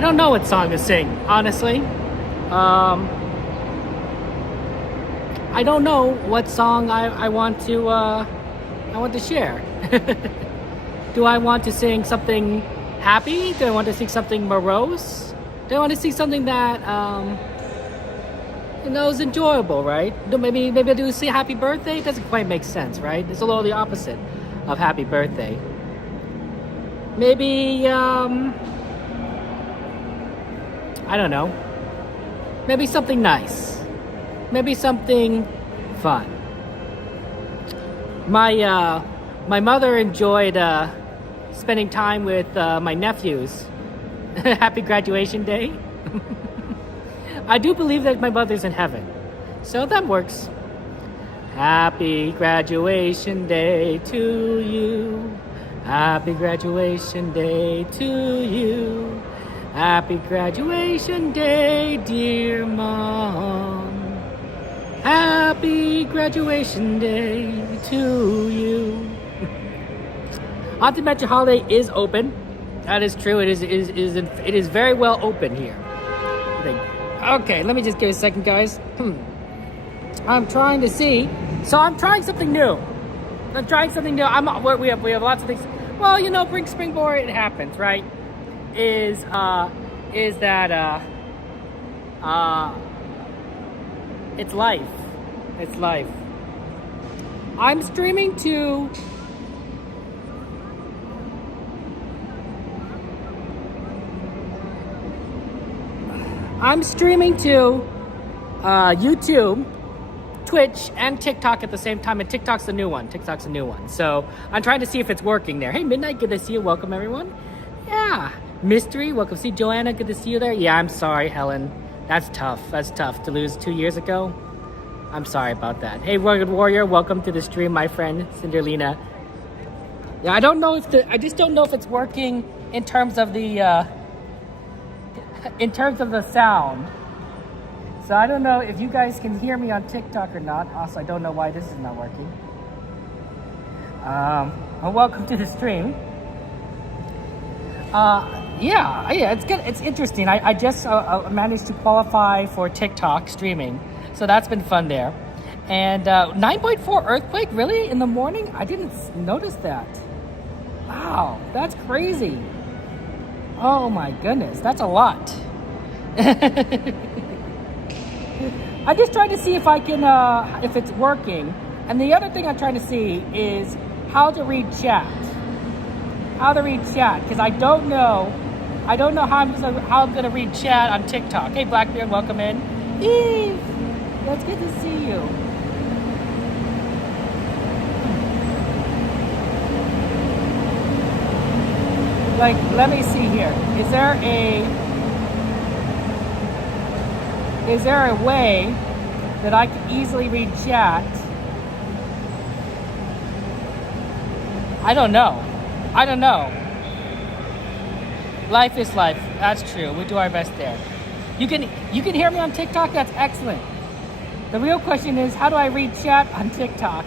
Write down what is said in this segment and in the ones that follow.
I don't know what song to sing, honestly. I don't know what song I want to share. Do I want to sing something happy? Do I want to sing something morose? Do I want to sing something that is enjoyable, right? Maybe I do say happy birthday. It doesn't quite make sense, right? It's a little the opposite of happy birthday. Maybe I don't know. Maybe something nice. Maybe something fun. My mother enjoyed spending time with my nephews. Happy graduation day. I do believe that my mother's in heaven, so that works. Happy graduation day to you. Happy graduation day to you. Happy graduation day, dear Mom. Happy graduation day to you. Haunted Mansion Holiday is open. That is true. It is very well open here. Okay, let me just give it a second, guys. I'm trying to see. So I'm trying something new. We have lots of things. Well, bring springboard. It happens, right? Is that it's life. It's life. I'm streaming to YouTube, Twitch, and TikTok at the same time, and TikTok's a new one. So I'm trying to see if it's working there. Hey, Midnight, good to see you. Welcome, everyone. Yeah. Mystery, welcome. See Joanna, good to see you there. Yeah, I'm sorry, Helen. That's tough to lose 2 years ago. I'm sorry about that. Hey, Rugged Warrior, welcome to the stream, my friend, Cinderlina. Yeah, I just don't know if it's working in terms of the sound. So I don't know if you guys can hear me on TikTok or not. Also, I don't know why this is not working. Well, welcome to the stream. Yeah, it's good. It's interesting. I just managed to qualify for TikTok streaming, so that's been fun there. And 9.4 earthquake, really, in the morning? I didn't notice that. Wow, that's crazy. Oh my goodness, that's a lot. I just tried to see if I can, if it's working. And the other thing I'm trying to see is how to read chat. Because I don't know how I'm gonna read chat on TikTok. Hey, Blackbeard, welcome in. Eve, that's good to see you. Let me see here. Is there a way that I can easily read chat? I don't know. Life is life. That's true. We do our best there. You can hear me on TikTok. That's excellent. The real question is, how do I read chat on TikTok?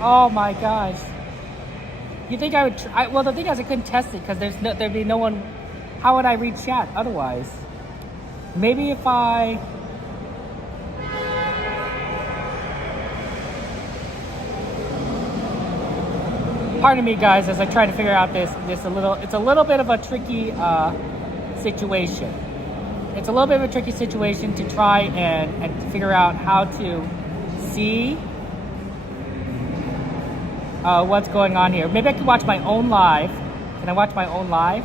Oh my gosh. You think I would? Well, the thing is, I couldn't test it because there'd be no one. How would I read chat otherwise? Maybe if I. Pardon me, guys, as I try to figure out this it's a little bit of a tricky situation. It's a little bit of a tricky situation to try and figure out how to see what's going on here. Maybe I can watch my own live. Can I watch my own live?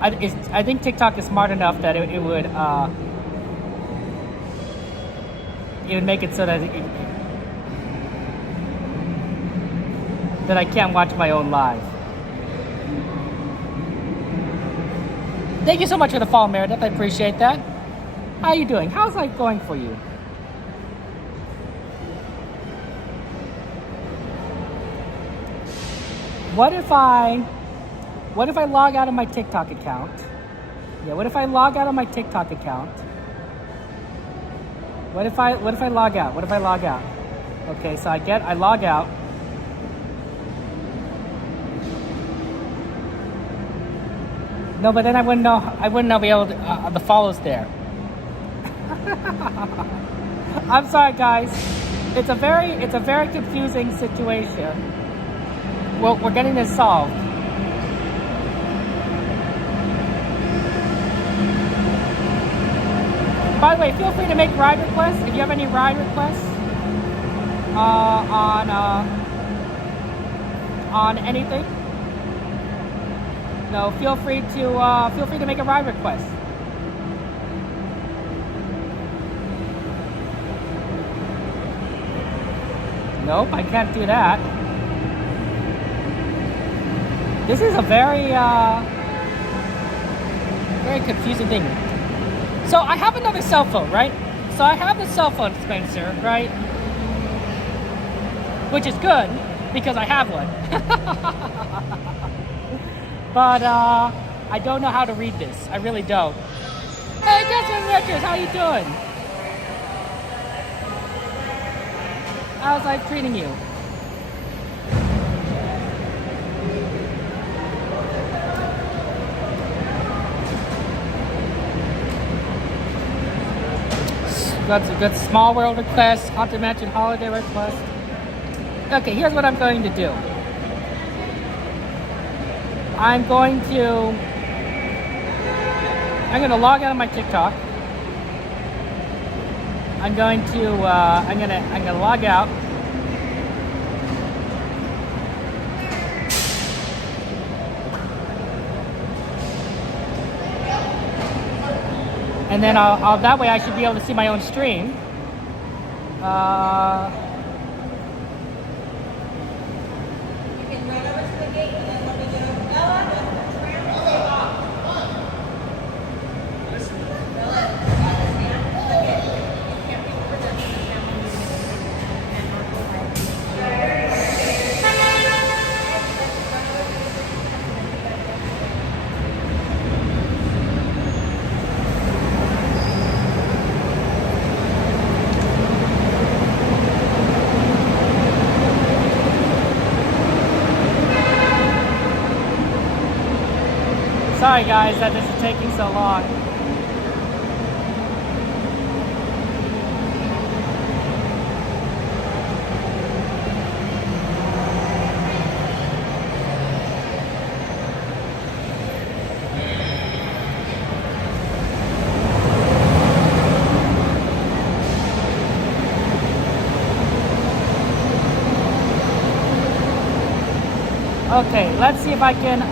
I think TikTok is smart enough that it would make it so that I can't watch my own live. Thank you so much for the follow, Meredith. I appreciate that. How are you doing? How's life going for you? What if I log out of my TikTok account? Yeah, what if I log out of my TikTok account? What if I log out? Okay, so I log out. No, but then I wouldn't know. I wouldn't know be able to. The follow's there. I'm sorry, guys. It's a very confusing situation. Well, we're getting this solved. By the way, feel free to make ride requests if you have any ride requests on anything. No, feel free to make a ride request. Nope, I can't do that. This is a very confusing thing. So I have another cell phone, right? So I have the cell phone dispenser, right? Which is good because I have one. But I don't know how to read this. I really don't. Hey, Desmond Richards, how you doing? How's life treating you? That's a good small world request, haunted mansion holiday request. Okay, here's what I'm going to do. I'm going to log out of my TikTok. I'm gonna log out. And then I'll that way I should be able to see my own stream. You can run over to the gate and then let me get over. Ella, the tram will take off. Sorry guys that this is taking so long. Okay, let's see if I can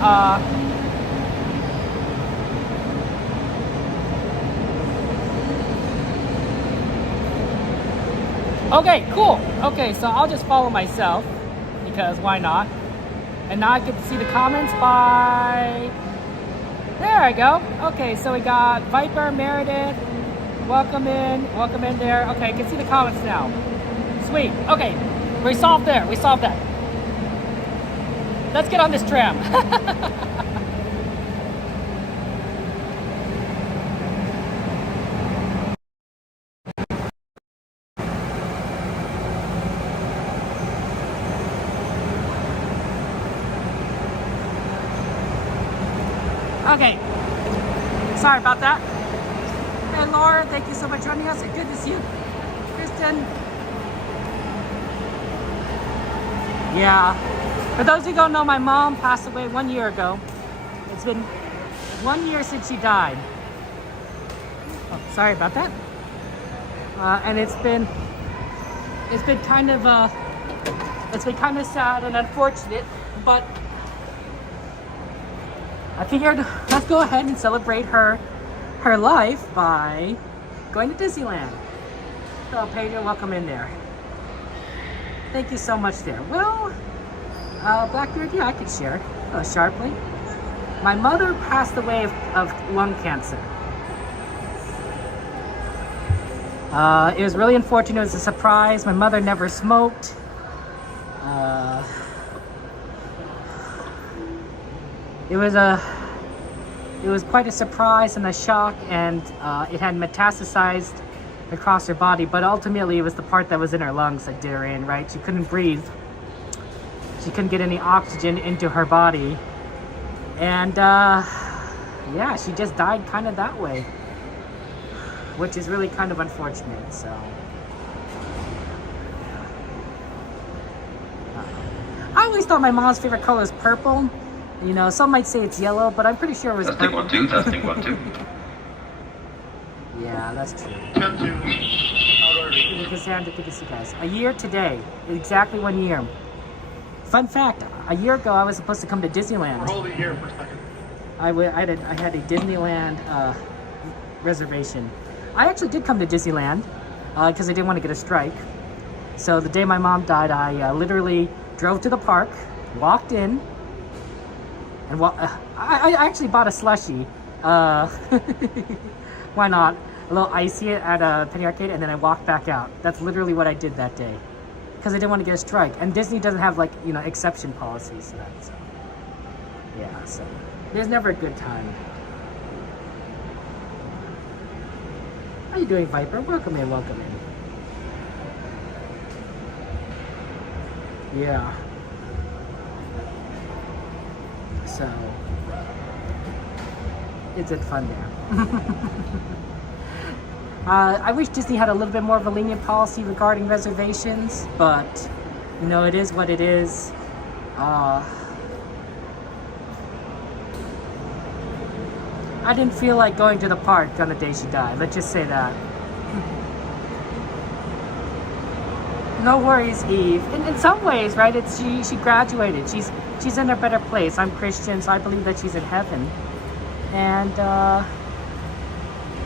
okay, cool. Okay, so I'll just follow myself because why not? And now I get to see the comments by... There I go. Okay, so we got Viper, Meredith. Welcome in there. Okay, I can see the comments now. Sweet. Okay, we solved there. We solved that. Let's get on this tram. Okay, sorry about that. Hey Laura, thank you so much for joining us. Good to see you. Kristen. Yeah, for those who don't know, my mom passed away 1 year ago. It's been 1 year since she died. Oh, sorry about that. And it's been kind of sad and unfortunate, but I figured let's go ahead and celebrate her life by going to Disneyland. So Pedro, welcome in there. Thank you so much there. Well, Blackbeard, yeah, I could share sharply. My mother passed away of lung cancer. It was really unfortunate. It was a surprise. My mother never smoked. It was quite a surprise and a shock, and it had metastasized across her body, but ultimately it was the part that was in her lungs that did her in, right? She couldn't breathe. She couldn't get any oxygen into her body. And Yeah, she just died kind of that way, which is really kind of unfortunate. So, I always thought my mom's favorite color is purple. You know, some might say it's yellow, but I'm pretty sure it was Testing purple. 1 2, testing 1 2. Yeah, that's true. 10 2. Cassandra, good to see you guys. A year today, exactly 1 year. Fun fact: a year ago, I was supposed to come to Disneyland. We're holding here for a second. I had a Disneyland reservation. I actually did come to Disneyland because I didn't want to get a strike. So the day my mom died, I literally drove to the park, walked in, and I actually bought a slushie. Why not? A little icy at a Penny Arcade, and then I walked back out. That's literally what I did that day because I didn't want to get a strike. And Disney doesn't have, like, you know, exception policies to that. So yeah, so there's never a good time. How you doing, Viper? Welcome in, welcome in. Yeah. So it's fun there. I wish Disney had a little bit more of a lenient policy regarding reservations, but you know, it is what it is. I didn't feel like going to the park on the day she died. Let's just say that. No worries, Eve. In some ways, right? It's she graduated. She's in a better place. I'm Christian, so I believe that she's in heaven, and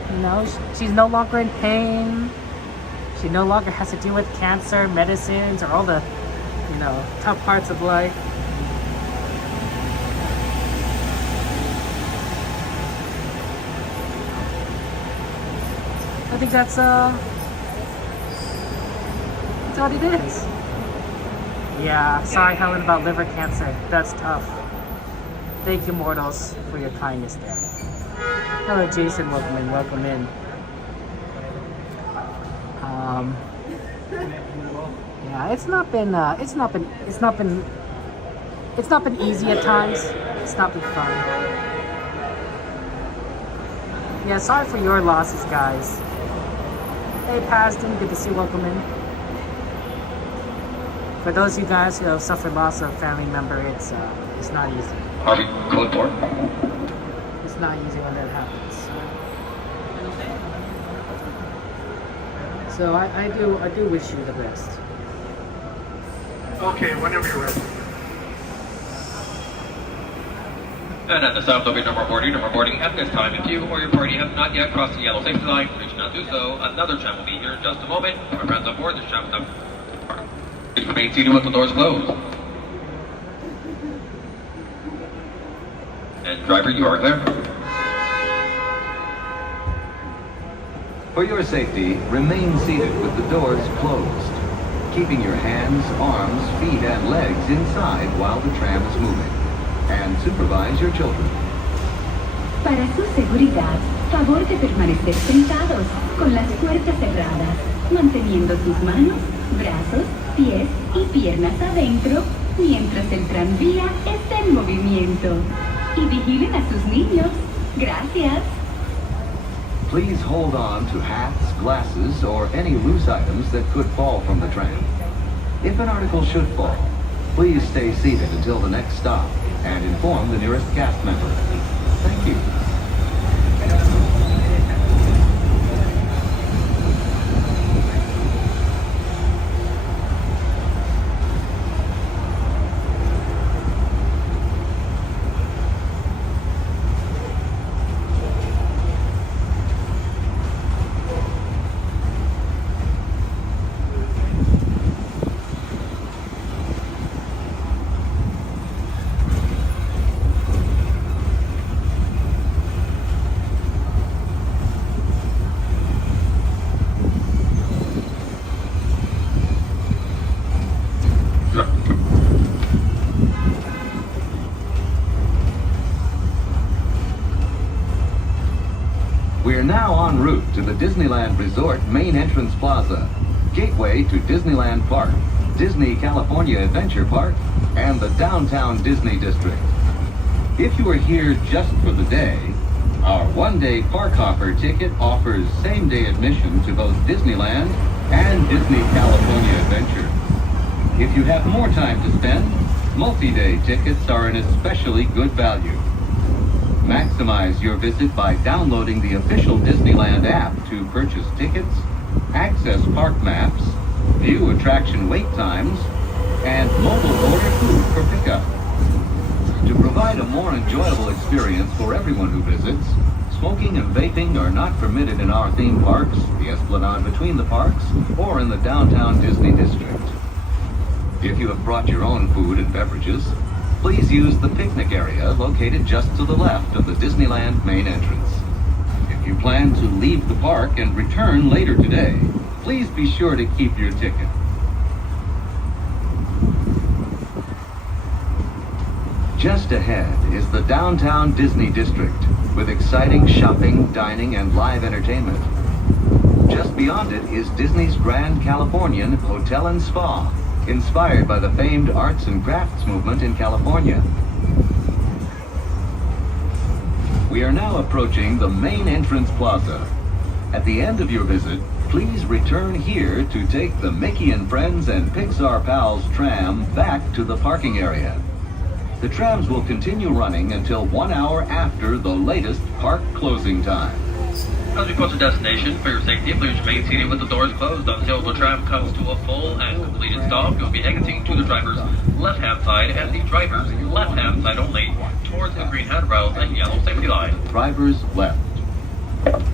you know, she's no longer in pain. She no longer has to deal with cancer, medicines, or all the, you know, tough parts of life. I think that's what it is. Yeah, sorry, Helen, about liver cancer. That's tough. Thank you, mortals, for your kindness there. Hello, Jason. Welcome in. Welcome in. Yeah, it's not been easy at times. It's not been fun. Yeah, sorry for your losses, guys. Hey, Paston, good to see you. Welcome in. For those of you guys who have suffered loss of a family member, it's not easy. Harvey, code 4. It's not easy when that happens. So I do wish you the best. Okay, whenever you're ready. And at the stop, there'll be no more boarding. At this time, if you or your party have not yet crossed the yellow safety line, please do not do so. Another tram will be here in just a moment. Our friends on board, this tram is up. Please remain seated with the doors closed. And driver, you are clear. For your safety, remain seated with the doors closed, keeping your hands, arms, feet, and legs inside while the tram is moving. And supervise your children. Para su seguridad, favor de permanecer sentados con las puertas cerradas, manteniendo sus manos, brazos, pies y piernas adentro mientras el tranvía está en movimiento. Y vigilen a sus niños. Gracias. Please hold on to hats, glasses, or any loose items that could fall from the tram. If an article should fall, please stay seated until the next stop and inform the nearest cast member. Thank you. We're now en route to the Disneyland Resort main entrance plaza, gateway to Disneyland Park, Disney California Adventure Park, and the downtown Disney District. If you are here just for the day, Our one-day park hopper ticket offers same-day admission to both Disneyland and Disney California Adventure. If you have more time to spend, multi-day tickets are an especially good value. Maximize your visit by downloading the official Disneyland app to purchase tickets, access park maps, view attraction wait times, and mobile order food for pickup. To provide a more enjoyable experience for everyone who visits, smoking and vaping are not permitted in our theme parks, the Esplanade between the parks, or in the downtown Disney district. If you have brought your own food and beverages, please use the picnic area located just to the left of the Disneyland main entrance. If you plan to leave the park and return later today, please be sure to keep your ticket. Just ahead is the downtown Disney district with exciting shopping, dining, and live entertainment. Just beyond it is Disney's Grand Californian Hotel and Spa, inspired by the famed arts and crafts movement in California. We are now approaching the main entrance plaza. At the end of your visit, please return here to take the Mickey and Friends and Pixar Pals tram back to the parking area. The trams will continue running until 1 hour after the latest park closing time. As we approach the destination, for your safety, please remain seated with the doors closed until the tram comes to a full and completed stop. You'll be exiting to the driver's left-hand side and the driver's left-hand side only, towards the green handrails and yellow safety line. Driver's left.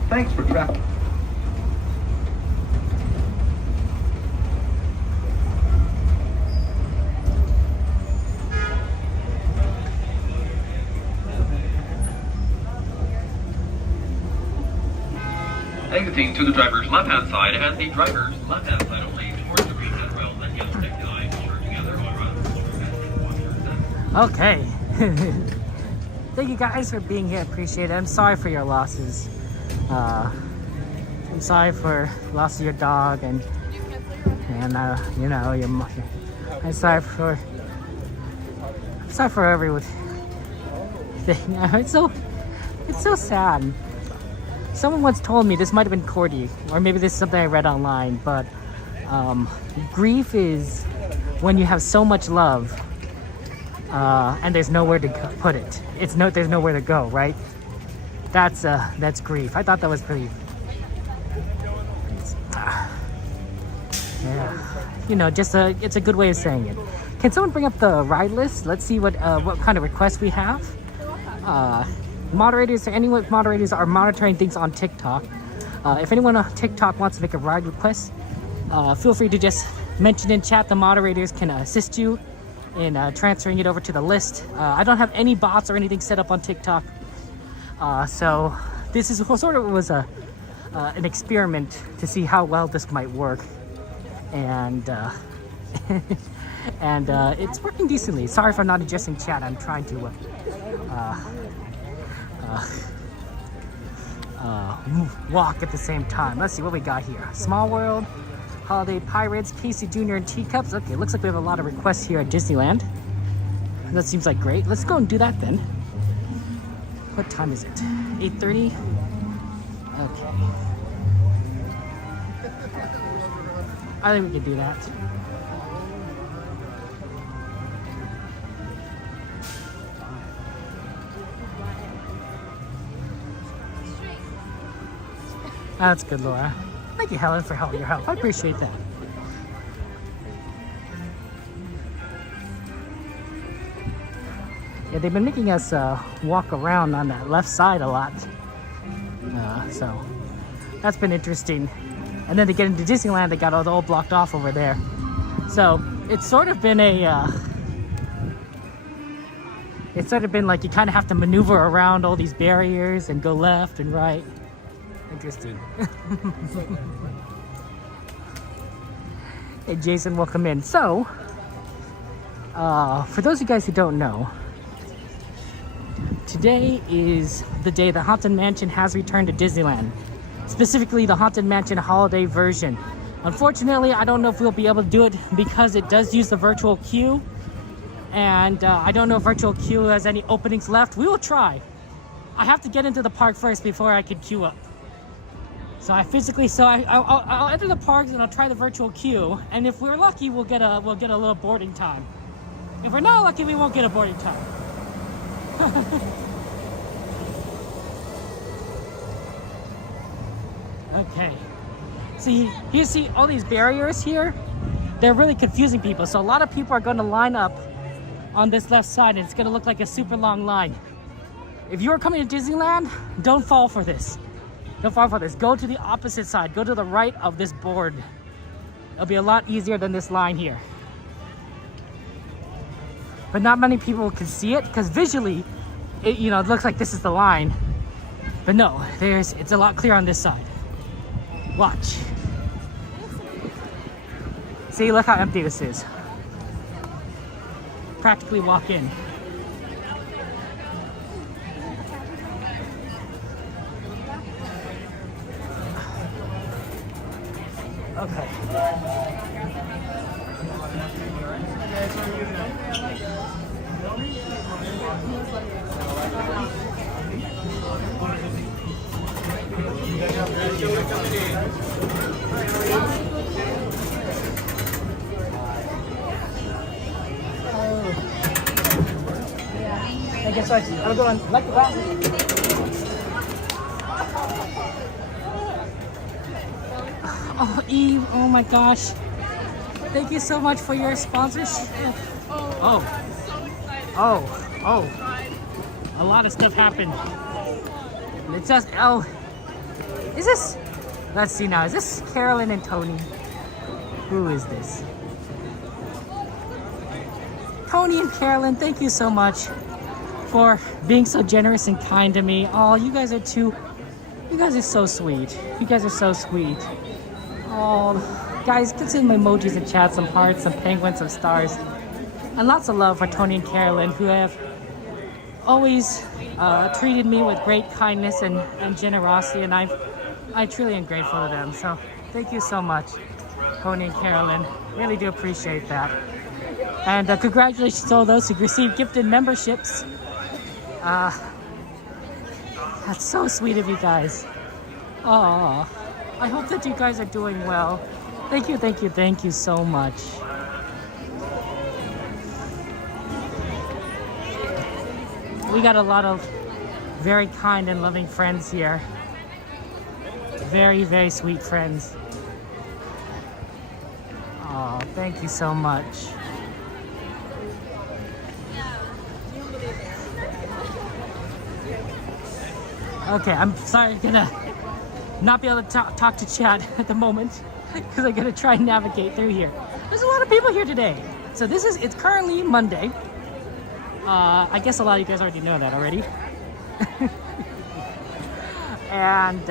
Thanks for traveling. Exiting to the driver's left-hand side and the driver's left-hand side only, towards the green handrails and yellow safety line. Sure together, all around. Okay. Thank you guys for being here. Appreciate it. I'm sorry for your losses. I'm sorry for loss of your dog and you know your. I'm sorry for everyone. It's so sad. Someone once told me, this might have been Cordy, or maybe this is something I read online, but grief is when you have so much love and there's nowhere to put it. There's nowhere to go, right? That's grief. I thought that was pretty. Yeah, you know, it's a good way of saying it. Can someone bring up the ride list? Let's see what kind of requests we have. Moderators, anyone moderators are monitoring things on TikTok. If anyone on TikTok wants to make a ride request, feel free to just mention in chat. The moderators can assist you in transferring it over to the list. I don't have any bots or anything set up on TikTok, so this is sort of was an experiment to see how well this might work, and and it's working decently. Sorry if I'm not addressing chat. I'm trying to walk at the same time. Let's see what we got here. Small World, Holiday Pirates, Casey Jr. and Teacups. Okay, looks like we have a lot of requests here at Disneyland. That seems like great. Let's go and do that then. What time is it? 8:30? Okay. I think we can do that. That's good, Laura. Thank you, Helen, for your help. I appreciate that. Yeah, they've been making us walk around on that left side a lot. So that's been interesting. And then to get into Disneyland, they got it all blocked off over there. So it's sort of been like you kind of have to maneuver around all these barriers and go left and right. Interesting. Hey, Jason, welcome in. So, for those of you guys who don't know, today is the day the Haunted Mansion has returned to Disneyland. Specifically, the Haunted Mansion holiday version. Unfortunately, I don't know if we'll be able to do it because it does use the virtual queue. And I don't know if virtual queue has any openings left. We will try. I have to get into the park first before I can queue up. So I'll enter the parks and I'll try the virtual queue. And if we're lucky, we'll get a little boarding time. If we're not lucky, we won't get a boarding time. Okay. See, you see all these barriers here? They're really confusing people. So a lot of people are going to line up on this left side and it's going to look like a super long line. If you're coming to Disneyland, don't fall for this. Don't fall for this. Go to the opposite side. Go to the right of this board. It'll be a lot easier than this line here. But not many people can see it because visually, it looks like this is the line. But no, it's a lot clearer on this side. Watch. See, look how empty this is. Practically walk in. Okay. I guess I'll go on like that. Oh, Eve, oh my gosh. Thank you so much for your sponsorship. Oh. A lot of stuff happened. It's just, is this, let's see now, is this Carolyn and Tony? Who is this? Tony and Carolyn, thank you so much for being so generous and kind to me. Oh, you guys are so sweet. You guys are so sweet. Oh, guys, get some emojis and chat, some hearts, some penguins, some stars. And lots of love for Tony and Carolyn, who have always treated me with great kindness and generosity, and I truly am grateful to them. So thank you so much, Tony and Carolyn. Really do appreciate that. And congratulations to all those who received gifted memberships. That's so sweet of you guys. Oh, I hope that you guys are doing well. Thank you so much. We got a lot of very kind and loving friends here. Very, very sweet friends. Oh, thank you so much. Okay, I'm sorry, I'm gonna not be able to talk to chat at the moment because I'm gonna try and navigate through here. There's a lot of people here today. So it's currently Monday. I guess a lot of you guys already know that already. And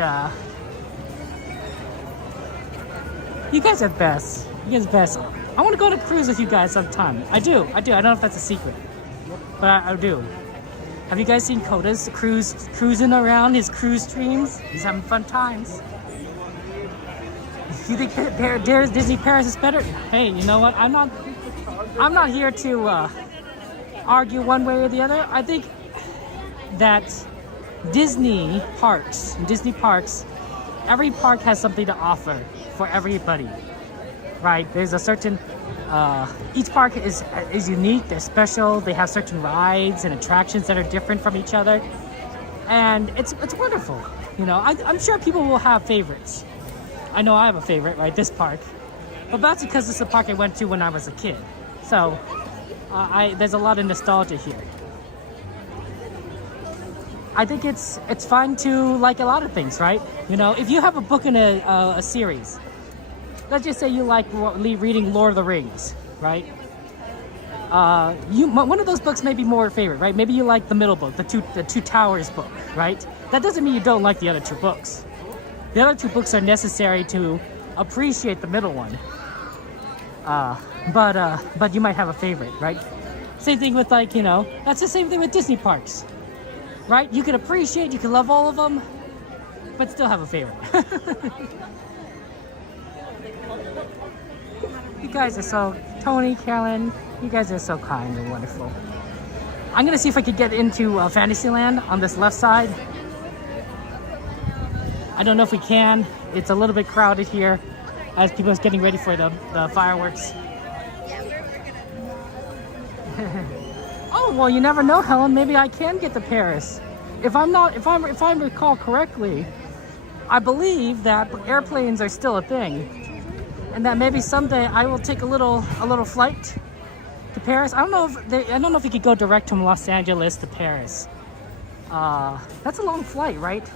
you guys are best. You guys are best. I want to go on a cruise with you guys sometime. I do. I don't know if that's a secret, but I do. Have you guys seen Coda's cruising around his cruise streams? He's having fun times. You think Disney Paris is better? Hey, you know what? I'm not here to argue one way or the other. I think that Disney parks, every park has something to offer for everybody, right? There's a certain, each park is unique, they're special, they have certain rides and attractions that are different from each other, and it's wonderful. You know, I'm sure people will have favorites. I know I have a favorite, right? This park, but that's because it's the park I went to when I was a kid. So there's a lot of nostalgia here. I think it's fun to like a lot of things, right? You know, if you have a book in a series, let's just say you like reading Lord of the Rings, right? One of those books may be more favorite, right? Maybe you like the middle book, the Two Towers book, right? That doesn't mean you don't like the other two books. The other two books are necessary to appreciate the middle one. But you might have a favorite, right? Same thing with that's the same thing with Disney parks, right? You can appreciate, you can love all of them, but still have a favorite. You guys are so, Tony, Carolyn, you guys are so kind and wonderful. I'm gonna see if I could get into Fantasyland on this left side. I don't know if we can. It's a little bit crowded here as people are getting ready for the fireworks. Oh, well, you never know, Helen. Maybe I can get to Paris. If I recall correctly, I believe that airplanes are still a thing, and that maybe someday I will take a little flight to Paris. I don't know if you could go direct from Los Angeles to Paris. That's a long flight, right?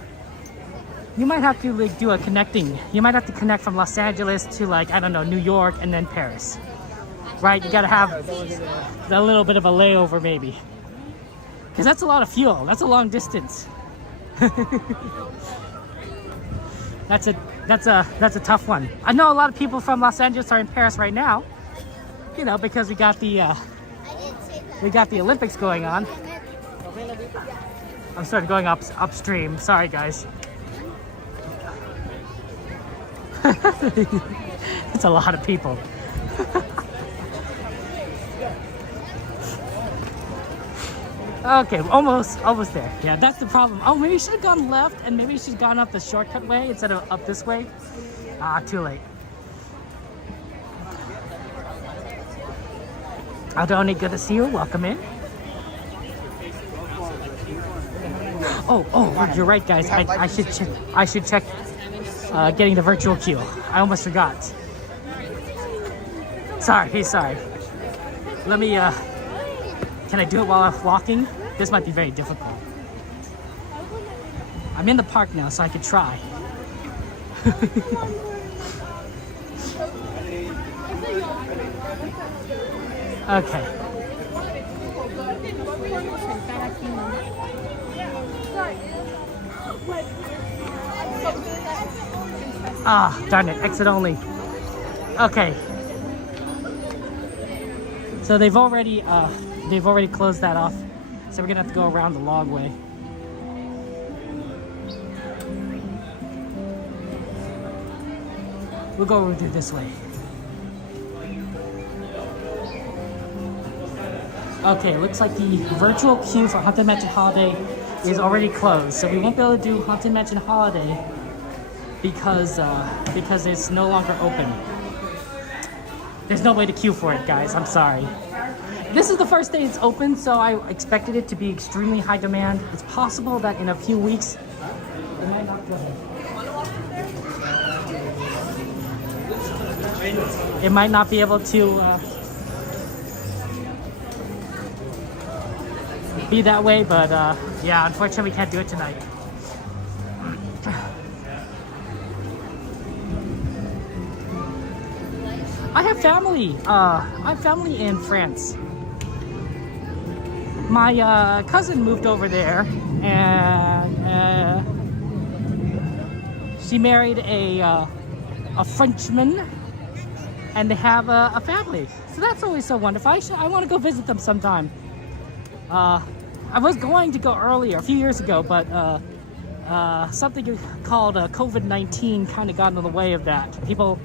You might have to like do a connecting. You might have to connect from Los Angeles to like, I don't know, New York and then Paris. Right? You gotta have a little bit of a layover maybe. Cause that's a lot of fuel. That's a long distance. That's a tough one. I know a lot of people from Los Angeles are in Paris right now. You know, because we got the Olympics going on. I'm sort of going upstream. Sorry, guys. It's a lot of people. Okay, almost there. Yeah, that's the problem. Oh, maybe you should have gone left, and maybe you should have gone up the shortcut way instead of up this way. Too late. Adoni, good to see you. Welcome in. Oh, you're right, guys. I should check getting the virtual queue. I almost forgot. Sorry. Let me, can I do it while I'm walking? This might be very difficult. I'm in the park now, so I could try. Okay. Darn it, exit only. Okay. So they've already closed that off. So we're gonna have to go around the long way. We'll go over through this way. Okay, looks like the virtual queue for Haunted Mansion Holiday is already closed. So we won't be able to do Haunted Mansion Holiday because it's no longer open. There's no way to queue for it, guys. I'm sorry. This is the first day it's open, so I expected it to be extremely high demand. It's possible that in a few weeks, it might not go. It might not be able to be that way, but yeah, unfortunately we can't do it tonight. I have family. I have family in France. My cousin moved over there, and she married a Frenchman, and they have a family. So that's always so wonderful. I want to go visit them sometime. I was going to go earlier, a few years ago, but something called COVID-19 kind of got in the way of that. People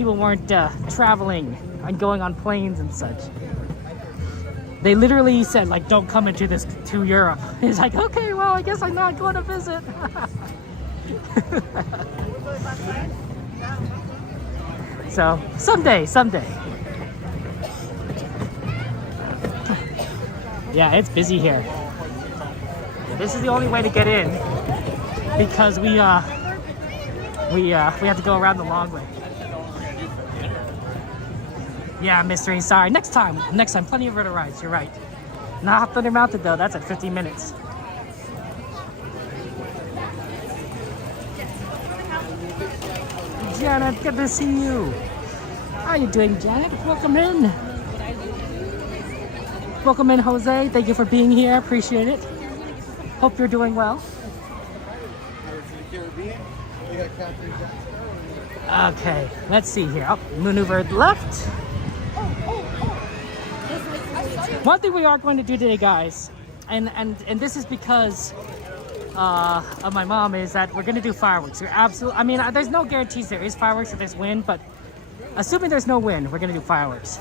weren't traveling and going on planes and such. They literally said, like, don't come to Europe. It's like, okay, well, I guess I'm not going to visit. So, someday. Yeah, it's busy here. This is the only way to get in because we have to go around the long way. Yeah, mystery. Sorry. Next time. Plenty of rotor rides. You're right. Not Thunder Mountain though. That's at 15 minutes. Janet, good to see you. How you doing, Janet? Welcome in. Welcome in, Jose. Thank you for being here. Appreciate it. Hope you're doing well. Okay, let's see here. Oh, maneuver left. One thing we are going to do today, guys, and this is because of my mom, is that we're going to do fireworks. I mean, there's no guarantees there is fireworks if there's wind, but assuming there's no wind, we're going to do fireworks.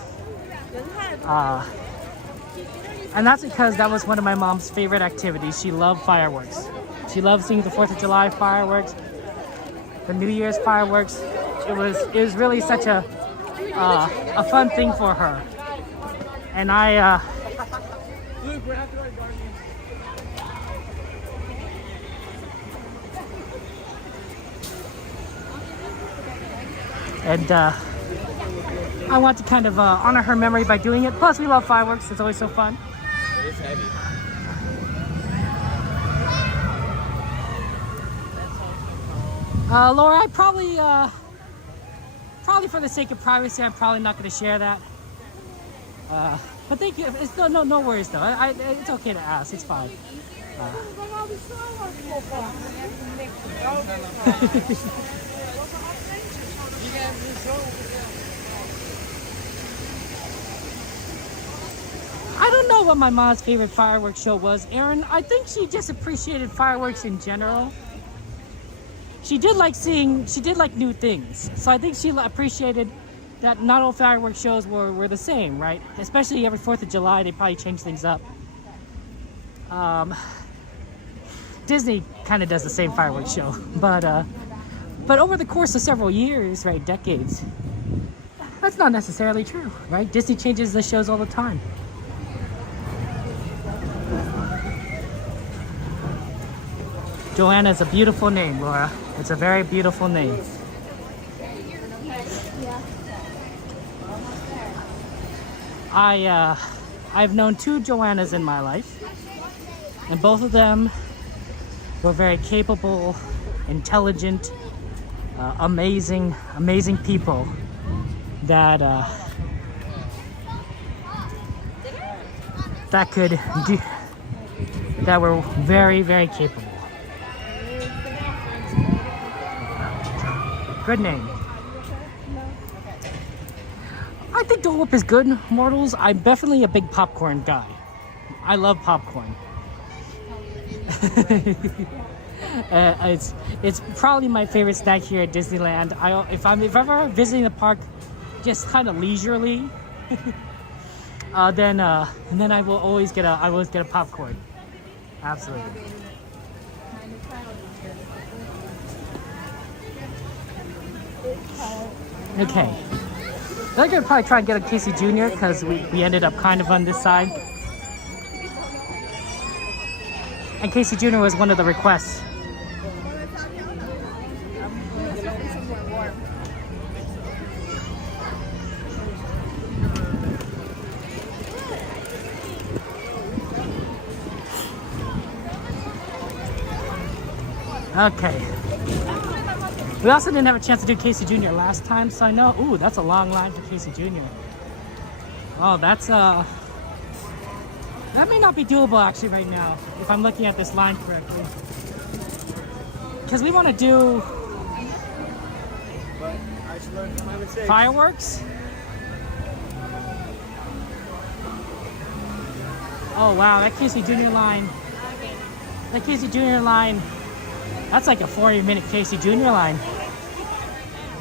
And that's because that was one of my mom's favorite activities. She loved fireworks. She loved seeing the 4th of July fireworks, the New Year's fireworks. It was really such a fun thing for her. And I want to kind of honor her memory by doing it. Plus, we love fireworks. It's always so fun. It is heavy. Laura, I probably for the sake of privacy, I'm probably not going to share that. But thank you. It's no worries though. It's okay to ask. It's fine. I don't know what my mom's favorite fireworks show was, Aaron. I think she just appreciated fireworks in general. She did like new things. So I think she appreciated that not all fireworks shows were the same, right? Especially every 4th of July, they probably change things up. Disney kind of does the same fireworks show, but over the course of several years, right, decades, that's not necessarily true, right? Disney changes the shows all the time. Joanna is a beautiful name, Laura. It's a very beautiful name. I've known 2 Joannas in my life, and both of them were very capable, intelligent, amazing people that were very, very capable. Good name. I think Dole Whip is good, mortals. I'm definitely a big popcorn guy. I love popcorn. It's probably my favorite snack here at Disneyland. If I'm ever visiting the park, just kind of leisurely, then I will always get a popcorn. Absolutely. Okay. I'm gonna probably try and get a Casey Jr. because we ended up kind of on this side. And Casey Jr. was one of the requests. Okay. We also didn't have a chance to do Casey Jr. last time, so I know. Ooh, that's a long line for Casey Jr. Oh, that's that may not be doable actually right now, if I'm looking at this line correctly. Because we want to do fireworks. Oh wow, that Casey Jr. line. That Casey Jr. line. That's like a 40-minute Casey Jr. line.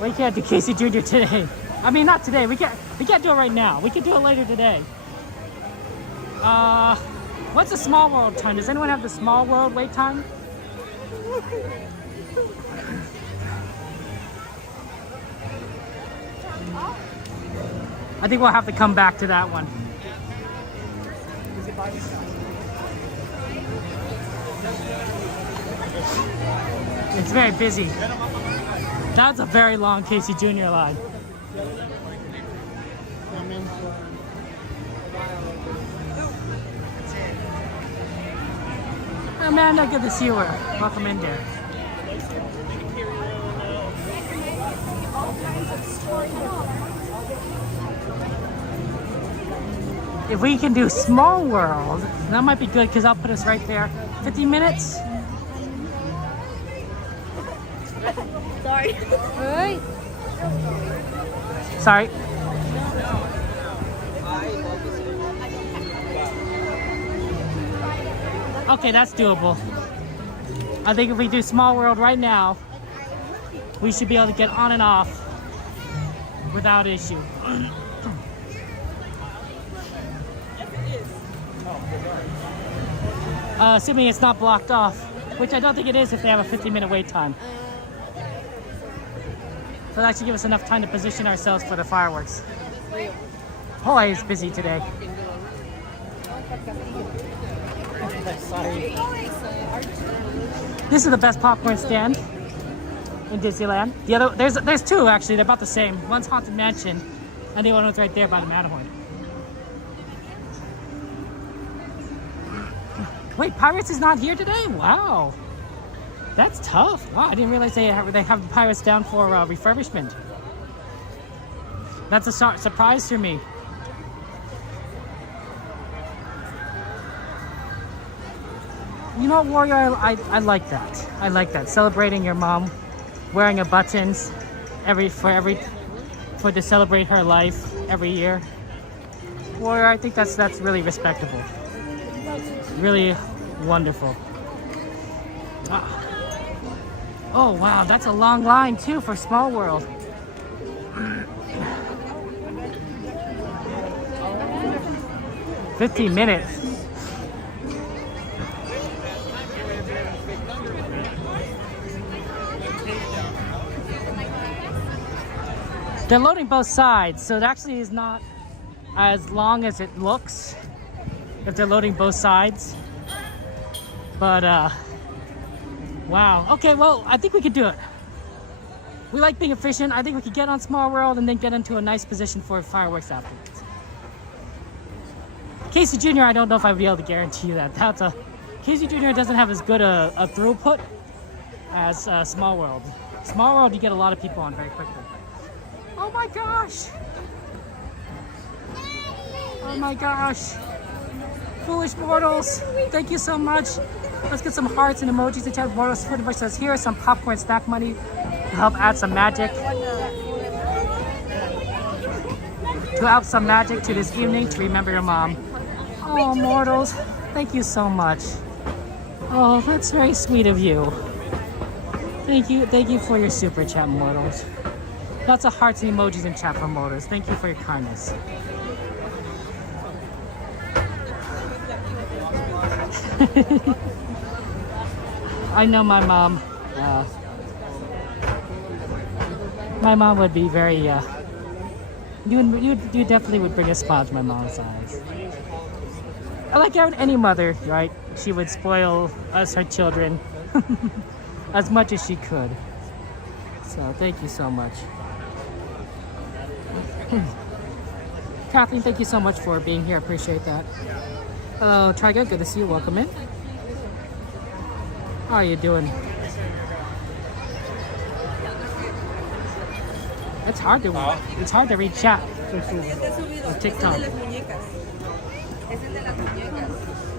We can't do Casey Jr. today. I mean, not today. We can't do it right now. We can do it later today. What's the Small World time? Does anyone have the Small World wait time? I think we'll have to come back to that one. It's very busy. That's a very long Casey Jr. line. Amanda, good to see you. Welcome in there. If we can do Small World, that might be good because I'll put us right there. 50 minutes? Sorry. Alright. Sorry. Okay, that's doable. I think if we do Small World right now, we should be able to get on and off without issue. Assuming it's not blocked off, which I don't think it is if they have a 15-minute wait time. So that should give us enough time to position ourselves for the fireworks. Hawaii is busy today. Sorry. This is the best popcorn stand in Disneyland. The other, there's two actually. They're about the same. One's Haunted Mansion, and the other one's right there by the Matterhorn. Wait, Pirates is not here today? Wow, that's tough. Wow, I didn't realize they have the Pirates down for refurbishment. That's a surprise to me. You know, Warrior, I like that. I like that. Celebrating your mom, wearing a buttons for to celebrate her life every year. Warrior, I think that's really respectable. Really wonderful. Oh wow, that's a long line too for Small World. $15 minutes. They're loading both sides, so it actually is not as long as it looks if they're loading both sides. But, wow. Okay, well, I think we could do it. We like being efficient. I think we could get on Small World and then get into a nice position for fireworks afterwards. Casey Jr., I don't know if I'd be able to guarantee you that. Casey Jr. doesn't have as good a throughput as Small World. Small World, you get a lot of people on very quickly. Oh my gosh! Oh my gosh! Foolish mortals, thank you so much. Let's get some hearts and emojis to tell mortals. Food says here is some popcorn snack money to help add some magic. To add some magic to this evening to remember your mom. Oh, mortals, thank you so much. Oh, that's very sweet of you. Thank you for your super chat, mortals. Lots of hearts and emojis in chat for mortals. Thank you for your kindness. I know my mom. My mom would be very. You definitely would bring a smile to my mom's eyes. Like any mother, right? She would spoil us, her children, as much as she could. So thank you so much. Kathleen, thank you so much for being here. I appreciate that. Hello, Triga. Good to see you. Welcome in. How are you doing? It's hard to read chat on TikTok.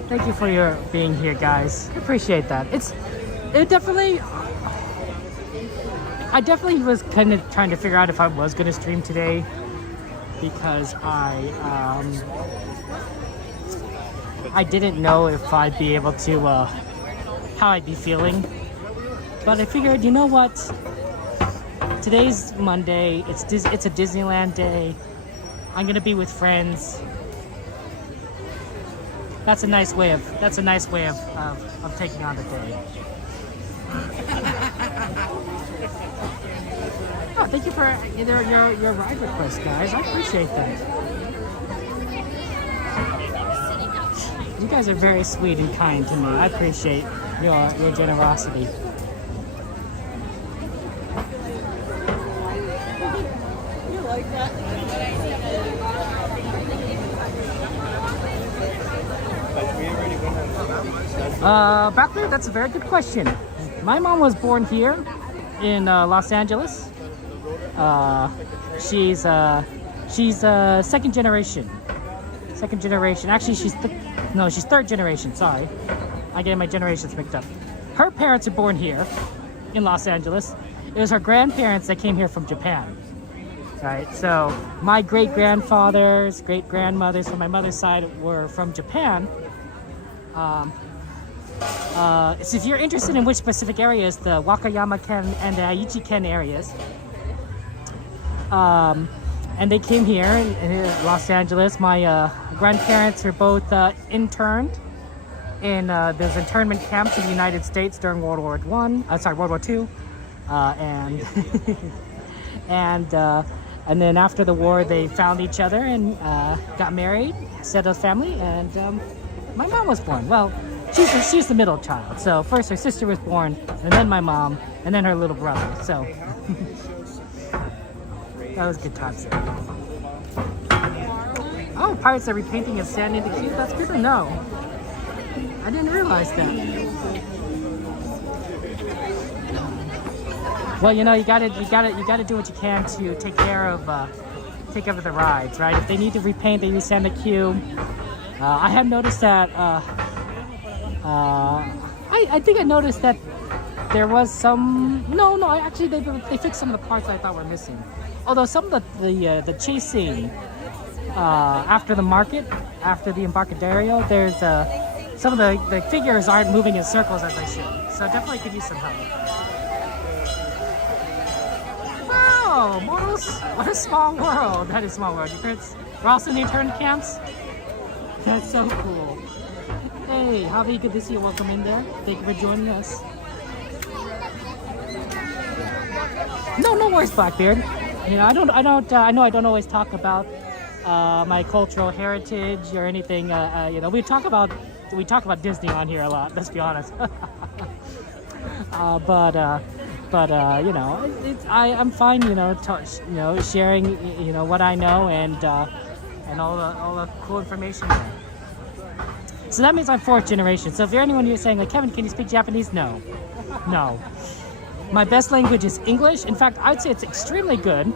Thank you for your being here, guys. I appreciate that. I definitely was kind of trying to figure out if I was going to stream today, because I didn't know if I'd be able to, how I'd be feeling. But I figured, you know what? Today's Monday. It's a Disneyland day. I'm gonna be with friends. That's a nice way of taking on the day. Oh, thank you for your ride request, guys. I appreciate that. You guys are very sweet and kind to me. I appreciate your generosity. You like that? Back there, that's a very good question. My mom was born here in Los Angeles. She's second generation. Actually, she's third generation. Sorry, I get my generations mixed up. Her parents are born here in Los Angeles. It was her grandparents that came here from Japan. Right. So my great grandfathers, great grandmothers from my mother's side were from Japan. So if you're interested in which specific areas, the Wakayama-ken and the Aichi-ken areas, and they came here in Los Angeles. My grandparents were both interned in there's internment camps in the United States during World War World War II, and and then after the war they found each other and got married, set a family, and my mom was born. Well, she's the middle child. So first her sister was born, and then my mom, and then her little brother. So that was good times there. Oh, pirates are repainting and sanding the cube. That's good to know. I didn't realize that. Well, you know, you gotta do what you can to take care of the rides, right? If they need to repaint, they need to sand the cube. I have noticed that. I think I noticed that there was some. No. Actually, they fixed some of the parts I thought were missing. Although some of the chasing after the market, after the Embarcadero, there's some of the figures aren't moving in circles as they should. So definitely could use some help. Wow, Moros, what a small world. That is a small world. We're also in the internment camps. That's so cool. Hey, Javi, good to see you. Welcome in there. Thank you for joining us. No worries, Blackbeard. You know, I know I don't always talk about my cultural heritage or anything. You know, we talk about Disney on here a lot. Let's be honest. But you know, I'm fine. You know, sharing what I know and all the cool information there. So that means I'm fourth generation. So if you're anyone who's saying like, Kevin, can you speak Japanese? No. My best language is English. In fact, I'd say it's extremely good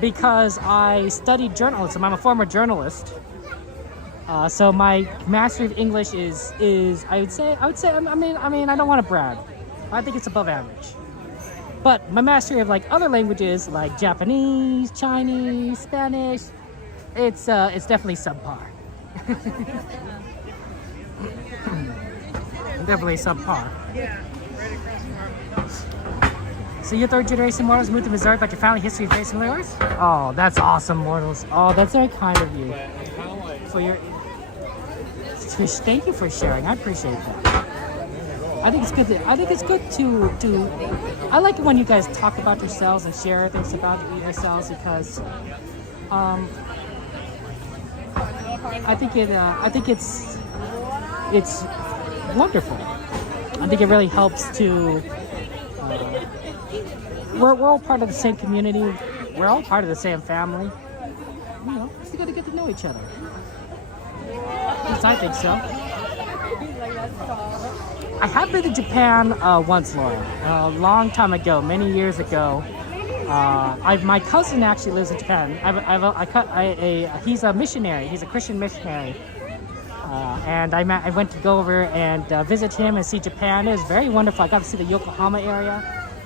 because I studied journalism. I'm a former journalist. So my mastery of English is I would say I mean I don't want to brag. I think it's above average. But my mastery of like other languages like Japanese, Chinese, Spanish, it's definitely subpar. Definitely subpar. So you're third generation Mortals, moved to Missouri, but your family history is very similar to yours? Oh, that's awesome, Mortals. Oh, that's very kind of you. Thank you for sharing. I appreciate that. I think it's good to I like it when you guys talk about yourselves and share things about yourselves because I think it's wonderful. I think it really helps to we're all part of the same community. We're all part of the same family. You know, just gotta get to know each other. At least I think so. I have been to Japan once, Laura. A long time ago, many years ago. My cousin actually lives in Japan. He's a missionary. He's a Christian missionary. And I went to go over and visit him and see Japan. It was very wonderful. I got to see the Yokohama area.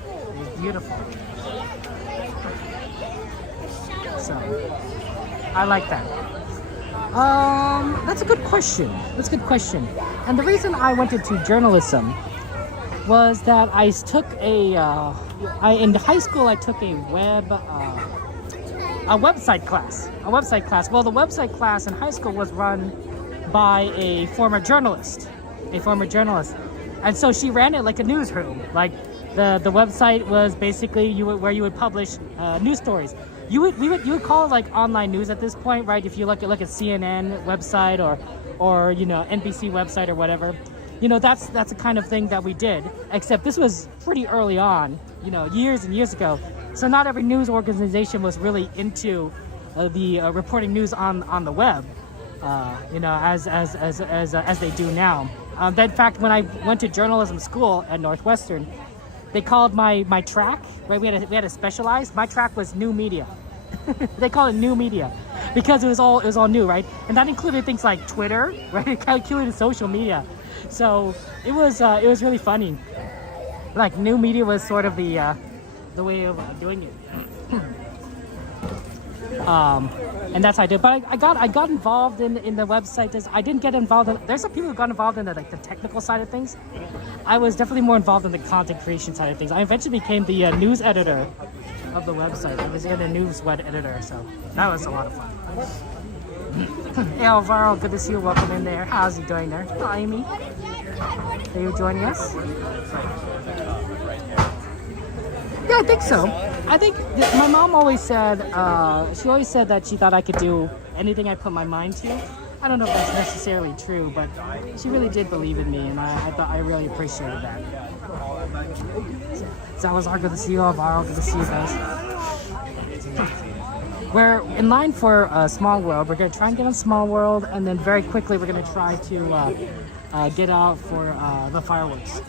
It was beautiful. So, I like that. That's a good question. And the reason I went into journalism was that I took in high school I took a website class. Well, the website class in high school was run by a former journalist. And so she ran it like a newsroom. Like the website was basically where you would publish news stories. You would call it like online news at this point, right? If you look at CNN website or you know, NBC website or whatever, you know, that's the kind of thing that we did. Except this was pretty early on, you know, years and years ago. So not every news organization was really into the reporting news on the web, you know, as they do now. In fact, when I went to journalism school at Northwestern, they called my track, right? We had to specialize. My track was new media. They call it new media because it was all new, right? And that included things like Twitter, right? It calculated social media. So it was really funny. Like new media was sort of the way of doing it. And that's how I did. But I got involved in the website. I didn't get involved in. There's some people who got involved in the technical side of things. I was definitely more involved in the content creation side of things. I eventually became the news editor of the website. I was in a news web editor, so that was a lot of fun. Hey, Alvaro, good to see you. Welcome in there. How's he doing there? Hi, Amy. Are you joining us? Yeah, I think so. I think my mom always said, she always said that she thought I could do anything I put my mind to. I don't know if that's necessarily true, but she really did believe in me, and I thought I really appreciated that. So Salazar, good to see you. Alvaro, good to see you guys. We're in line for Small World. We're going to try and get on Small World, and then very quickly we're going to try to get out for the fireworks.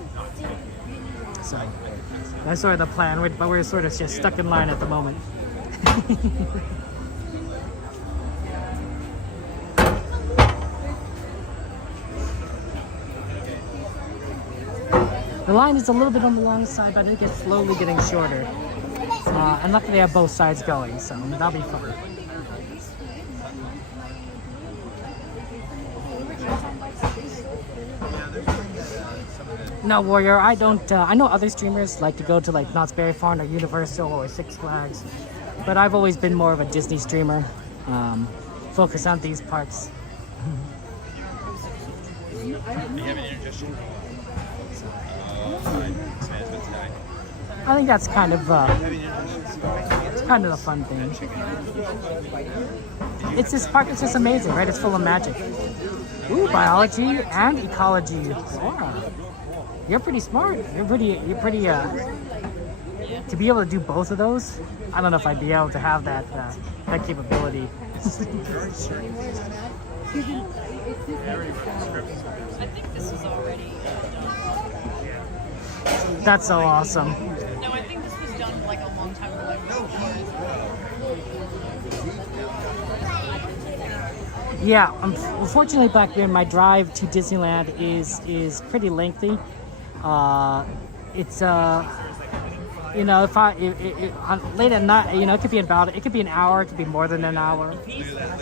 So that's sort of the plan, but we're sort of just stuck in line at the moment. The line is a little bit on the long side, but I think it's slowly getting shorter. And luckily they have both sides going, so that'll be fun. No, Warrior, I don't, I know other streamers like to go to like Knott's Berry Farm or Universal or Six Flags, but I've always been more of a Disney streamer, focus on these parks. I think that's kind of, it's kind of a fun thing. It's this park, it's just amazing, right? It's full of magic. Ooh, biology and ecology. Laura, you're pretty smart. You're pretty, to be able to do both of those, I don't know if I'd be able to have that, that capability. I think this is already done. That's so awesome. No, I think this was done like a long time ago. Yeah, unfortunately, Blackbeard, my drive to Disneyland is pretty lengthy. It's you know, if late at night, you know, it could be an hour, it could be more than an hour.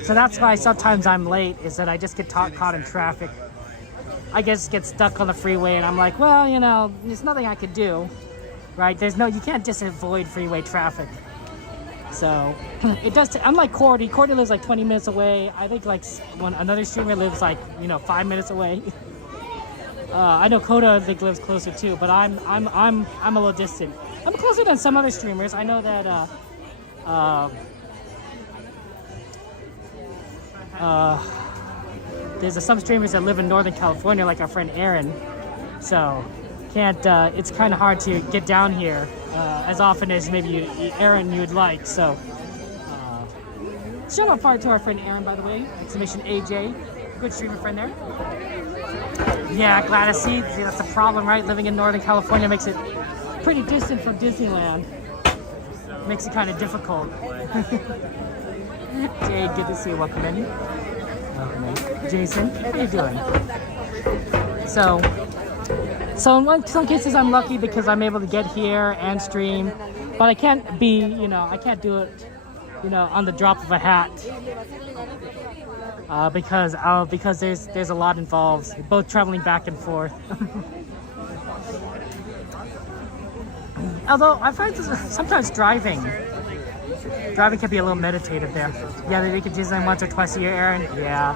So that's why sometimes I'm late, is that I just get caught in traffic. I just get stuck on the freeway, and I'm like, well, you know, there's nothing I could do, right? You can't just avoid freeway traffic. So it does. Unlike Cordy lives like 20 minutes away. I think like when another streamer lives like, you know, 5 minutes away. I know Coda I think lives closer too, but I'm a little distant. I'm closer than some other streamers. I know that there's some streamers that live in Northern California, like our friend Aaron. So can't. It's kind of hard to get down here as often as maybe Aaron you'd like. So shout out to our friend Aaron, by the way. Exclamation AJ, good streamer friend there. Yeah, Gladys. See, that's the problem, right? Living in Northern California makes it pretty distant from Disneyland. Makes it kind of difficult. Jade, good to see you. Welcome in. Jason, how you doing? So in some cases I'm lucky because I'm able to get here and stream, but I can't do it, you know, on the drop of a hat. Because there's a lot involved, both traveling back and forth. Although I find sometimes driving can be a little meditative there. Yeah, they make it Disneyland once or twice a year, Aaron. Yeah.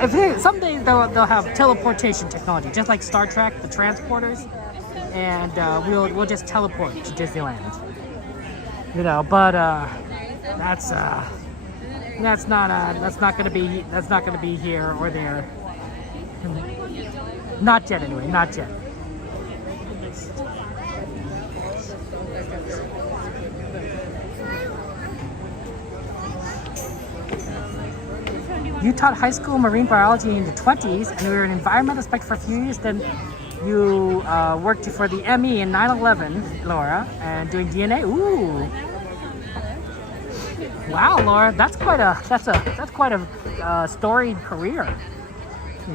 If someday they'll have teleportation technology, just like Star Trek, the transporters, and we'll just teleport to Disneyland. You know, but that's not gonna be here or there. Not yet, anyway. Not yet. You taught high school marine biology in the 20s, and you were an environmental inspector for a few years. Then you worked for the ME in 9/11, Laura, and doing DNA. Ooh. Wow, Laura, that's quite a storied career.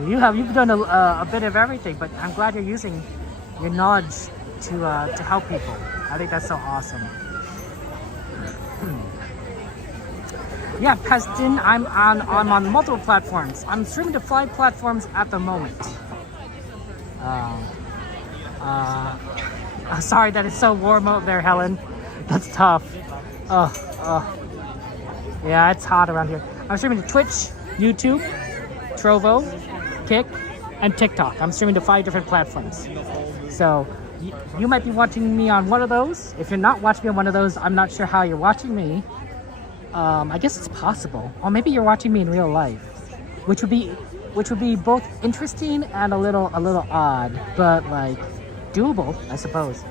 You've done a bit of everything, but I'm glad you're using your knowledge to help people. I think that's so awesome. Yeah, Peston, I'm on multiple platforms. I'm streaming to 5 platforms at the moment. Sorry that it's so warm out there, Helen. That's tough. Yeah, it's hot around here. I'm streaming to Twitch, YouTube, Trovo, Kick, and TikTok. I'm streaming to 5 different platforms. So you might be watching me on one of those. If you're not watching me on one of those, I'm not sure how you're watching me. I guess it's possible. Or maybe you're watching me in real life, which would be both interesting and a little odd, but like doable, I suppose.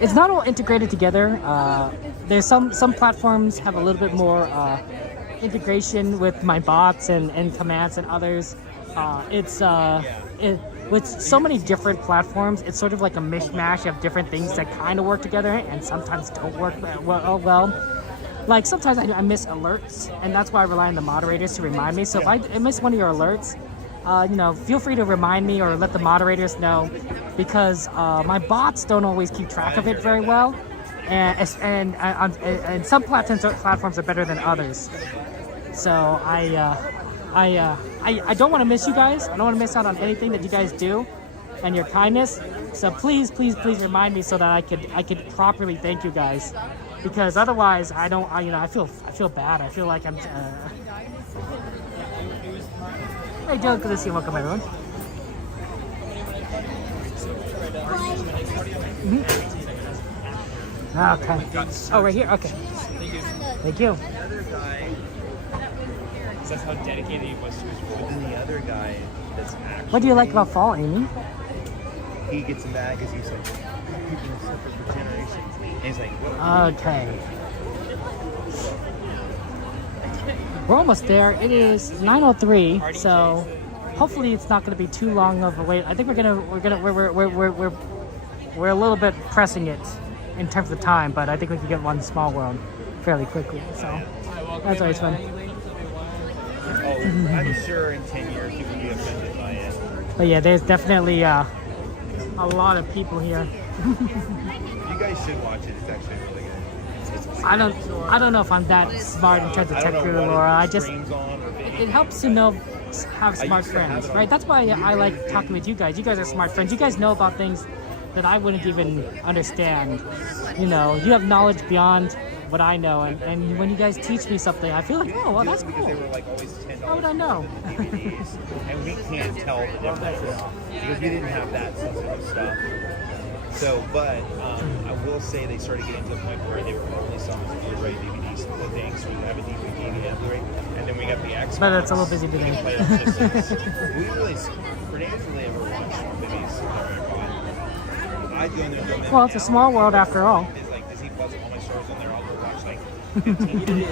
It's not all integrated together. There's some platforms have a little bit more integration with my bots and commands, and others with so many different platforms, it's sort of like a mishmash of different things that kind of work together and sometimes don't work well. Like sometimes I miss alerts, and that's why I rely on the moderators to remind me. So if I miss one of your alerts, feel free to remind me or let the moderators know, because my bots don't always keep track of it very well, and some platforms are better than others. So I don't want to miss you guys. I don't want to miss out on anything that you guys do and your kindness. So please remind me so that I could properly thank you guys, because otherwise I feel bad. I feel like I'm. Hey, Joe, good to see you. Welcome, everyone. Okay. Oh, right here. Okay. Thank you. That's how dedicated he was to his role. And the other guy that's actually... What do you like about fall, Amy? He gets mad because he's like, people suffer for generations. And he's like, okay. We're almost there. It is 9:03, so hopefully it's not going to be too long of a wait. I think we're a little bit pressing it in terms of time, but I think we can get one small world fairly quickly. So that's always fun. I'm sure in 10 years you will be offended by it. But yeah, there's definitely a lot of people here. You guys should watch it. It's actually really good. I don't know if I'm that smart in terms of technical lore. It helps to know, have smart friends, right? That's why I like talking with you guys. You guys are smart friends. You guys know about things that I wouldn't even understand. You have knowledge beyond what I know, and when you guys teach me something, I feel like, oh, well, that's cool. They were like always $10. How would I know? And we can't tell the difference because we didn't have that sensitive stuff. So, but I will say they started getting to the point where they were only selling Blu-ray DVDs and the things, so we have a DVD and a Blu-ray, and then we got the Xbox. But it's a little busy today. We really, pretty ever watched movies. Well, it's a small world after all. It's like Disney Plus, all my stores on there. I'll go watch like 15 movies.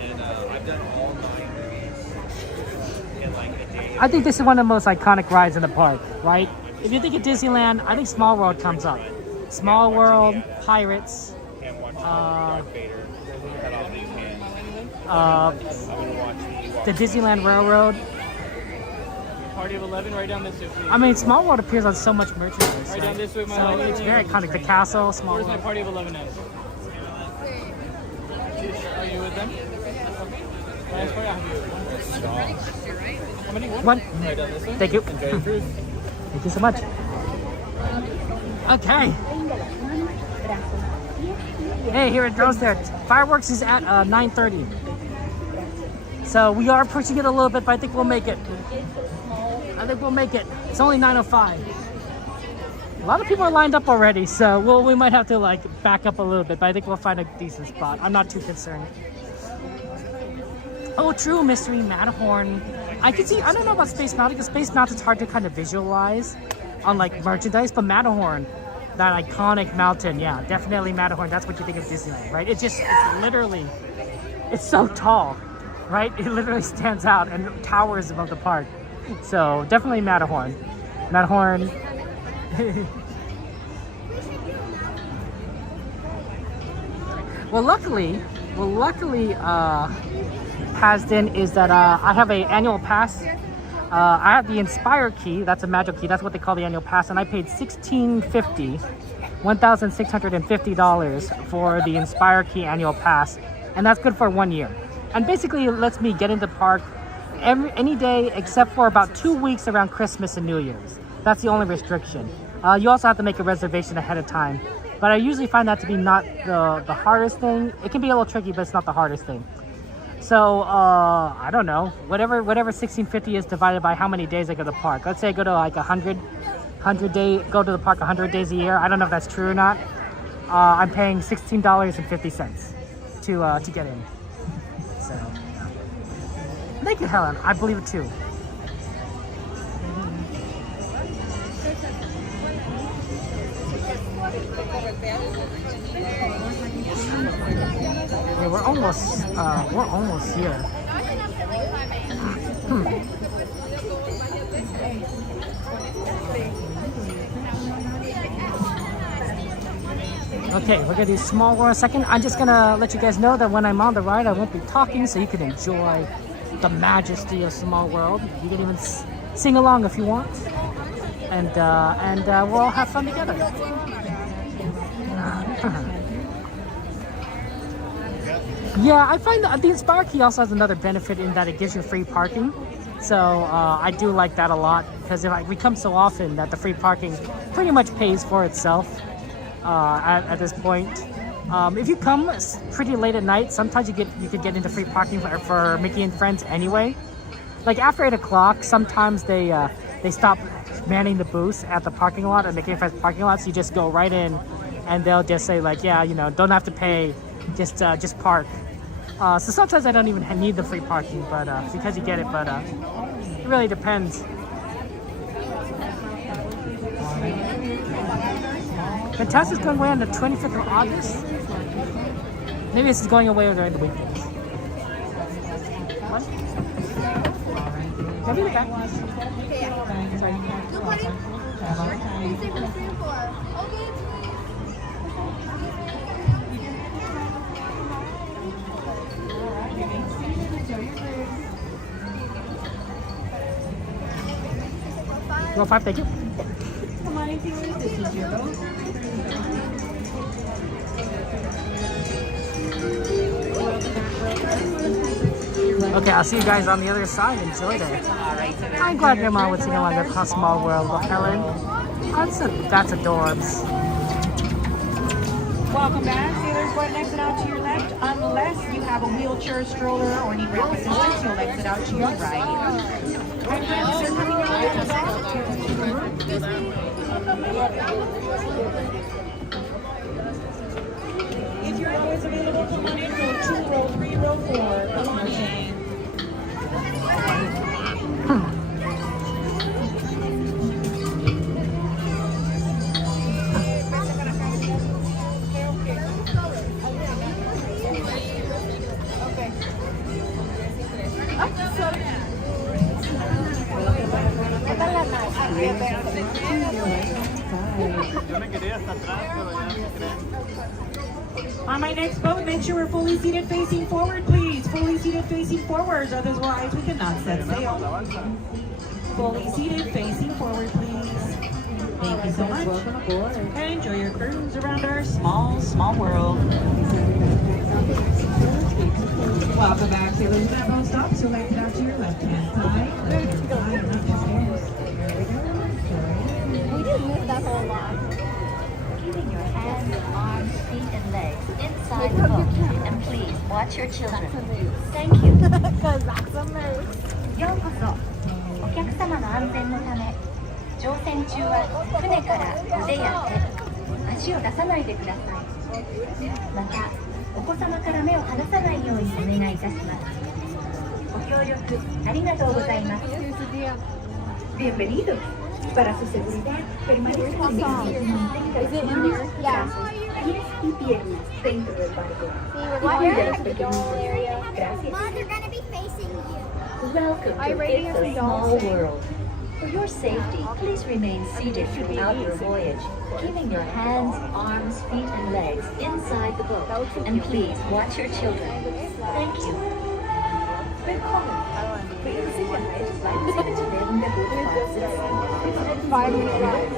And I've done all 9 movies in like a day. I think this is one of the most iconic rides in the park, right? If you think of Disneyland, I think Small World comes up. Small World, Pirates, the Disneyland Railroad. Party of 11 right down this way. I mean, Small World appears on so much merchandise. Right down this way, my So lady. it's very iconic. The castle, Small Where's my World. Party of 11 at? Are you with them? Last party, I'll have you with one. How many? One? One. Right down this way. Thank you. Enjoy the cruise. Thank you so much. Okay. Hey, here it goes there. Fireworks is at 9:30. So we are pushing it a little bit, but I think we'll make it. It's only 9:05. A lot of people are lined up already, so we might have to like back up a little bit, but I think we'll find a decent spot. I'm not too concerned. Oh, true, Mystery Matterhorn. I don't know about Space Mountain, because Space Mountain's hard to kind of visualize on like merchandise, but Matterhorn, that iconic mountain, yeah, definitely Matterhorn. That's what you think of Disneyland, right? It's so tall, right? It literally stands out and towers above the park. So definitely Matterhorn. Well, luckily, Hasden is that I have an annual pass. I have the Inspire key. That's a magic key. That's what they call the annual pass. And I paid $1,650 for the Inspire key annual pass. And that's good for 1 year. And basically it lets me get into the park any day except for about 2 weeks around Christmas and New Year's. That's the only restriction. You also have to make a reservation ahead of time. But I usually find that to be not the hardest thing. It can be a little tricky, but it's not the hardest thing. So, I don't know. Whatever 1650 is divided by how many days I go to the park. Let's say I go to like 100 day, go to the park 100 days a year. I don't know if that's true or not. I'm paying $16.50 to get in. So, thank you, Helen. I believe it too. Yeah, we're almost here. Okay, we're gonna do small world in a second. I'm just gonna let you guys know that when I'm on the ride, I won't be talking, so you can enjoy the majesty of Small World. You can even sing along if you want, and we'll all have fun together. Yeah, I find that the Inspire Key also has another benefit in that it gives you free parking. So I do like that a lot because we come so often that the free parking pretty much pays for itself at this point. If you come pretty late at night, sometimes you could get into free parking for Mickey and Friends anyway. Like after 8 o'clock, sometimes they stop manning the booths at the parking lot at Mickey and Friends parking lot. So you just go right in, and they'll just say like, yeah, you know, don't have to pay, just park. So sometimes I don't even need the free parking, but because you get it. But it really depends. Fantastic's going away on the 25th of August. Maybe this is going away during the weekends. What? Maybe the guy. Row 5, thank you. Okay, I'll see you guys on the other side. Enjoy that. I'm glad your mom would sing along with How Small World. Well, Helen, that's adorbs. Welcome back. Sailors, go ahead and exit out to your left. Unless you have a wheelchair, stroller, or need ramp assistance, you'll exit out to your right. If your elbow is available, come on in. Row 2, row 3, row 4. Come on in. On my next boat, make sure we're fully seated facing forward, please. Fully seated facing forwards, otherwise we cannot set sail. Fully seated facing forward, please. Thank you so much. And enjoy your cruise around our small world. Welcome back, sailors. That boat stop, so exit out to your left-hand side. Left-hand side, and up the stairs. We did move that whole lot. Keeping your hands, arms, feet, and legs inside the boat. And please watch your children. Thank you. Because that's a moose. ようこそ。お客様の安全のため、乗船中は船から腕や手、足を出さないでください。また、お子様から目を離さないようにお願いいたします。ご協力ありがとうございます。Bienvenidos. Para su seguridad, permanezcan vigilantes y mantengan las manos, brazos, pies y piernas dentro del barco. Cuiden de los pequeños. Gracias. Welcome to It's a Small World. For your safety, please remain seated throughout your voyage, keeping your hands, arms, feet, and legs inside the boat. And please watch your children. Thank you. Willkommen. Für Ihre Sicherheit bleiben Sie bitte während der Bootfahrt sitzen. 5-minute ride.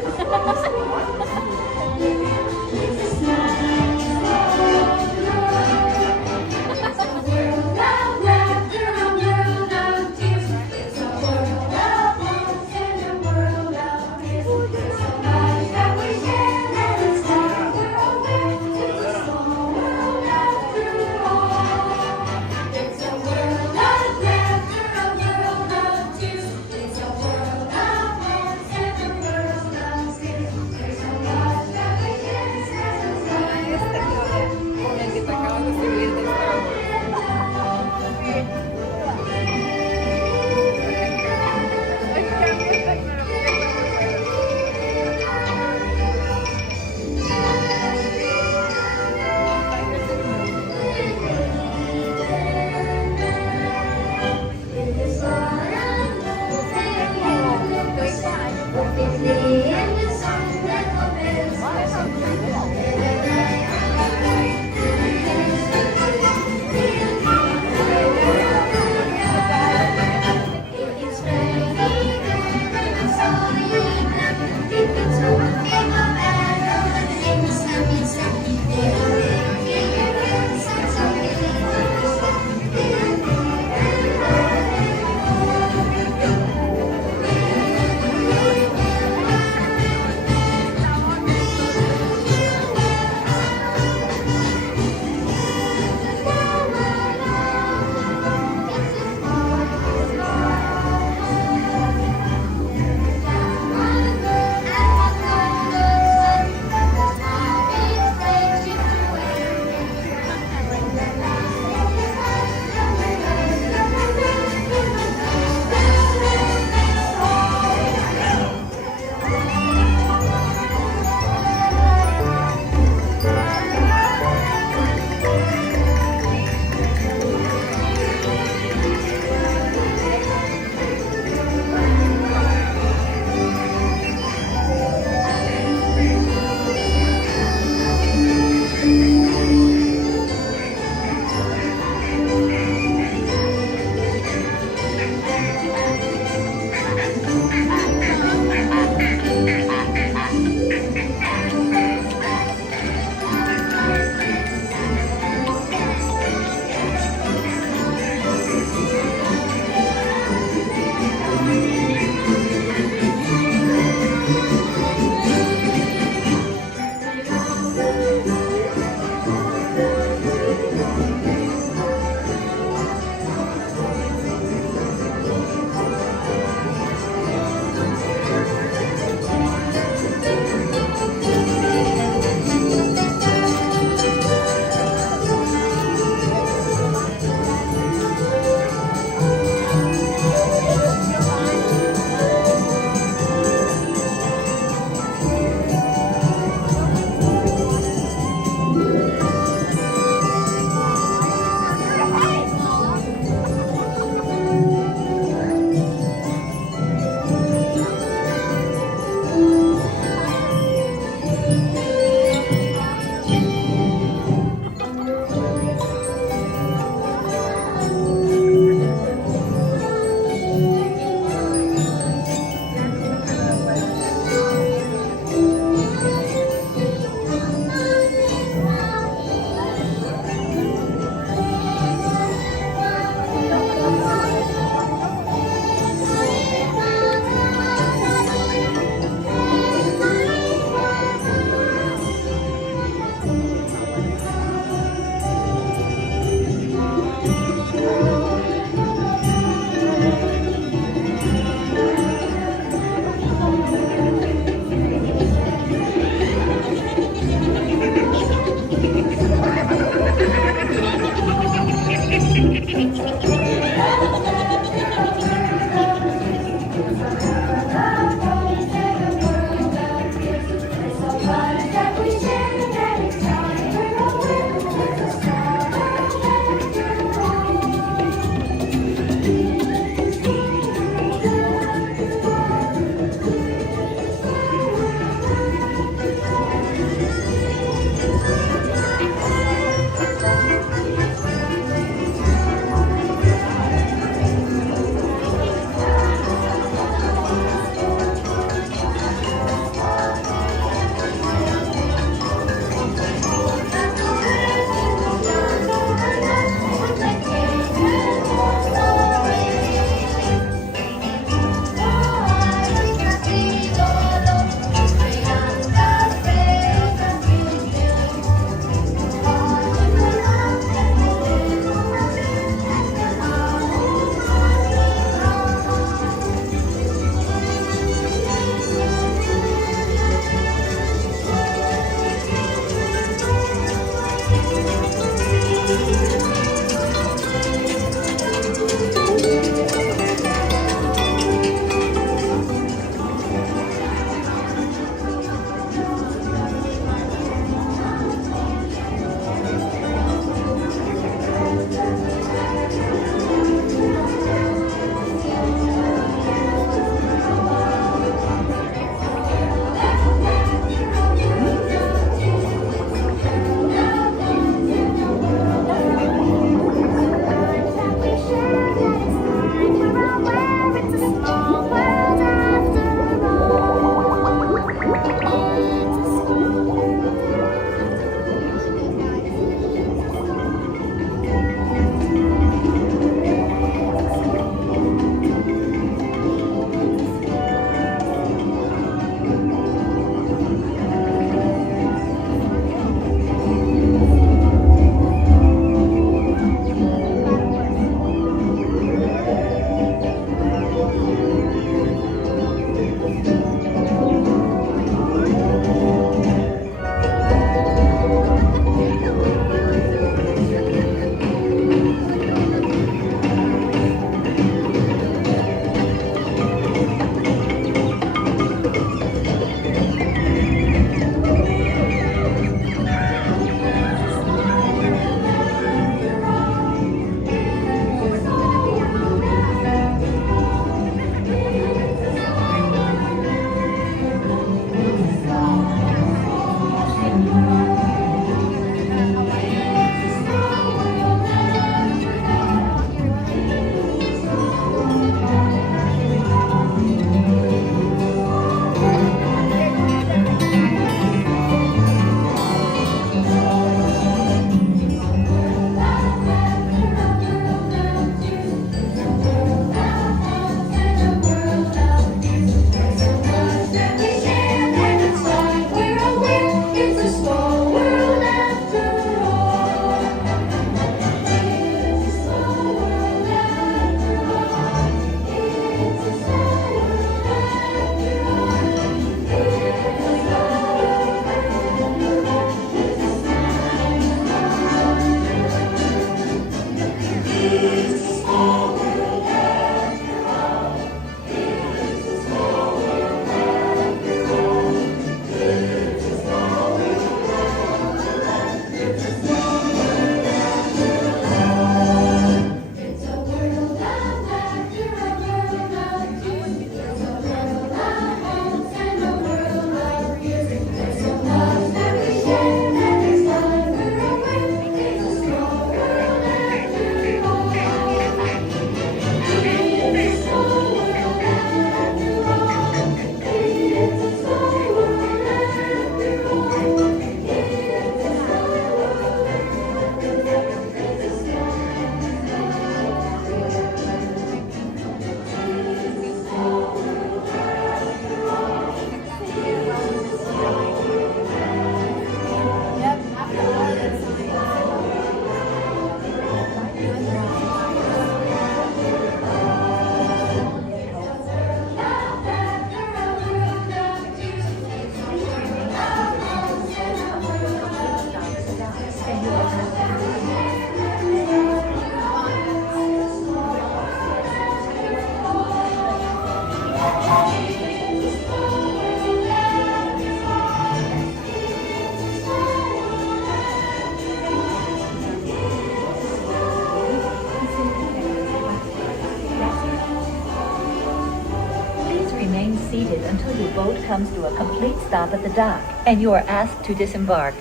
seated until your boat comes to a complete stop at the dock and you are asked to disembark.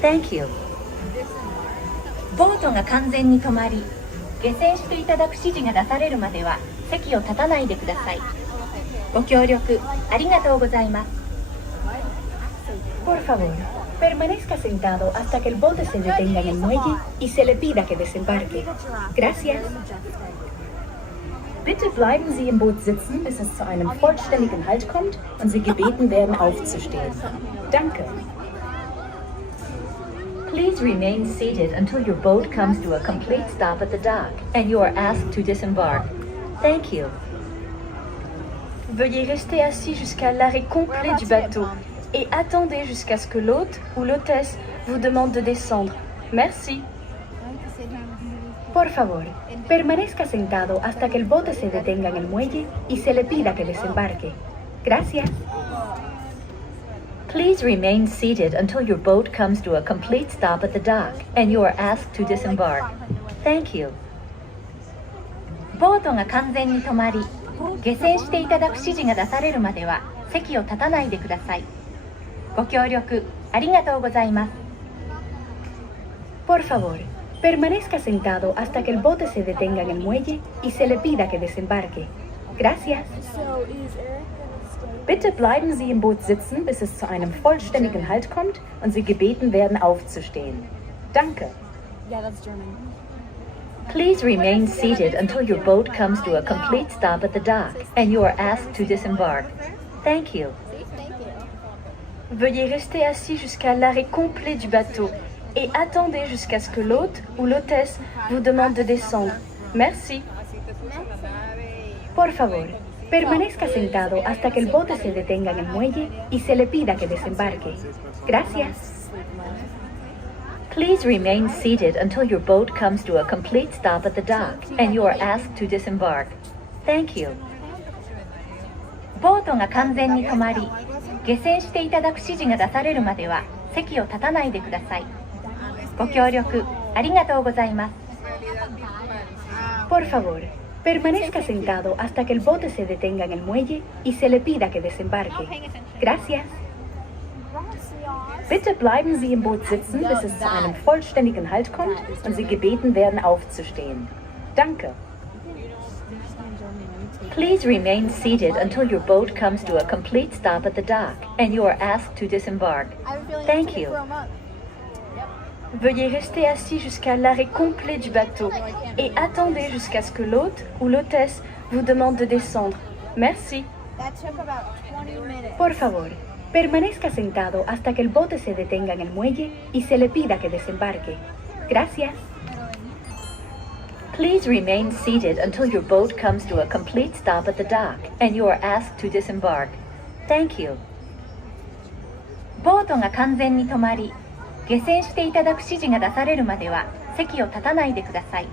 Thank you. ボートが完全に止まり、下船していただく指示が出されるまでは席を立たないでください。ご協力ありがとうございます。Por favor, permanezca sentado hasta que el bote se detenga en el muelle y se le pida que desembarque. Gracias. Bitte bleiben Sie im Boot sitzen, bis es zu einem vollständigen Halt kommt und Sie gebeten werden, aufzustehen. Danke. Please remain seated until your boat comes to a complete stop at the dock and you are asked to disembark. Thank you. Veuillez rester assis jusqu'à l'arrêt complet du bateau et attendez jusqu'à ce que l'hôte ou l'hôtesse vous demande de descendre. Merci. Por favor, permanezca sentado hasta que el bote se detenga en el muelle y se le pida que desembarque. Gracias. Please remain seated until your boat comes to a complete stop at the dock and you are asked to disembark. Thank you. ボートが完全に止まり、下船していただく指示が出されるまでは席を立たないでください。ご協力ありがとうございます。Por favor, permanezca sentado hasta que el bote se detenga en el muelle y se le pida que desembarque. Gracias. Bitte bleiben Sie im Boot sitzen, bis es zu einem vollständigen Halt kommt und Sie gebeten werden, aufzustehen. Danke. Yeah, that's German. Please remain seated until your boat comes to a complete stop at the dock and you are asked to disembark. Thank you. Veuillez rester assis jusqu'à l'arrêt complet du bateau et attendez jusqu'à ce que l'hôte ou l'hôtesse vous demande de descendre. Merci. Por favor, permanezca sentado hasta que el bote se detenga en el muelle y se le pida que desembarque. Gracias. Please remain seated until your boat comes to a complete stop at the dock and you are asked to disembark. Thank you. ボートが完全に止まり、下船していただく指示が出されるまでは席を立たないでください。ご協力ありがとうございます。Por favor, permanezca sentado hasta que el bote se detenga en el muelle y se le pida que desembarque. Gracias. Bitte bleiben Sie im Boot sitzen, bis es zu einem vollständigen Halt kommt und Sie gebeten werden, aufzustehen. Danke. Please remain seated until your boat comes to a complete stop at the dock and you are asked to disembark. Thank you. Veuillez rester assis jusqu'à l'arrêt complet du bateau et attendez jusqu'à ce que l'hôte ou l'hôtesse vous demande de descendre. Merci. That took about 20 minutes. Por favor, permanezca sentado hasta que el bote se detenga en el muelle y se le pida que desembarque. Gracias. Please remain seated until your boat comes to a complete stop at the dock and you are asked to disembark. Thank you. ボートが完全に止まり、下船していただく指示が出されるまでは席を立たないでください。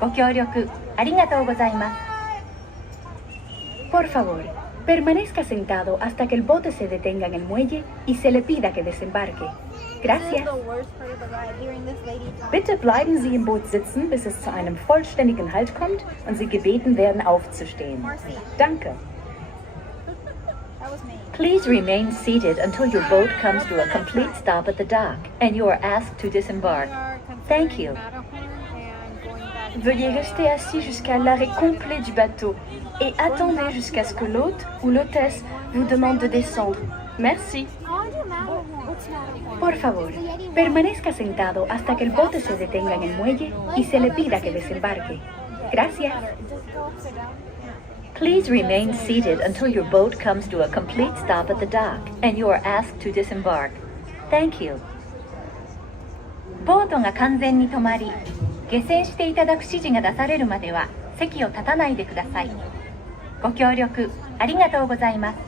ご協力ありがとうございます。Por favor, permanezca sentado hasta que el bote se detenga en el muelle y se le pida que desembarque. Gracias. Bitte bleiben Sie im Boot sitzen, bis es zu einem vollständigen Halt kommt und Sie gebeten werden, aufzustehen. Danke. Please remain seated until your boat comes to a complete stop at the dock and you are asked to disembark. Thank you. Veuillez rester assis jusqu'à l'arrêt complet du bateau et attendez jusqu'à ce que l'hôte ou l'hôtesse vous demande de descendre. Merci. Por favor, permanezca sentado hasta que el bote se detenga en el muelle y se le pida que desembarque. Gracias. Please remain seated until your boat comes to a complete stop at the dock and you are asked to disembark. Thank you. ボートが完全に止まり、下船していただく指示が出されるまでは席を立たないでください。ご協力ありがとうございます。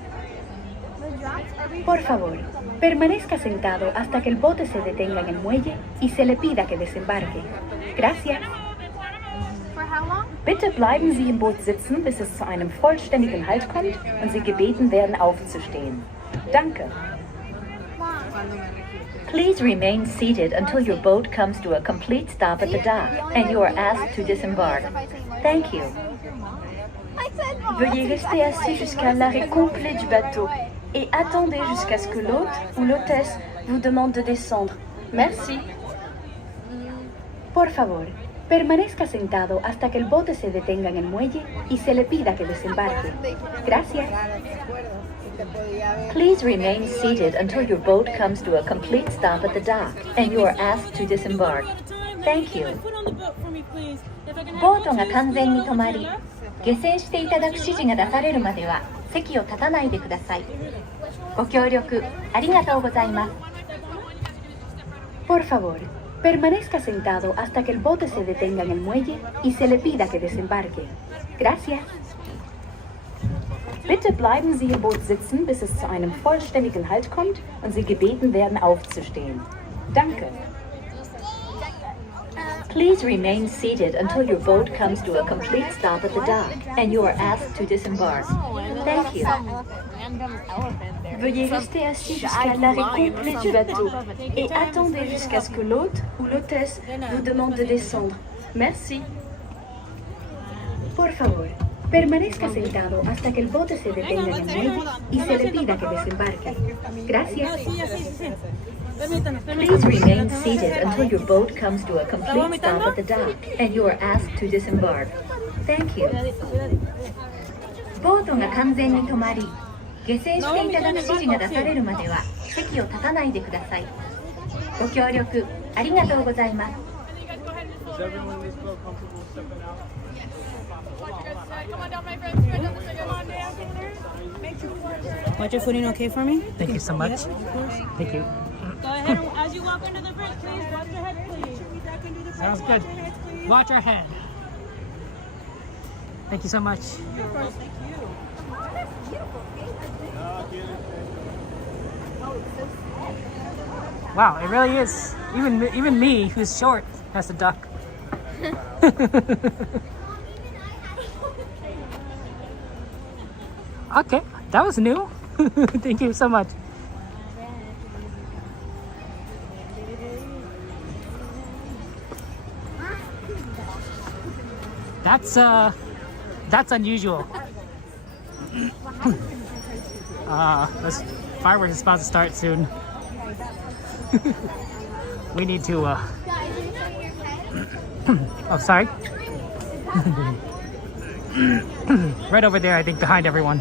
Por favor, permanezca sentado hasta que el bote se detenga en el muelle y se le pida que desembarque. Gracias. Bitte bleiben Sie im Boot sitzen, bis es zu einem vollständigen Halt kommt und Sie gebeten werden, aufzustehen. Danke. Please remain seated until your boat comes to a complete stop at the dock and you are asked to disembark. Thank you. Veuillez rester assis jusqu'à l'arrêt complet du bateau et attendez jusqu'à ce que l'hôte ou l'hôtesse vous demande de descendre. Merci. Por favor, permanezca sentado hasta que el bote se detenga en el muelle y se le pida que desembarque. Gracias. Please remain seated until your boat comes to a complete stop at the dock and you are asked to disembark. Thank you. ボートが完全に止まり、下船していただく指示が出されるまでは席を立たないでください。ご協力ありがとうございます。Por favor, permanezca sentado hasta que el bote se detenga en el muelle y se le pida que desembarque. Gracias. Bitte bleiben Sie im Boot sitzen, bis es zu einem vollständigen Halt kommt und Sie gebeten werden, aufzustehen. Danke. Please remain seated until your boat comes to a complete stop at the dock and you are asked to disembark. Thank you. Veuillez rester assis jusqu'à l'arrêt complet du bateau et attendez jusqu'à ce que l'hôte ou l'hôtesse vous demande de descendre. Merci. Por favor, permanezca sentado hasta que el bote se detenga en el muelle y se le pida que desembarque. Gracias. Please remain seated until your boat comes to a complete stop at the dock and you are asked to disembark. Thank you. ボートが完全に止まり、下船していただく指示が出されるまでは席を立たないでください。ご協力ありがとうございます。Watch your footing okay for me? Thank you so much. Yes, of course. Thank you. Go ahead, as you walk under the bridge, please, watch your head, please. Sounds good. Watch our head. Thank you so much. Wow, it really is. Even me, who's short, has to duck. Okay, that was new. Thank you so much. That's unusual. This fireworks is about to start soon. We need to oh, sorry. Right over there, I think, behind everyone.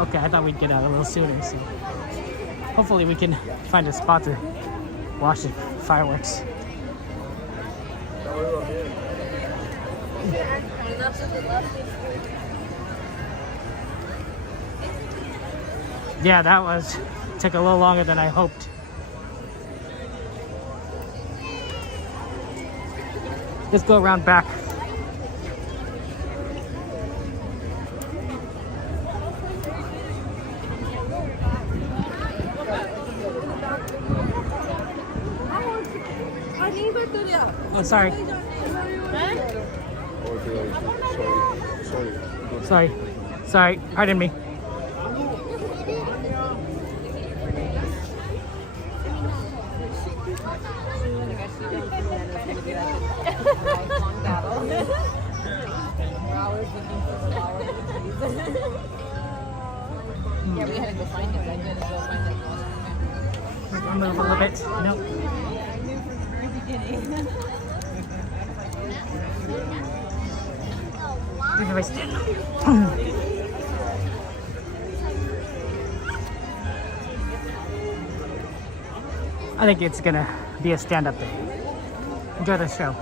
Okay, I thought we'd get out a little sooner, so hopefully we can find a spot to watch the fireworks. Yeah, that took a little longer than I hoped. Let's go around back. Oh, sorry. Sorry. Pardon me. Yeah, we had to go find it. I did go find it. Move a little bit. No. If I stand up. I think it's gonna be a stand-up day. Enjoy the show.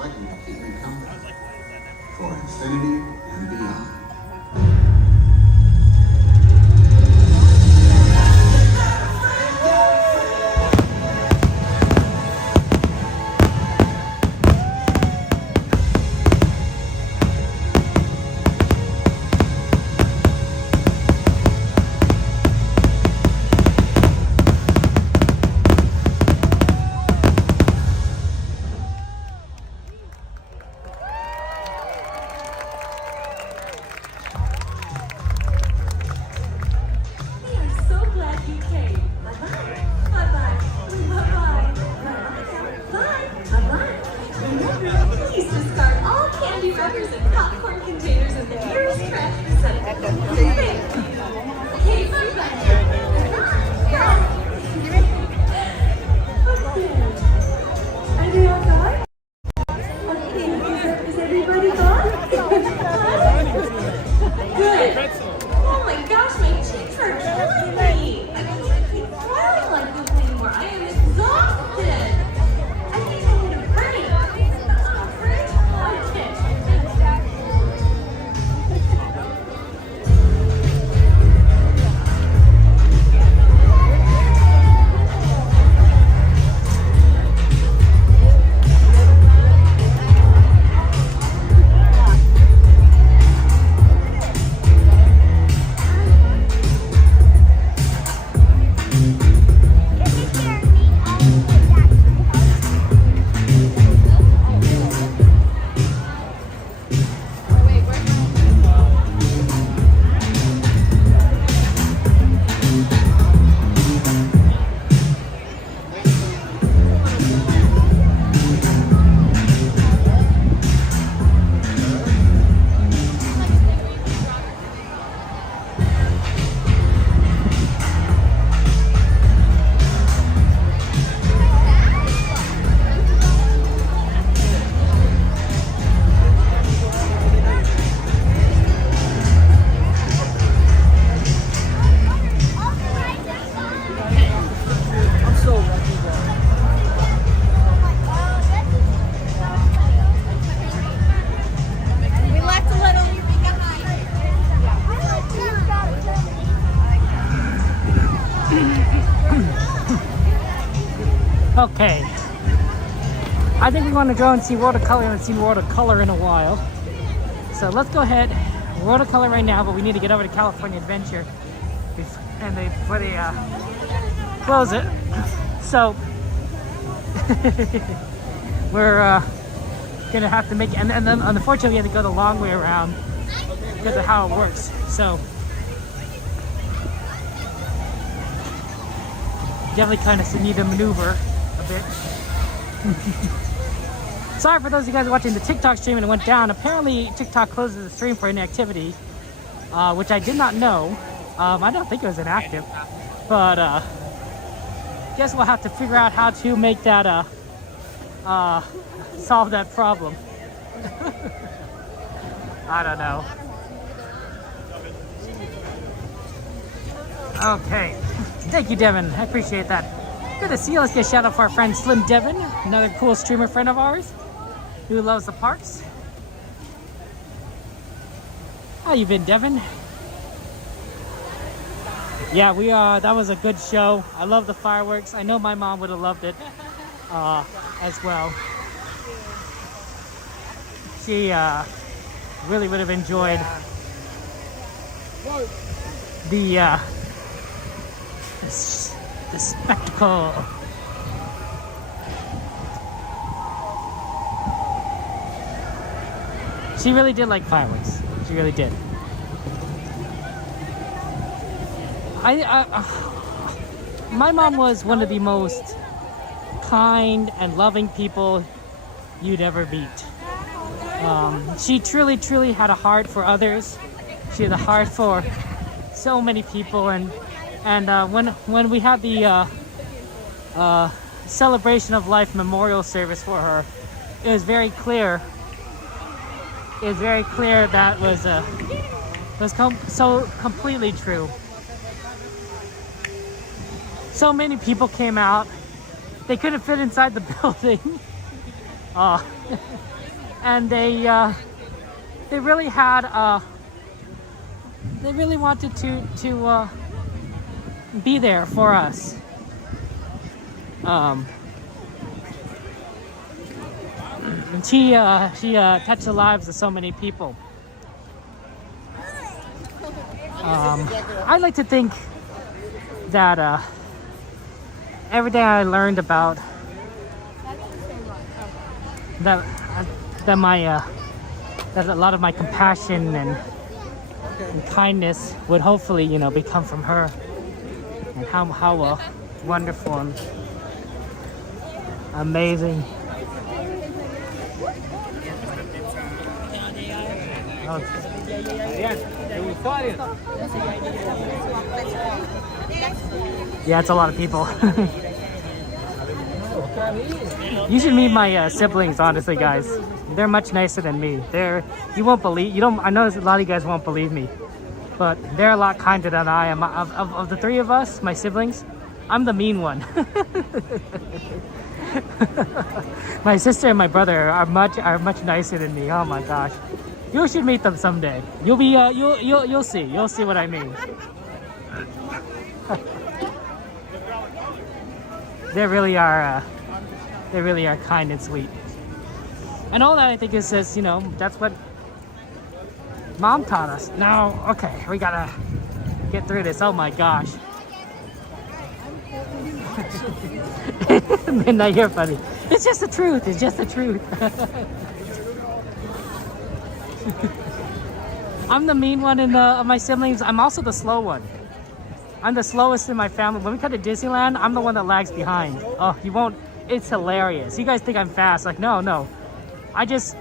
lucky to keep me company for infinity and beyond. Okay. I think we want to go and see watercolor. I haven't seen watercolor in a while. So let's go ahead. Watercolor right now, but we need to get over to California Adventure. And before they close it. So we're gonna have to make it, and then unfortunately we have to go the long way around because of how it works. So definitely kind of need to maneuver a bit. Sorry for those of you guys watching the TikTok stream and it went down. Apparently TikTok closes the stream for inactivity, which I did not know. I don't think it was inactive, but guess we'll have to figure out how to make that solve that problem. I don't know. Okay, thank you, Devin. I appreciate that. Good to see you. Let's get a shout out for our friend Slim Devin, another cool streamer friend of ours who loves the parks. How you been, Devin? Yeah, that was a good show. I love the fireworks. I know my mom would have loved it as well. She really would have enjoyed the spectacle. She really did like fireworks. She really did. My mom was one of the most kind and loving people you'd ever meet. She truly had a heart for others. She had a heart for so many people, and when we had the celebration of life memorial service for her, it was very clear. It was very clear that was so completely true. So many people came out. They couldn't fit inside the building. And they really had they really wanted to be there for us. And she touched the lives of so many people. I like to think that every day I learned about that that a lot of my compassion and kindness would hopefully, you know, become from her, and how wonderful and amazing. Yeah, it's a lot of people. You should meet my siblings, honestly, guys. They're much nicer than me. You won't believe, I know a lot of you guys won't believe me, but they're a lot kinder than I am. Of the three of us, my siblings, I'm the mean one. My sister and my brother are much nicer than me. Oh my gosh. You should meet them someday. You'll see. You'll see what I mean. They really are kind and sweet. And all that, I think, is just, you know, that's what Mom taught us. Now, okay, we gotta get through this. Oh my gosh. Midnight, you're funny. It's just the truth. It's just the truth. I'm the mean one of my siblings. I'm also the slow one. I'm the slowest in my family. When we come to Disneyland, I'm the one that lags behind. Oh, you won't. It's hilarious. You guys think I'm fast? Like, no. This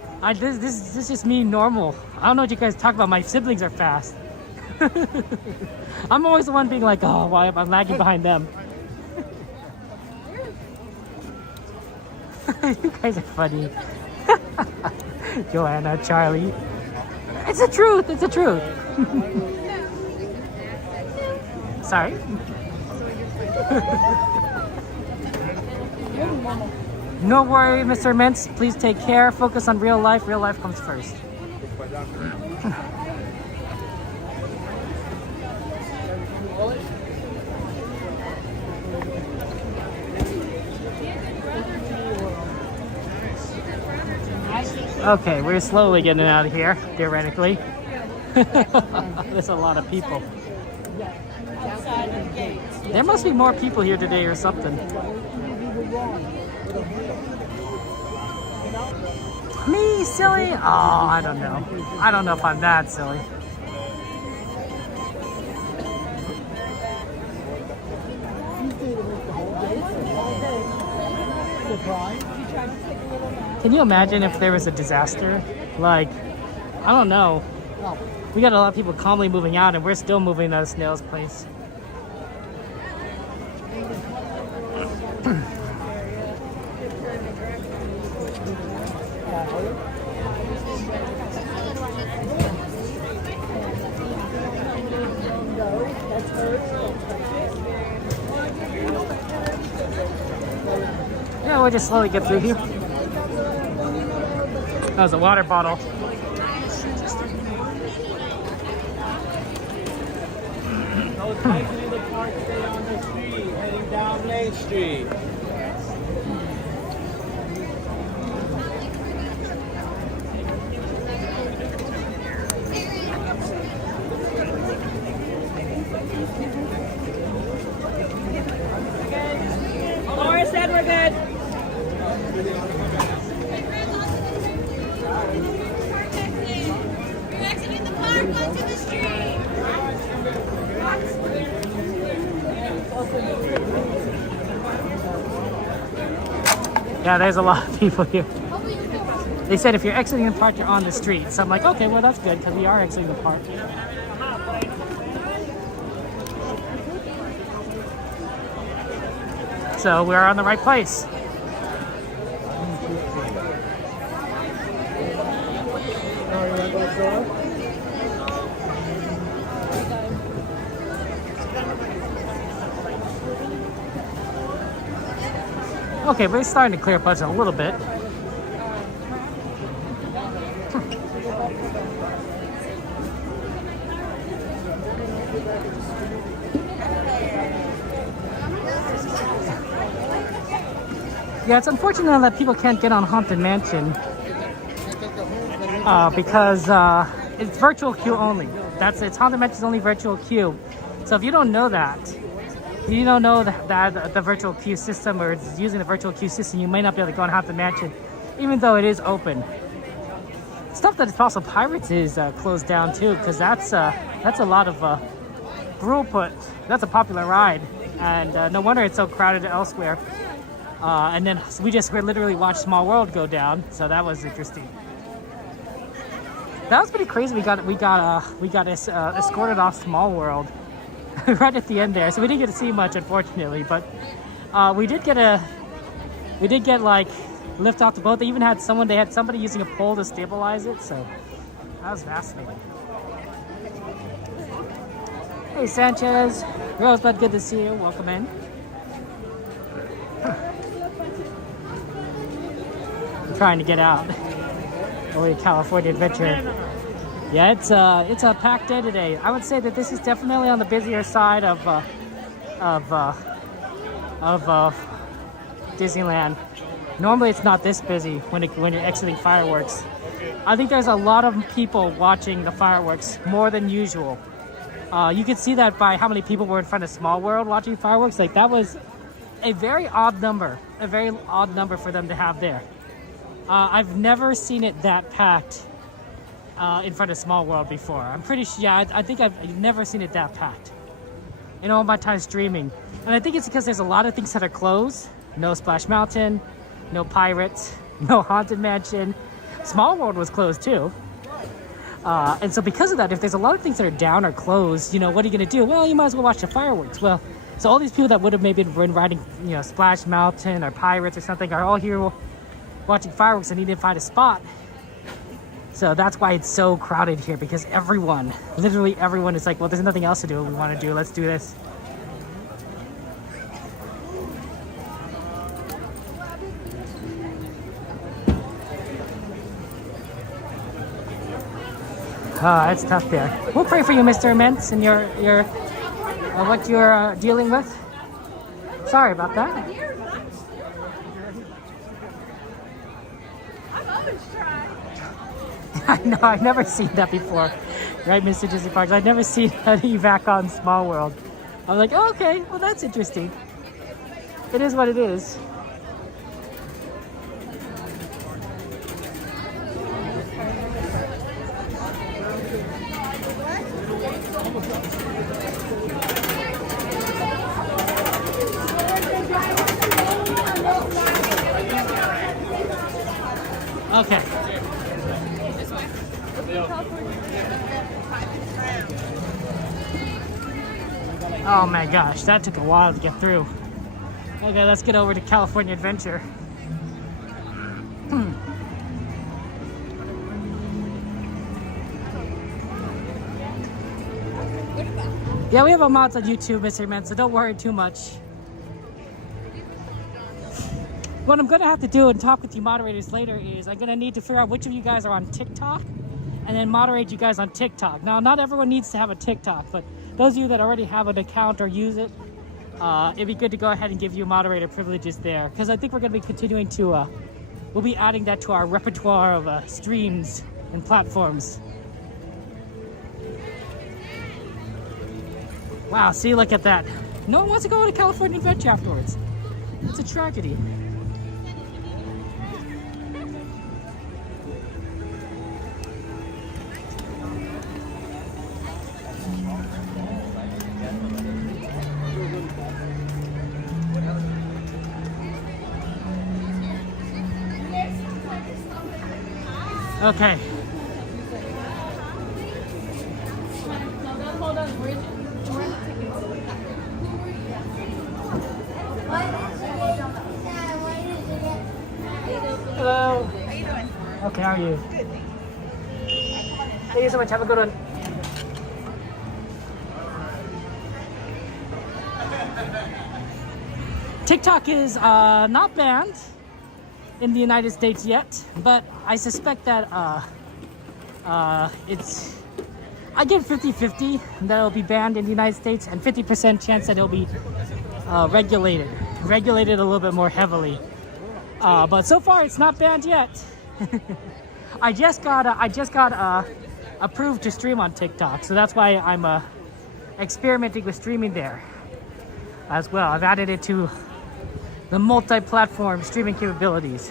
is just me, normal. I don't know what you guys talk about. My siblings are fast. I'm always the one being like, oh, why I'm lagging behind them. You guys are funny. Joanna, Charlie. It's the truth. It's the truth. Sorry. No worry, Mr. Mintz. Please take care. Focus on real life. Real life comes first. Okay, we're slowly getting out of here, theoretically. There's a lot of people. There must be more people here today or something. Me, silly? Oh, I don't know. I don't know if I'm that silly. Can you imagine if there was a disaster? Like, I don't know. We got a lot of people calmly moving out, and we're still moving out of Snail's place. Yeah, we'll just slowly get through here. That was a water bottle. Exiting the park, stay on the street, heading down Main Street. Laura said we're good. You're exiting the park onto the street. Yeah, there's a lot of people here. They said if you're exiting the park, you're on the street. So I'm like, okay, well, that's good, because we are exiting the park. So we're on the right place. Okay, we're starting to clear up a little bit. Yeah, it's unfortunate that people can't get on Haunted Mansion because it's virtual queue only. It's Haunted Mansion's only virtual queue. So if you don't know that, you don't know that the virtual queue system or it's using the virtual queue system, you might not be able to go on Haunted Mansion, even though it is open. Stuff that Fossil Pirates is closed down too, because that's a lot of throughput. That's a popular ride, and no wonder it's so crowded elsewhere. And then we literally watched Small World go down, so that was interesting. That was pretty crazy. We got escorted off Small World right at the end there, so we didn't get to see much, unfortunately. But we did get like lift off the boat. They even had somebody using a pole to stabilize it, so that was fascinating. Hey Sanchez, Rosebud, good to see you. Welcome in. I'm trying to get out. Only California Adventure. Yeah, it's a packed day today. I would say that this is definitely on the busier side of Disneyland. Normally, it's not this busy when you're exiting fireworks. I think there's a lot of people watching the fireworks more than usual. You could see that by how many people were in front of Small World watching fireworks. Like that was a very odd number for them to have there. I've never seen it that packed in front of Small World before. I'm pretty sure, yeah, I think I've never seen it that packed in all my time streaming. And I think it's because there's a lot of things that are closed. No Splash Mountain, no Pirates, no Haunted Mansion. Small World was closed too. And so because of that, if there's a lot of things that are down or closed, you know, what are you going to do? Well, you might as well watch the fireworks. Well, so all these people that would have maybe been riding, you know, Splash Mountain or Pirates or something are all here watching fireworks and need to find a spot. So that's why it's so crowded here, because everyone, literally everyone is like, well, there's nothing else to do. We want to do, let's do this. It's tough there. We'll pray for you, Mr. Immense, and your what you're dealing with. Sorry about that. I've always tried. I know, I've never seen that before. Right, Mr. Disney Parks? I've never seen you back on Small World. I was like, oh, okay, well, that's interesting. It is what it is. Okay. Oh my gosh, that took a while to get through. Okay, let's get over to California Adventure. Yeah, we have a mods on YouTube, Mr. Man, so don't worry too much. What I'm gonna have to do and talk with you moderators later is I'm gonna need to figure out which of you guys are on TikTok and then moderate you guys on TikTok. Now, not everyone needs to have a TikTok, but those of you that already have an account or use it, it'd be good to go ahead and give you moderator privileges there, because I think we're gonna be continuing to, we'll be adding that to our repertoire of streams and platforms. Wow, see, look at that. No one wants to go on a California Adventure afterwards. It's a tragedy. Okay. Hello. How you doing? Okay, how are you? Good. Thank you so much. Have a good one. TikTok is not banned in the United States yet, but I suspect that I get 50-50 that it'll be banned in the United States, and 50% chance that it'll be regulated a little bit more heavily. But so far, it's not banned yet. I just got approved to stream on TikTok, so that's why I'm experimenting with streaming there as well. I've added it to the multi-platform streaming capabilities.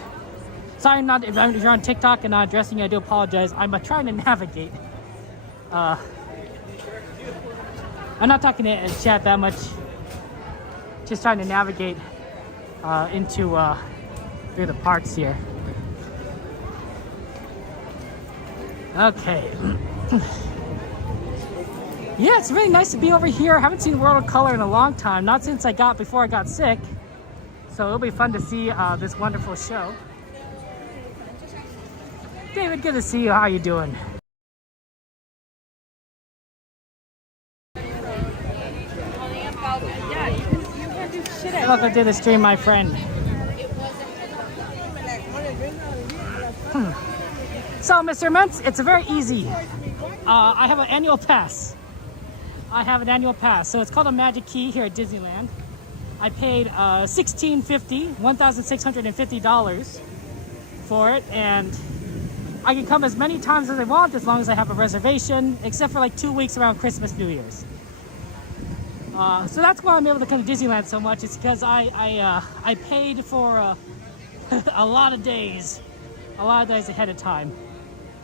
Sorry, if you're on TikTok and not addressing you, I do apologize. I'm trying to navigate. I'm not talking to chat that much. Just trying to navigate into through the parks here. Okay. Yeah, it's really nice to be over here. I haven't seen World of Color in a long time, not since before I got sick. So it'll be fun to see this wonderful show. David, good to see you. How you doing? Welcome to the stream, my friend. So, Mr. Mentz, it's very easy. I have an annual pass. So it's called a Magic Key here at Disneyland. I paid $1,650 for it, and I can come as many times as I want as long as I have a reservation, except for like 2 weeks around Christmas, New Year's. So that's why I'm able to come to Disneyland so much. It's because I paid for a lot of days ahead of time.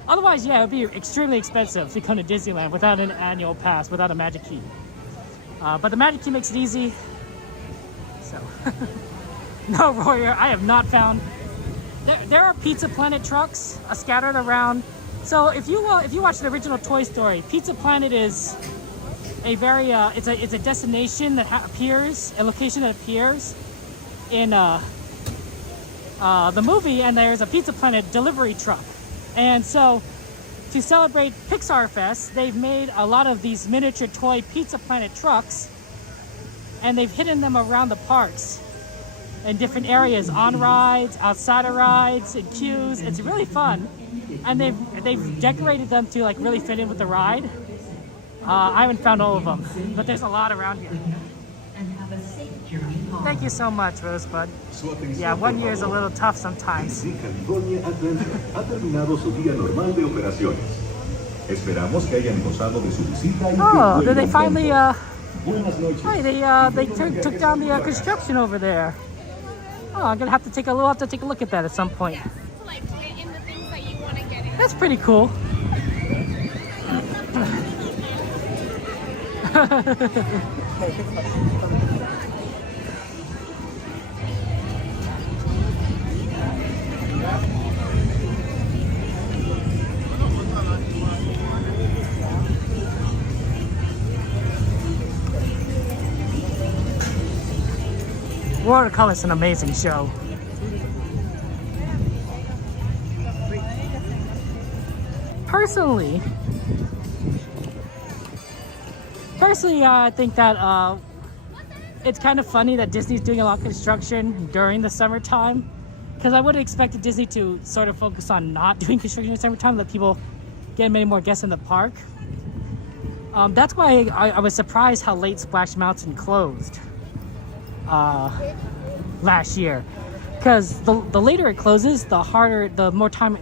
Otherwise, yeah, it would be extremely expensive to come to Disneyland without an annual pass, without a Magic Key. But the Magic Key makes it easy. So, no, Royer, I have not found. There are Pizza Planet trucks scattered around. So if you watch the original Toy Story, Pizza Planet is a very it's a destination that appears, a location that appears in the movie, and there's a Pizza Planet delivery truck. And so to celebrate Pixar Fest, they've made a lot of these miniature toy Pizza Planet trucks, and they've hidden them around the parks in different areas, on rides, outside of rides, in queues. It's really fun, and they've decorated them to like really fit in with the ride. I haven't found all of them, but there's a lot around here. Thank you so much, Rosebud. Yeah, 1 year is a little tough sometimes. California Adventure ha terminado su día normal de operaciones. Esperamos que hayan gozado de su visita y oh, did they finally Buenas noches. hey, they took down the construction over there. Oh, I'm gonna have to take a look at that at some point. Yes, like get in the things that you want to get in. That's pretty cool. World of Color is an amazing show. Personally, I think that it's kind of funny that Disney's doing a lot of construction during the summertime, because I would have expected Disney to sort of focus on not doing construction in the summertime, let people get many more guests in the park. That's why I was surprised how late Splash Mountain closed last year, because the later it closes, the more time,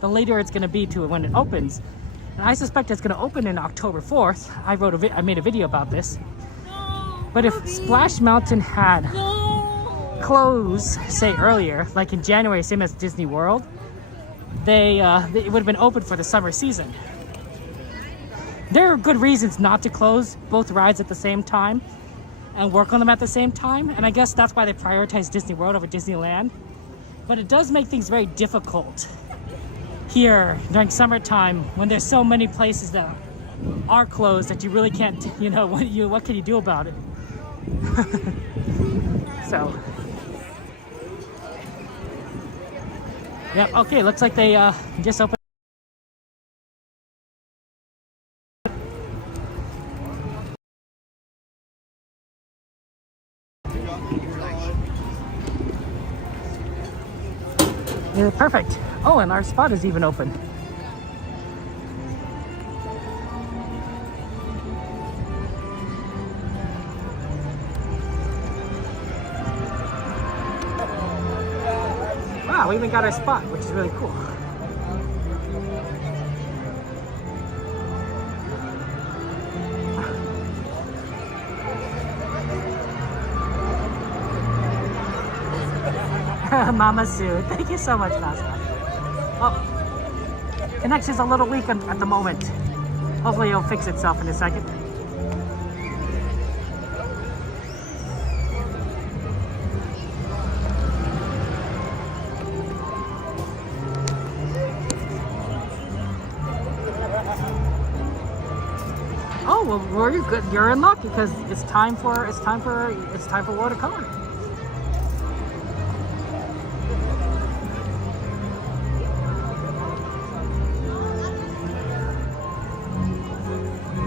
the later it's going to be to when it opens. And I suspect it's going to open in October 4th. I made a video about this. But if Splash Mountain had closed, say earlier, like in January, same as Disney World, it would have been open for the summer season. There are good reasons not to close both rides at the same time and work on them at the same time. And I guess that's why they prioritize Disney World over Disneyland. But it does make things very difficult here during summertime when there's so many places that are closed that you really can't, what can you do about it? So, yep, okay, looks like they just opened. Yeah, perfect. Oh, and our spot is even open. we even got our spot, which is really cool. Mama Sue, thank you so much, Mascot. Oh, connection's a little weak at the moment. Hopefully it'll fix itself in a second. Oh well, you're good. You're in luck because it's time for watercolor.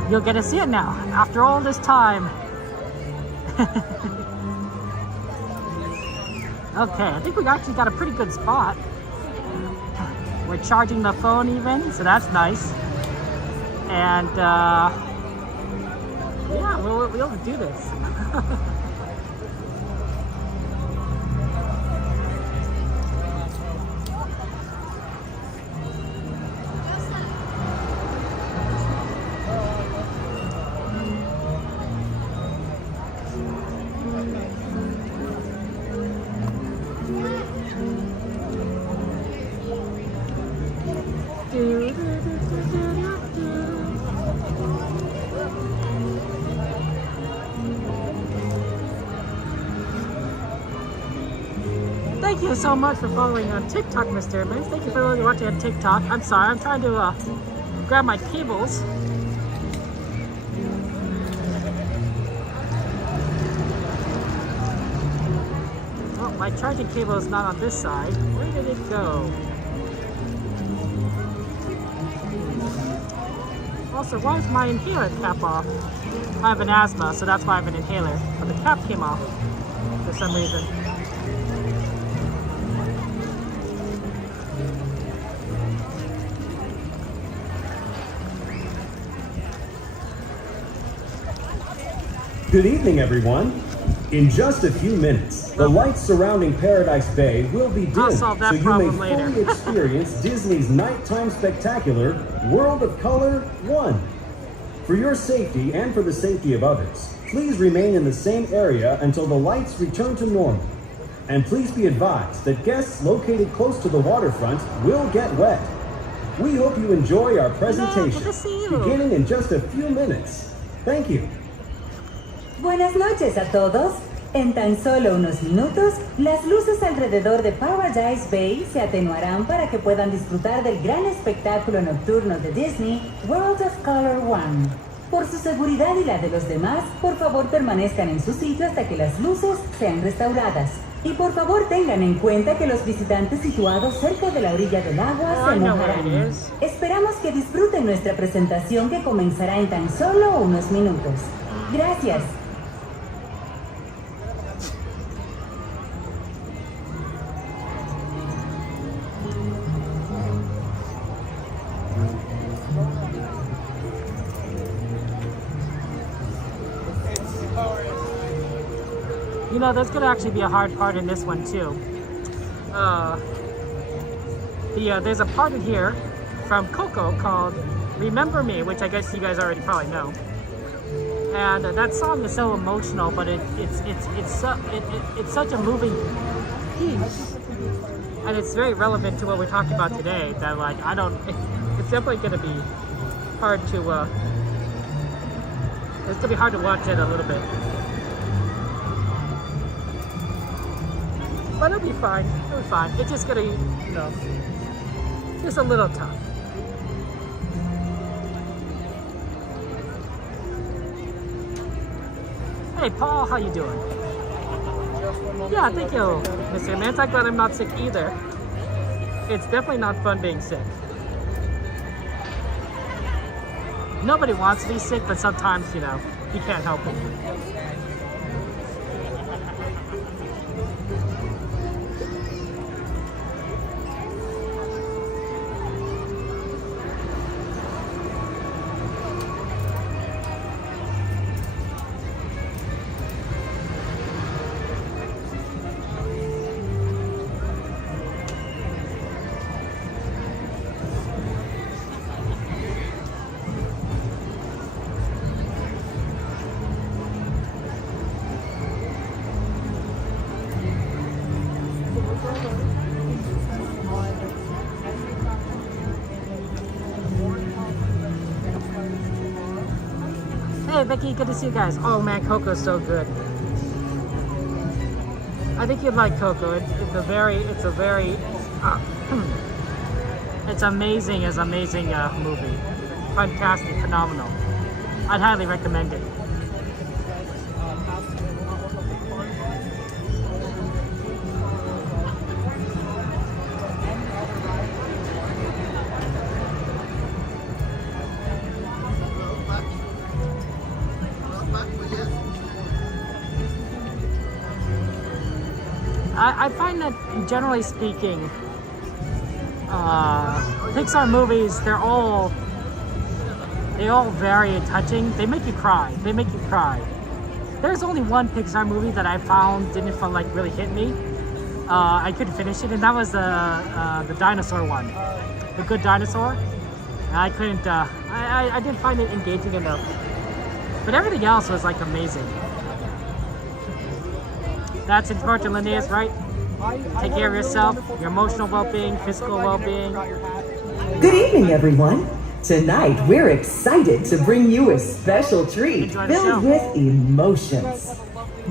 You'll get to see it now, after all this time. Okay, I think we actually got a pretty good spot. We're charging the phone even, so that's nice. And yeah, we'll be able to do this. Thank you so much for following on TikTok, Mr. Evans. Thank you for watching on TikTok. I'm sorry, I'm trying to grab my cables. Oh, my charging cable is not on this side. Where did it go? Also, why is my inhaler cap off? I have an asthma, so that's why I have an inhaler. But the cap came off for some reason. Good evening, everyone. In just a few minutes, the lights surrounding Paradise Bay will be dimmed, so you may fully experience Disney's nighttime spectacular, World of Color 1. For your safety and for the safety of others, please remain in the same area until the lights return to normal. And please be advised that guests located close to the waterfront will get wet. We hope you enjoy our presentation, beginning in just a few minutes. Thank you. Buenas noches a todos. En tan solo unos minutos, las luces alrededor de Paradise Bay se atenuarán para que puedan disfrutar del gran espectáculo nocturno de Disney, World of Color 1. Por su seguridad y la de los demás, por favor permanezcan en su sitio hasta que las luces sean restauradas. Y por favor tengan en cuenta que los visitantes situados cerca de la orilla del agua se mojarán. Esperamos que disfruten nuestra presentación que comenzará en tan solo unos minutos. Gracias. You know, there's gonna actually be a hard part in this one too. There's a part in here from Coco called "Remember Me," which I guess you guys already probably know. And that song is so emotional, but it's such a moving piece, and it's very relevant to what we're talking about today. That like it's definitely gonna be hard to. It's gonna be hard to watch it a little bit. But it'll be fine. It'll be fine. It's just gonna, just a little tough. Hey, Paul, how you doing? Yeah, thank you, Mr. Mance. I'm glad I'm not sick either. It's definitely not fun being sick. Nobody wants to be sick, but sometimes, you can't help it. Hi, Vicky. Good to see you guys. Oh man, Coco's so good. I think you'd like Coco. It's amazing. It's amazing movie. Fantastic, phenomenal. I'd highly recommend it. I find that, generally speaking, Pixar movies, they all very touching. They make you cry. There's only one Pixar movie that I found didn't like really hit me. I couldn't finish it, and that was the Dinosaur one, The Good Dinosaur. I couldn't. I didn't find it engaging enough. But everything else was like amazing. That's important, Linnaeus, right? Take care of yourself, your emotional well-being, physical well-being. Good evening, everyone. Tonight, we're excited to bring you a special treat filled with emotions.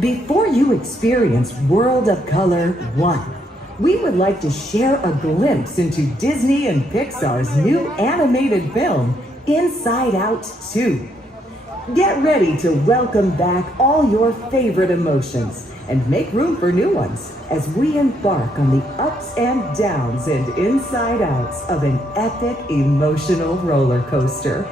Before you experience World of Color 1, we would like to share a glimpse into Disney and Pixar's new animated film, Inside Out 2. Get ready to welcome back all your favorite emotions and make room for new ones as we embark on the ups and downs and inside outs of an epic emotional roller coaster.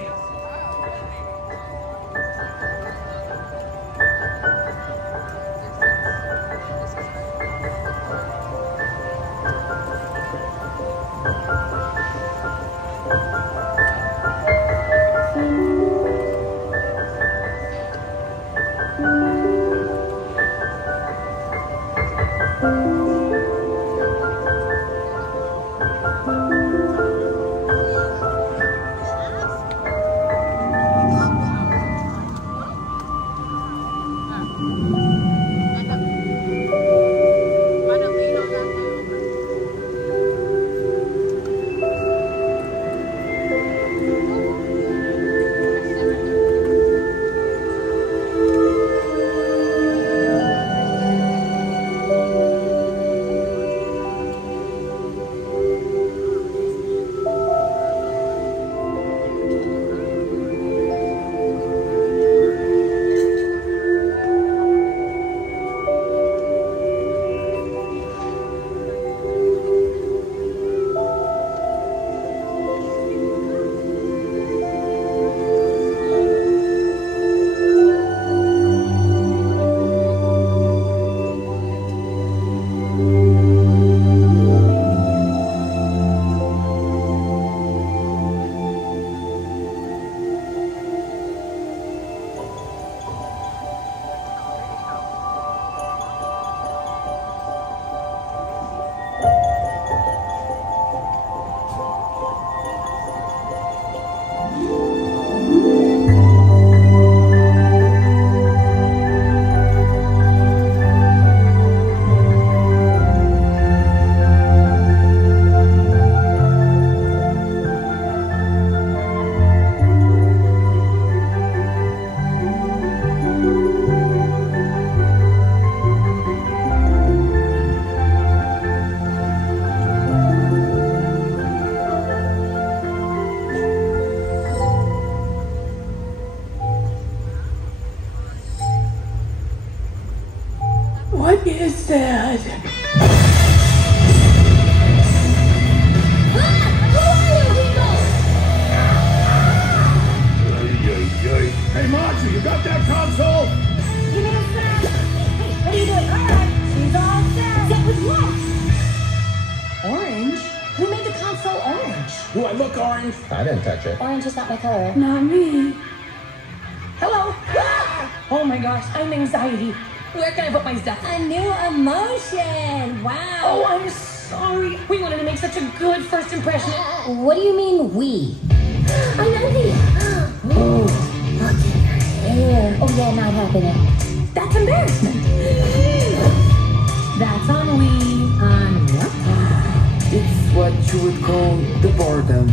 What is that? Hey, Machi, you got that console? Give me a sec. Hey, what are you doing? All right, she's all set. Set with what? Orange? Who made the console orange? Do I look orange? I didn't touch it. Orange is not my color. Not me. Hello. Oh my gosh, I'm anxiety. Where can I put my stuff? A new emotion. Wow. Oh, I'm sorry. We wanted to make such a good first impression. What do you mean we? I'm Andy. Oh, look at your hair. Oh yeah, not happening. That's embarrassment. That's on we. On what? It's what you would call the boredom.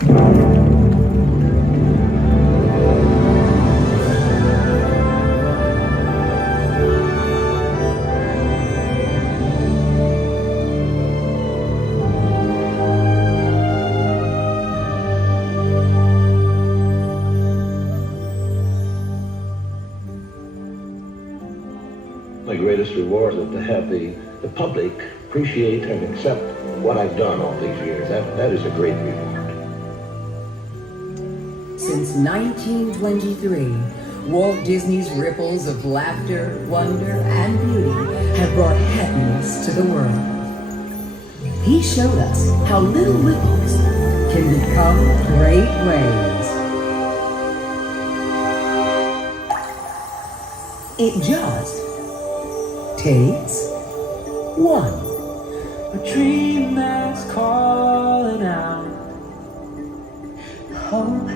My greatest reward is to have the public appreciate and accept what I've done all these years. That is a great reward. Since 1923, Walt Disney's ripples of laughter, wonder, and beauty have brought happiness to the world. He showed us how little ripples can become great waves. It just takes one. A dream that's calling out. Hope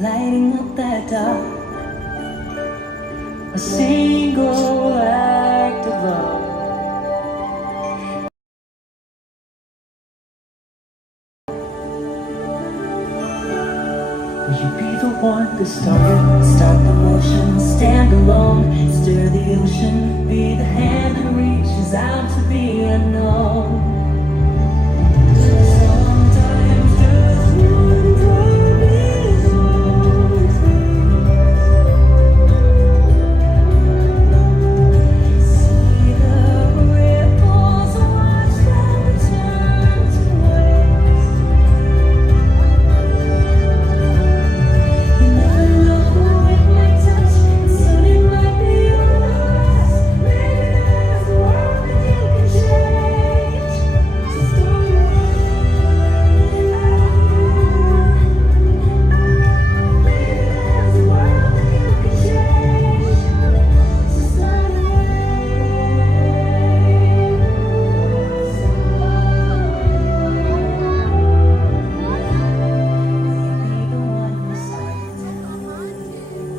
lighting up that dark. A single act of love. Will you be the one to start the motion, stand alone, stir the ocean, be the hand that reaches out to be unknown. Sometimes just one drop is all it takes. See the ripples, watch them turn to waves. You never know who it might touch, and soon it might be your last. Maybe there's a world that you can change. So start Maybe there's a world that you can change. So start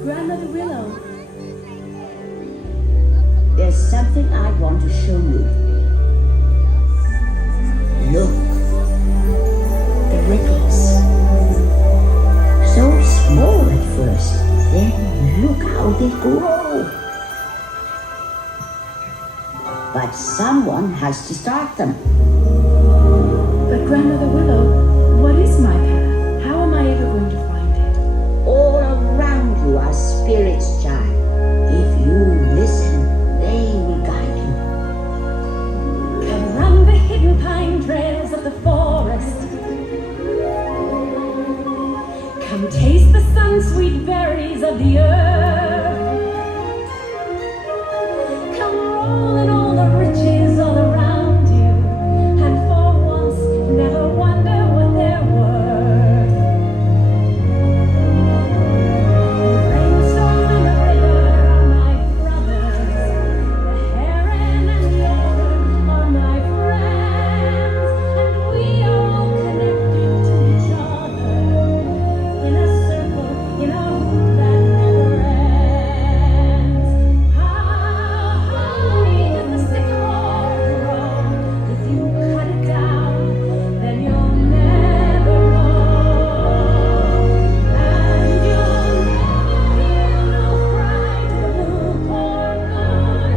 Grandmother Willow, there's something I want to show you. Look, the ripples. So small at first, then look how they grow. But someone has to start them. But Grandmother Willow, what is my path? How am I ever going to find it? All around you are spirits, child. If you listen, they will guide you. Come run the hidden pine trails of the forest. Come taste the sun-sweet berries of the earth. Come roll in all the riches all around you, and for once never wonder what they're worth. Rainstorm and the river are my brothers. The heron and the otter are my friends, and we are all connected to each other in a circle, in a hoop that never ends. How high does the sycamore grow? If you cut it down, then you'll never know. And you'll never hear no cry to the moon or good.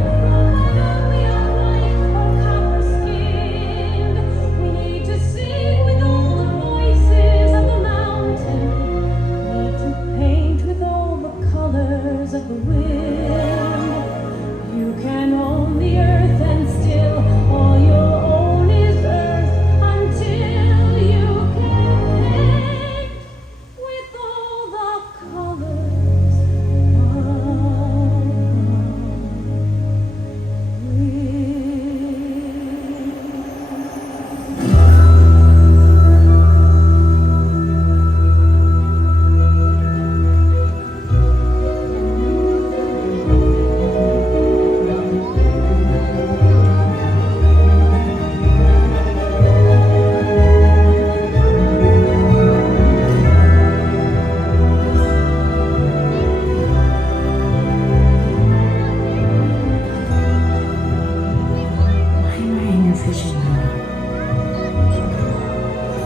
Whether we are white or copper-skinned, we need to sing with all the voices of the mountain. Need to paint with all the colors of the wind. You can own the earth, and still all you'll own is earth until you can paint with all the colors of the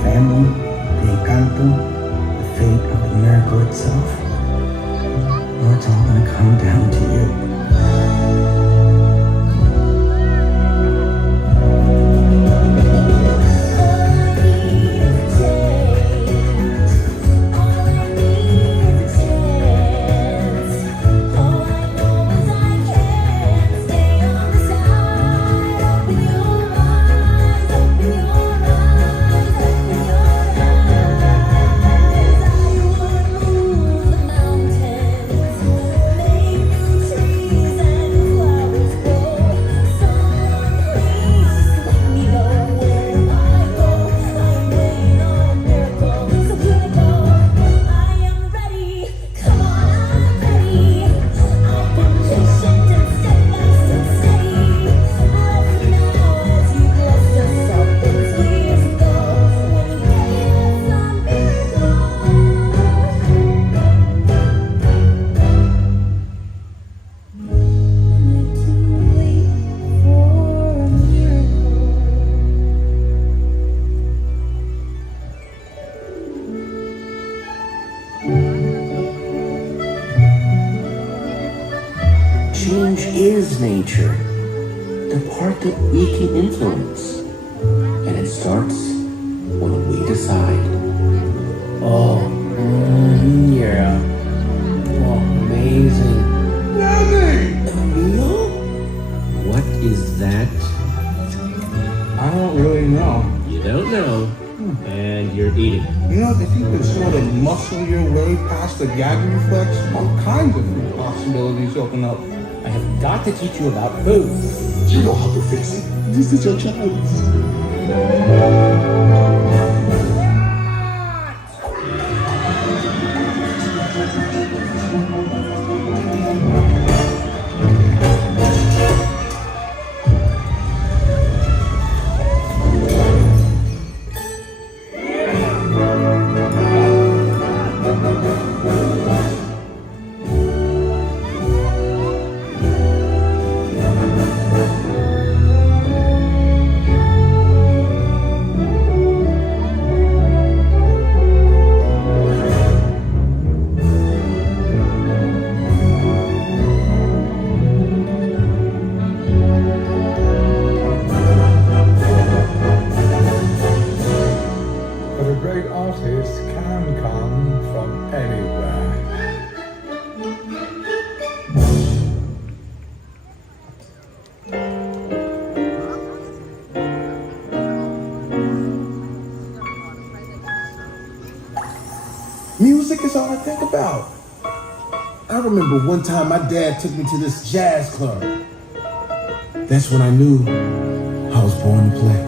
Family, they Encanto, the fate of the miracle itself? Well, it's all gonna come down to you. Change is nature, the part that we can influence. And it starts when we decide. Oh, yeah. Oh, amazing. Emil? What is that? I don't really know. You don't know, and you're eating. You know, if you can sort of muscle your way past the gag reflex, all kinds of new possibilities open up. I have got to teach you about food. You know how to fix it. This is your chance. Music is all I think about. I remember one time my dad took me to this jazz club. That's when I knew I was born to play.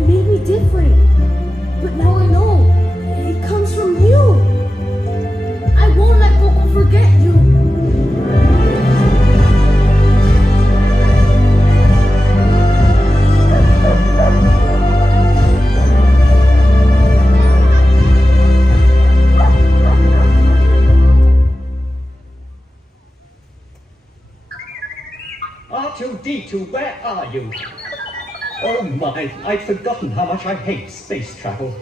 made me different. But now I know it comes from you. I won't let Coco forget you. R2-D2, where are you? Oh my, I'd forgotten how much I hate space travel.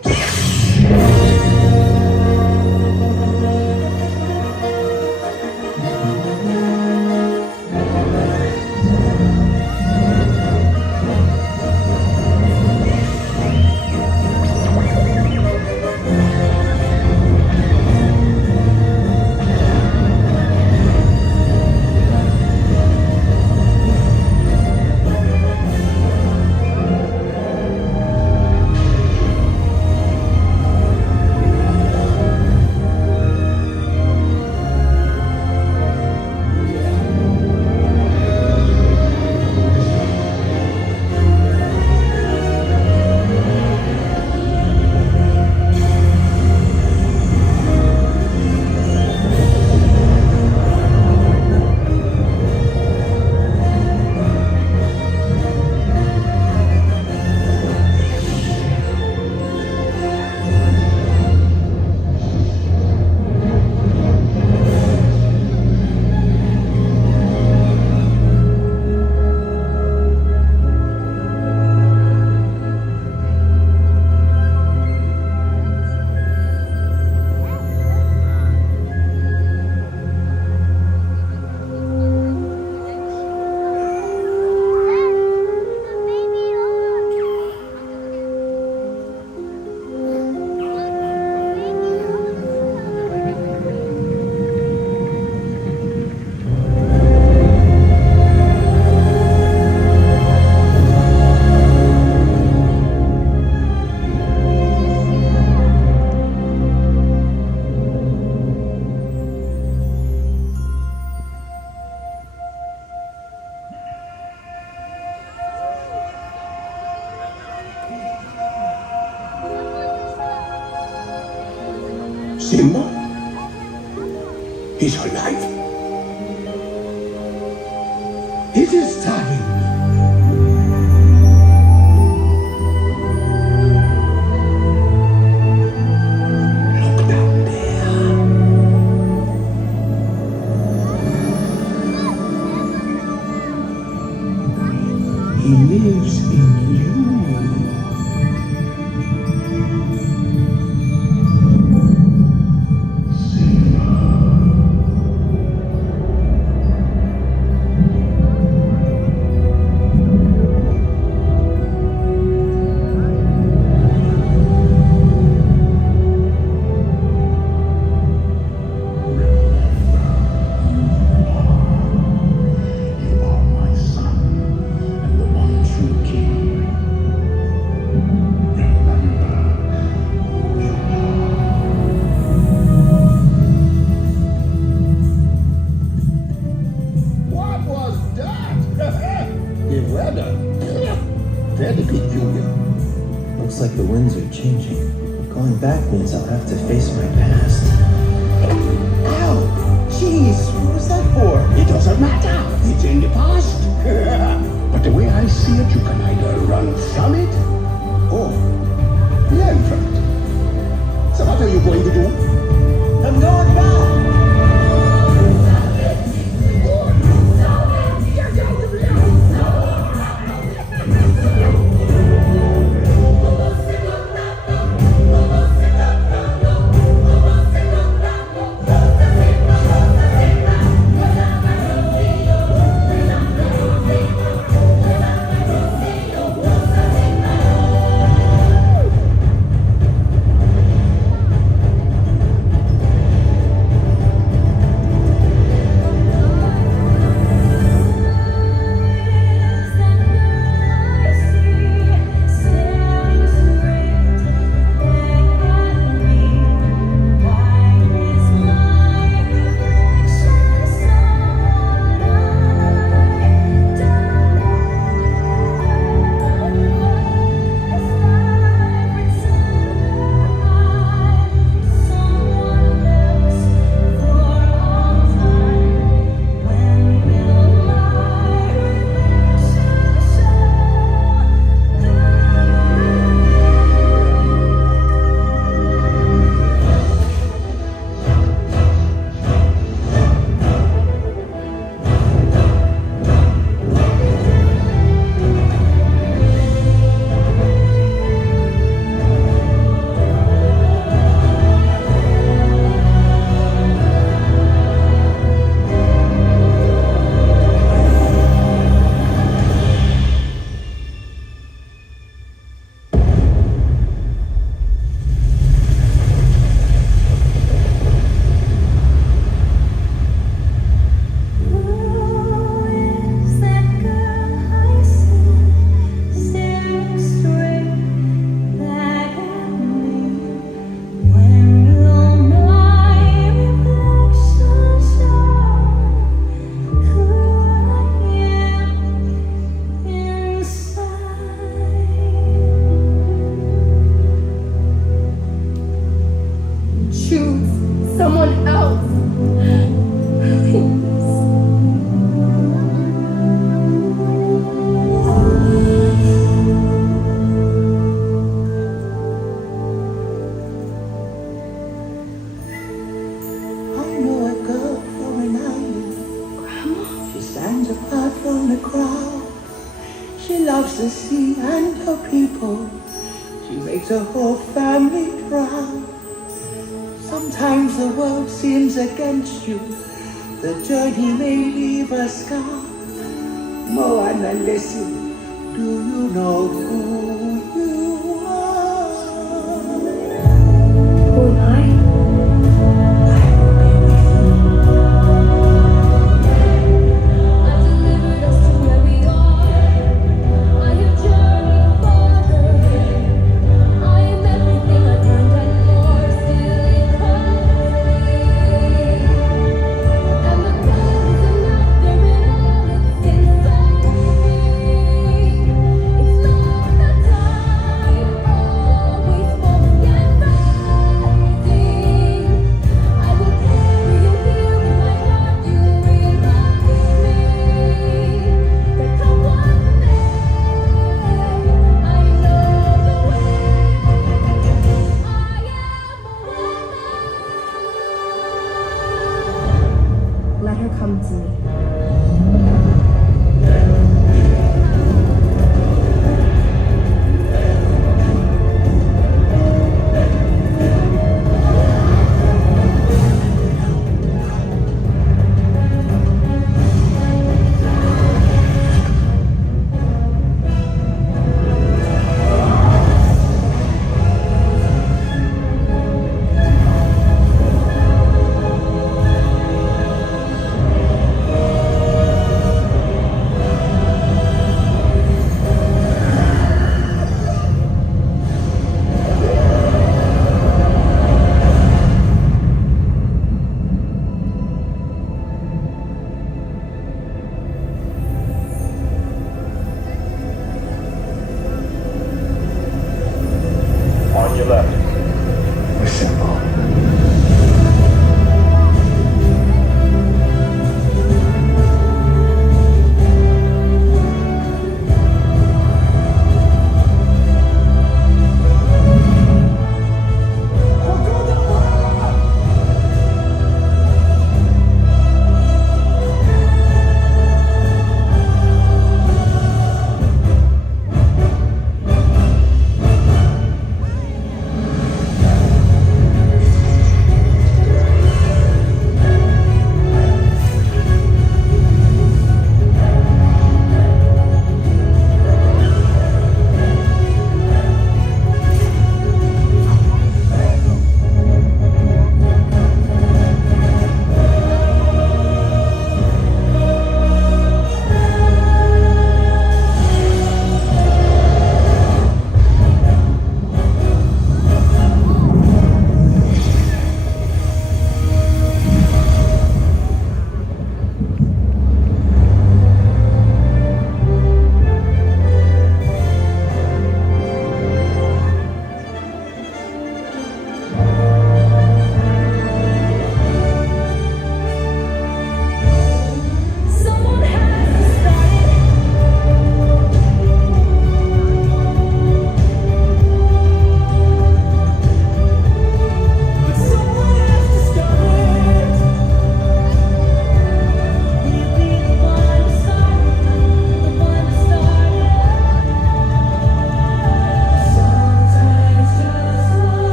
Simba? He's alive? It is time. Look down there. He lives in you. Like the winds are changing. Going back means I'll have to face my past. Ow! Jeez, what was that for? It doesn't matter. It's in the past. But the way I see it, you can either run from it or learn from it. So what are you going to do? I'm going back. makes a whole family proud. Sometimes the world seems against you. The journey may leave a scar. Moana, listen, do you know who you are? Who am I? It's not the time.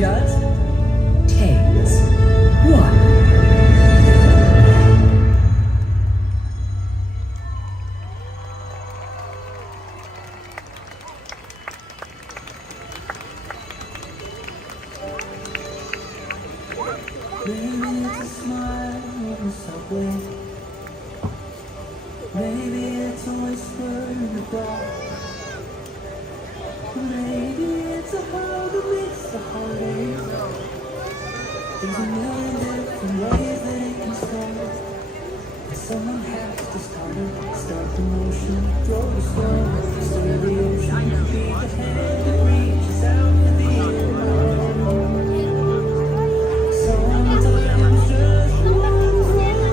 just takes one. Maybe it's a smile on the subway. Maybe it's a whisper in the dark. Maybe it's a hug amidst the heartache. There's a million different ways that it can start. But someone has to start it. Start the motion, throw the stone, stir the ocean, be the hand that reaches out for the unknown. Sometimes just one will be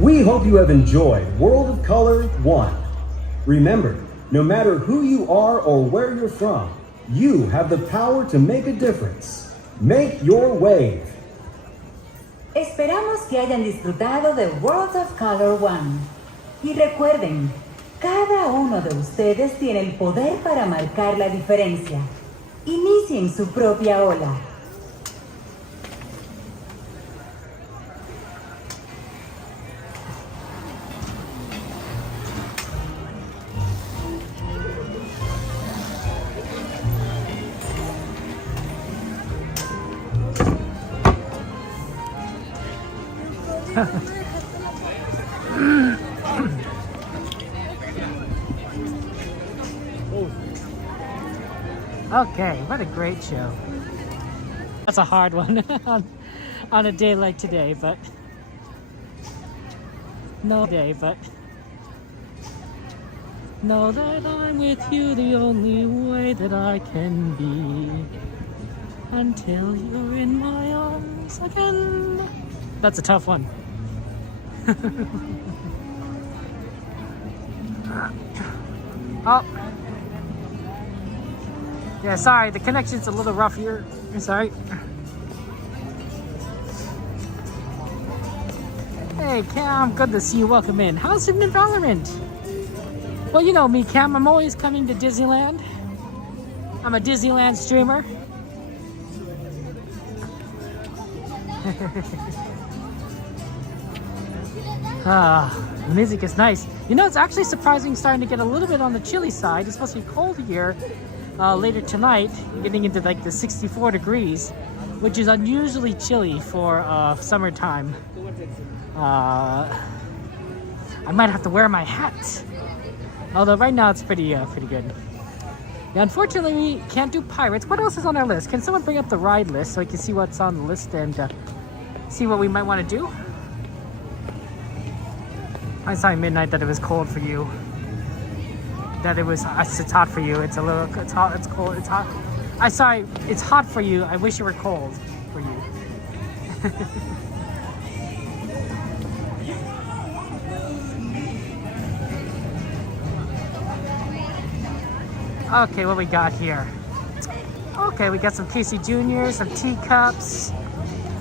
We hope you have enjoyed World of Color 1. Remember, no matter who you are or where you're from, you have the power to make a difference. Make your wave. Esperamos que hayan disfrutado de World of Color 1. Y recuerden, cada uno de ustedes tiene el poder para marcar la diferencia. Inicien su propia ola. Okay, what a great show. That's a hard one on a day like today, but no day, but know that I'm with you the only way that I can be until you're in my arms again. That's a tough one. Oh. Yeah, sorry, the connection's a little rough here. Sorry. Hey, Cam, good to see you. Welcome in. How's the environment? Well, you know me, Cam. I'm always coming to Disneyland. I'm a Disneyland streamer. The music is nice. You know, it's actually surprising starting to get a little bit on the chilly side. It's supposed to be cold here later tonight, getting into like the 64 degrees, which is unusually chilly for summertime. I might have to wear my hat. Although right now it's pretty good. Now, unfortunately, we can't do pirates. What else is on our list? Can someone bring up the ride list so I can see what's on the list and see what we might want to do? I saw at midnight that it was cold for you. That it's hot for you. It's hot, it's cold, it's hot. It's hot for you. I wish it were cold for you. Okay, what we got here? Okay, we got some Casey Jr., some teacups,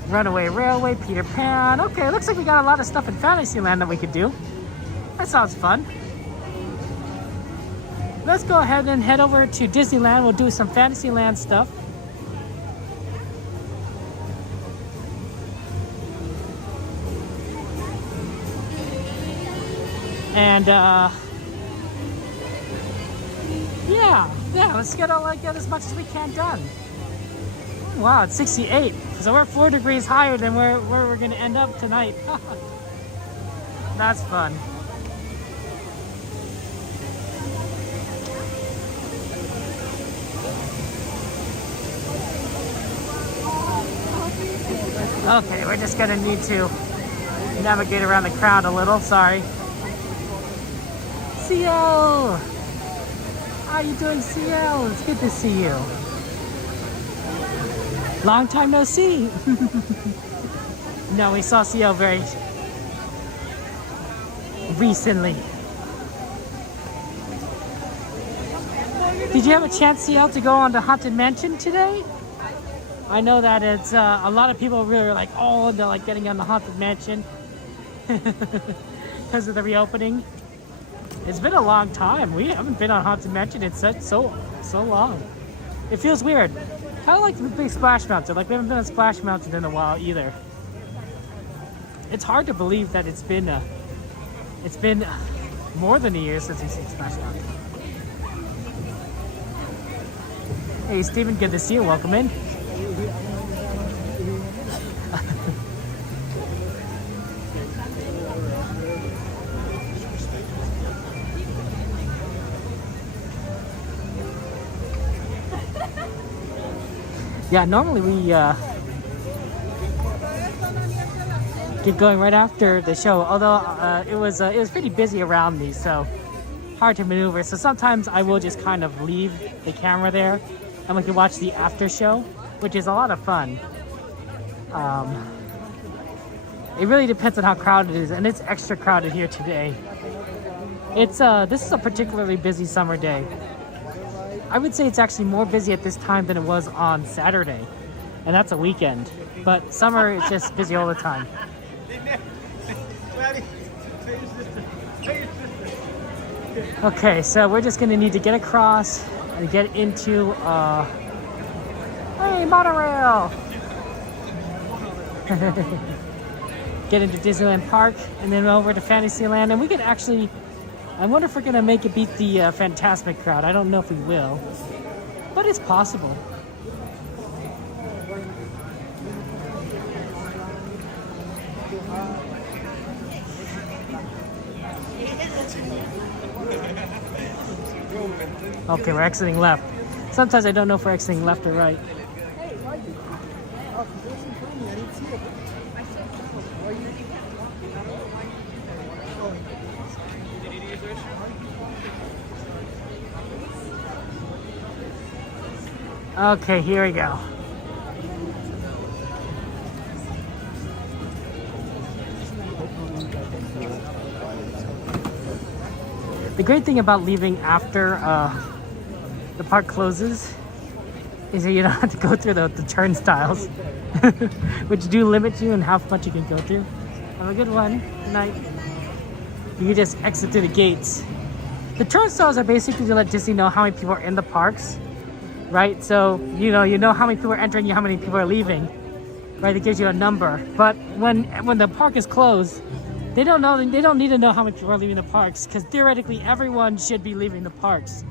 Runaway Railway, Peter Pan. Okay, looks like we got a lot of stuff in Fantasyland that we could do. That sounds fun. Let's go ahead and head over to Disneyland. We'll do some Fantasyland stuff. And yeah, let's get as much as we can done. Wow, it's 68. So we're 4 degrees higher than where we're gonna end up tonight. That's fun. Okay, we're just gonna need to navigate around the crowd a little, sorry. CL! How you doing, CL? It's good to see you. Long time no see. No, we saw CL very recently. Did you have a chance, CL, to go on to Haunted Mansion today? I know that it's a lot of people really are like, oh, they're like getting on the Haunted Mansion because of the reopening. It's been a long time. We haven't been on Haunted Mansion in so long. It feels weird. Kind of like the big Splash Mountain. Like we haven't been on Splash Mountain in a while either. It's hard to believe that it's been more than a year since we've seen Splash Mountain. Hey, Steven, good to see you. Welcome in. Yeah, normally we get going right after the show. Although it was pretty busy around me, so hard to maneuver. So sometimes I will just kind of leave the camera there, and we can watch the after show, which is a lot of fun. It really depends on how crowded it is, and it's extra crowded here today. This is a particularly busy summer day. I would say it's actually more busy at this time than it was on Saturday, and that's a weekend. But summer is just busy all the time. Okay, so we're just gonna need to get across and get into, hey, monorail! Get into Disneyland Park, and then over to Fantasyland, and we could actually, I wonder if we're gonna make it beat the Fantasmic crowd. I don't know if we will, but it's possible. Okay, we're exiting left. Sometimes I don't know if we're exiting left or right. Okay, here we go. The great thing about leaving after the park closes is that you don't have to go through the turnstiles, which do limit you in how much you can go through. Have a good one. Good night. You can just exit through the gates. The turnstiles are basically to let Disney know how many people are in the parks, right? So you know how many people are entering and how many people are leaving, right? It gives you a number. But when the park is closed, they don't know. They don't need to know how many people are leaving the parks, because theoretically everyone should be leaving the parks.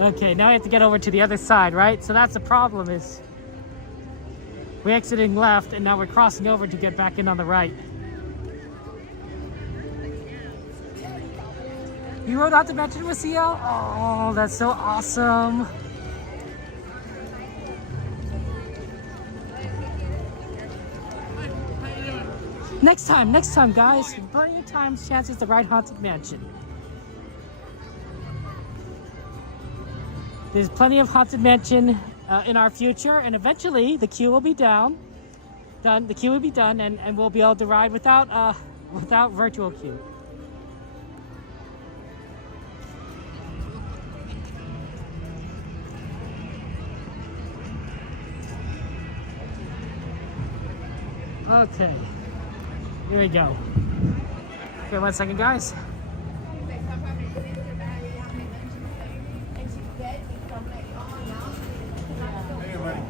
Okay, now we have to get over to the other side, right? So that's the problem, is we're exiting left and now we're crossing over to get back in on the right. You rode out the Mansion with CL? Oh, that's so awesome. Next time, guys. Plenty of times, chances to ride Haunted Mansion. There's plenty of Haunted Mansion in our future, and eventually the queue will be done. The queue will be done, and we'll be able to ride without virtual queue. Okay, here we go. Okay, 1 second, guys.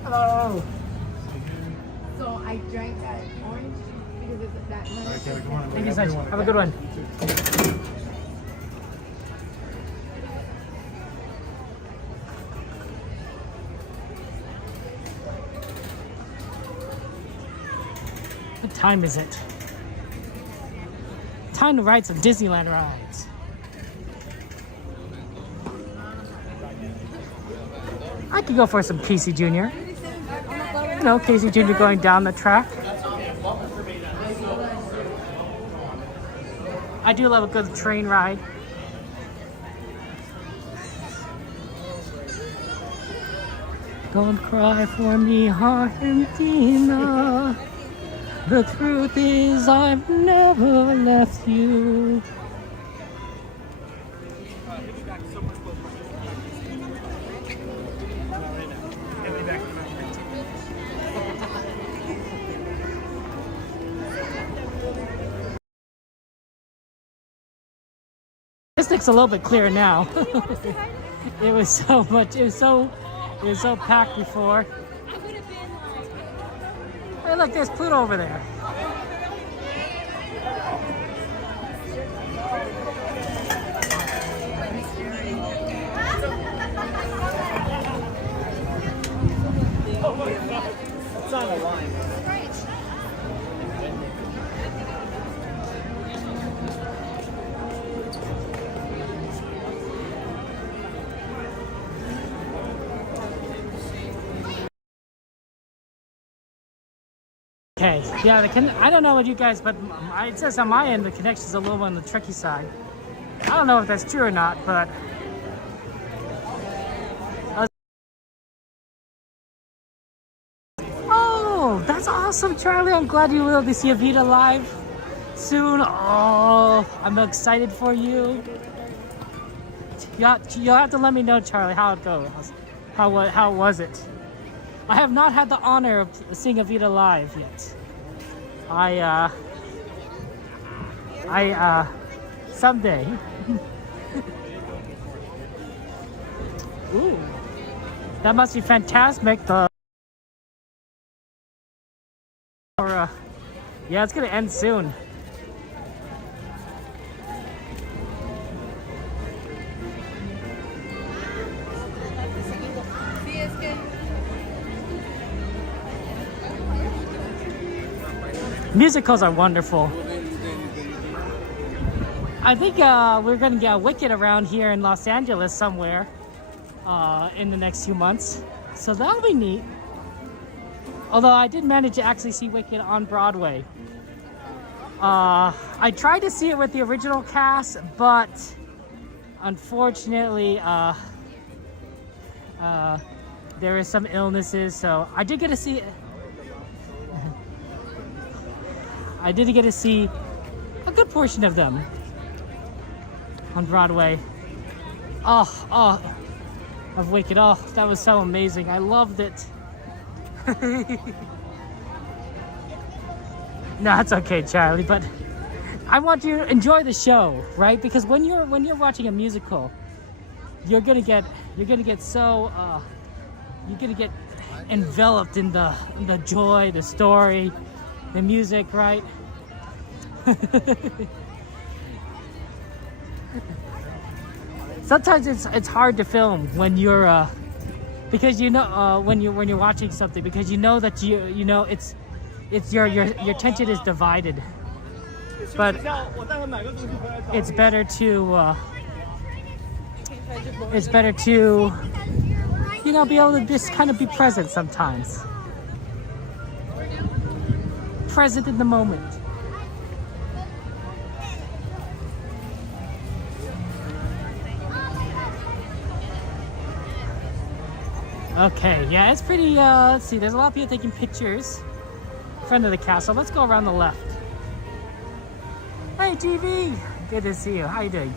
Hello. So I drank that orange because it's that lemon. Thank you so much. Have a good one. What time is it? Time to ride some Disneyland rides. I could go for some Casey Jr. You know, Casey Jr. going down the track. I do love a good train ride. Don't cry for me, Argentina. The truth is I've never left you. This looks a little bit clearer now. It was so packed before. Hey, look, there's Pluto over there. Oh my God, it's on the line. Okay, yeah, I don't know what you guys, but it says on my end the connection is a little on the tricky side. I don't know if that's true or not, but oh, that's awesome, Charlie. I'm glad you will see Evita live soon. Oh, I'm excited for you. You'll have to let me know, Charlie, how it goes. How was it? I have not had the honor of seeing Evita live yet. Someday. Ooh, that must be fantastic. Yeah, it's gonna end soon. Musicals are wonderful. I think we're gonna get a Wicked around here in Los Angeles somewhere. in the next few months. So that'll be neat. Although I did manage to actually see Wicked on Broadway. I tried to see it with the original cast, but unfortunately, there is some illnesses, so I did get to see I did get to see a good portion of them on Broadway. Oh, of Wicked. Oh, that was so amazing. I loved it. No, it's okay, Charlie, but I want you to enjoy the show, right? Because when you're watching a musical, you're gonna get enveloped in the joy, the story, the music, right? Sometimes it's hard to film when you're because when you're watching something, because you know that you know it's your attention is divided. But it's better to be able to just kind of be present sometimes. Present in the moment. Okay, yeah, it's pretty, let's see, there's a lot of people taking pictures in front of the castle. Let's go around the left. Hey, TV! Good to see you. How you doing?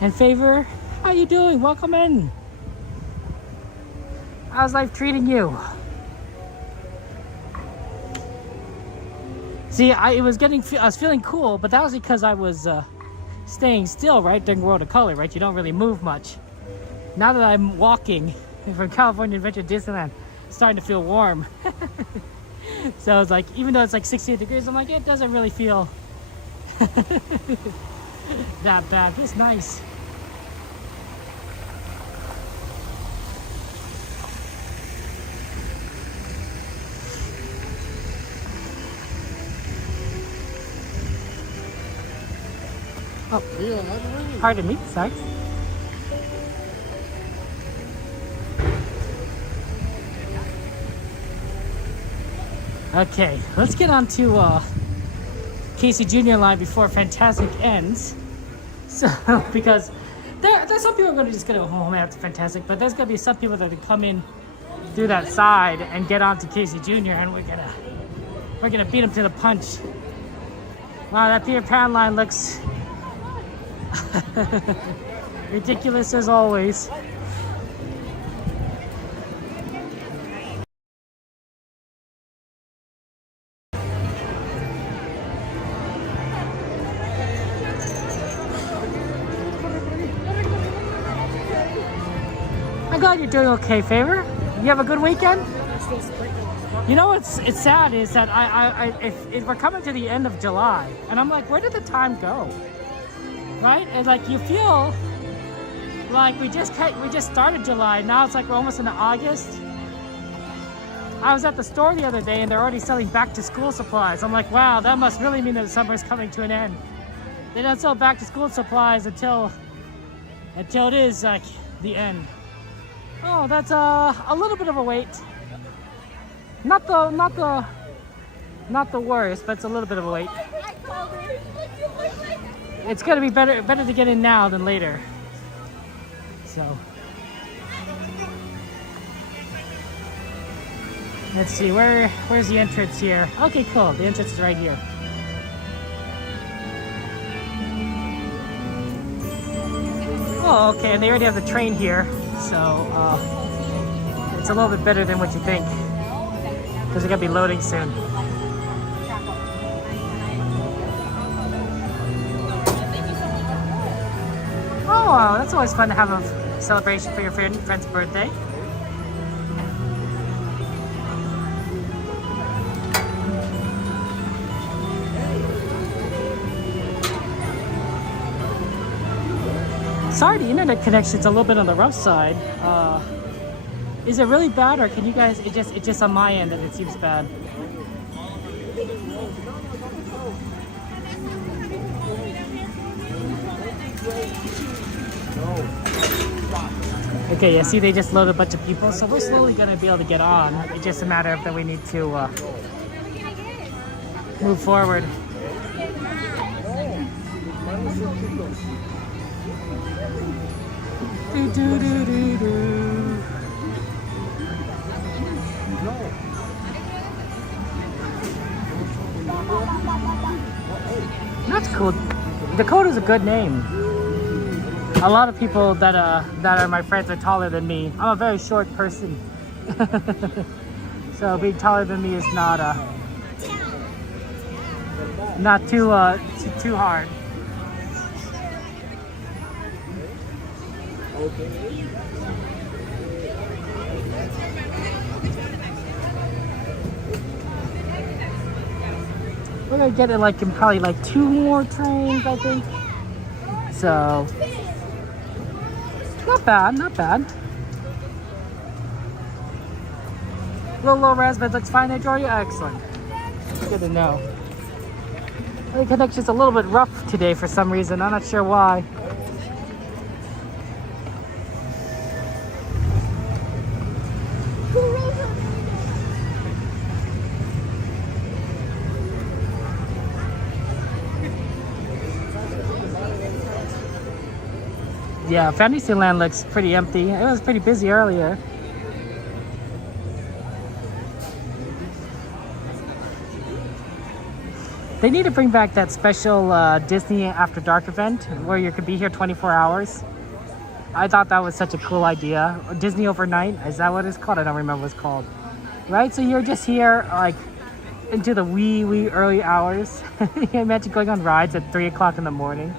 And Favor, how you doing? Welcome in. How's life treating you? See, I was feeling cool, but that was because I was staying still, right, during World of Color, right? You don't really move much. Now that I'm walking from California Adventure to Disneyland, it's starting to feel warm. So it's like, even though it's like 68 degrees, I'm like, it doesn't really feel that bad. It's nice. Oh, pardon me, sorry. Okay, let's get on to Casey Jr. line before Fantastic ends. So, because there's some people who are just gonna go home after Fantastic, but there's gonna be some people that come in through that side and get on to Casey Jr. and we're gonna beat him to the punch. Wow, that Peter Pan line looks ridiculous as always. I'm glad you're doing okay, Favor. You have a good weekend? You know what's sad is that if we're coming to the end of July, and I'm like, where did the time go? Right? And like you feel like we just started July. Now it's like we're almost into August. I was at the store the other day and they're already selling back to school supplies. I'm like, wow, that must really mean that summer's coming to an end. They don't sell back to school supplies until it is like the end. Oh, that's a little bit of a wait. Not the worst, but it's a little bit of a wait. It's gonna be better to get in now than later. So let's see, where's the entrance here? Okay, cool. The entrance is right here. Oh, okay, and they already have the train here, so it's a little bit better than what you think, because they're gonna be loading soon. Oh, that's always fun to have a celebration for your friend's birthday. Sorry, the internet connection's a little bit on the rough side. Is it really bad, or can you guys? It's just on my end that it seems bad. Okay, yeah, see, they just loaded a bunch of people, so we're slowly gonna be able to get on. It's just a matter of that we need to move forward. Do, do, do, do, do. That's cool. Dakota's a good name. A lot of people that are my friends are taller than me. I'm a very short person. So being taller than me is not too hard. We're gonna get it like in probably like 2 more trains, I think. So not bad, not bad. Low res, but looks fine there, Jordy. Excellent. Good to know. The connection's a little bit rough today for some reason. I'm not sure why. Yeah, Fantasyland looks pretty empty. It was pretty busy earlier. They need to bring back that special Disney After Dark event where you could be here 24 hours. I thought that was such a cool idea. Disney Overnight, is that what it's called? I don't remember what it's called. Right, so you're just here like into the wee early hours. You imagine going on rides at 3 o'clock in the morning.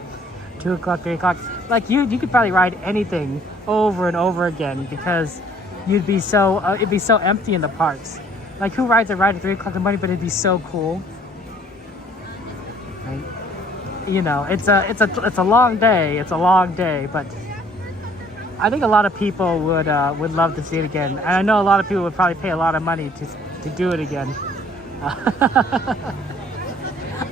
2 o'clock, 3 o'clock. Like you could probably ride anything over and over again because you'd be so it'd be so empty in the parks. Like who rides a ride at 3 o'clock in the morning? But it'd be so cool. Right? You know, it's a long day. It's a long day, but I think a lot of people would love to see it again, and I know a lot of people would probably pay a lot of money to do it again.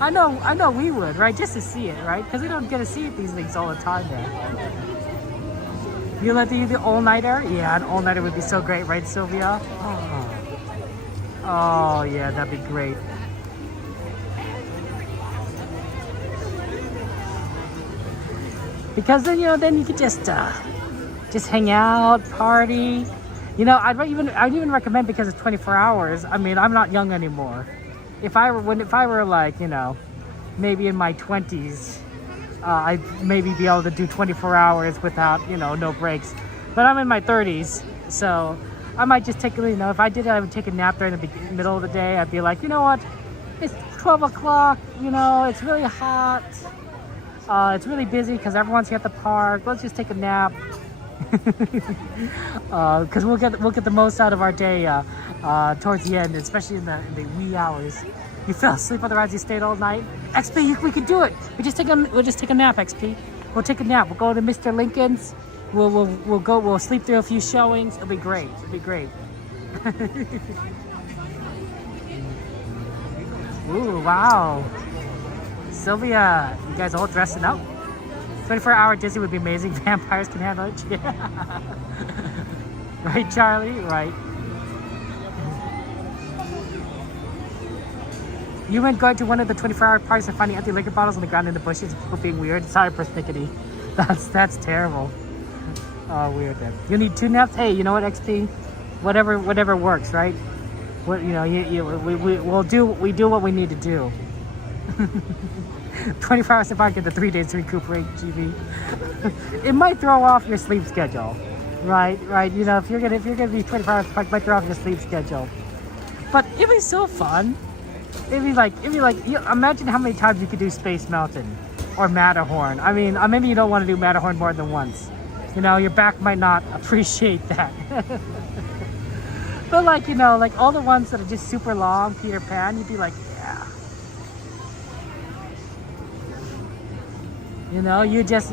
I know we would, right? Just to see it, right? Because we don't get to see these things all the time there. You let the all-nighter? Yeah, an all-nighter would be so great, right, Sylvia? Oh yeah, that'd be great. Because then, you know, then you could just hang out, party. You know, I'd even recommend because it's 24 hours. I mean, I'm not young anymore. If I were like, you know, maybe in my 20s, I'd maybe be able to do 24 hours without, you know, no breaks. But I'm in my 30s, so I might just take, you know, if I did it, I would take a nap during the middle of the day. I'd be like, you know what, it's 12 o'clock, you know, it's really hot. It's really busy because everyone's here at the park. Let's just take a nap. Because we'll get the most out of our day towards the end, especially in the wee hours. You fell asleep on the rides. You stayed all night. XP, we could do it. We'll just take a nap. XP, we'll take a nap. We'll go to Mr. Lincoln's. We'll sleep through a few showings. It'll be great. It'll be great. Ooh, wow. Sylvia, you guys all dressing up? 24-hour Disney would be amazing. Vampires can handle it. Yeah. Right, Charlie? Right. You went going to one of the 24-hour parks and finding empty liquor bottles on the ground in the bushes and people being weird. Sorry, persnickety. That's terrible. Oh, weird then. You need 2 naps? Hey, you know what, XP? Whatever works, right? What, you know, we do what we need to do. 24 hours if I get the 3 days to recuperate, GB. It might throw off your sleep schedule, right? You know, if you're gonna be 24 hours, it might throw off your sleep schedule. But it'd be so fun. It'd be like imagine how many times you could do Space Mountain or Matterhorn. I mean, maybe you don't want to do Matterhorn more than once. You know, your back might not appreciate that. But like, you know, like all the ones that are just super long, Peter Pan, you'd be like, yeah. You know, you just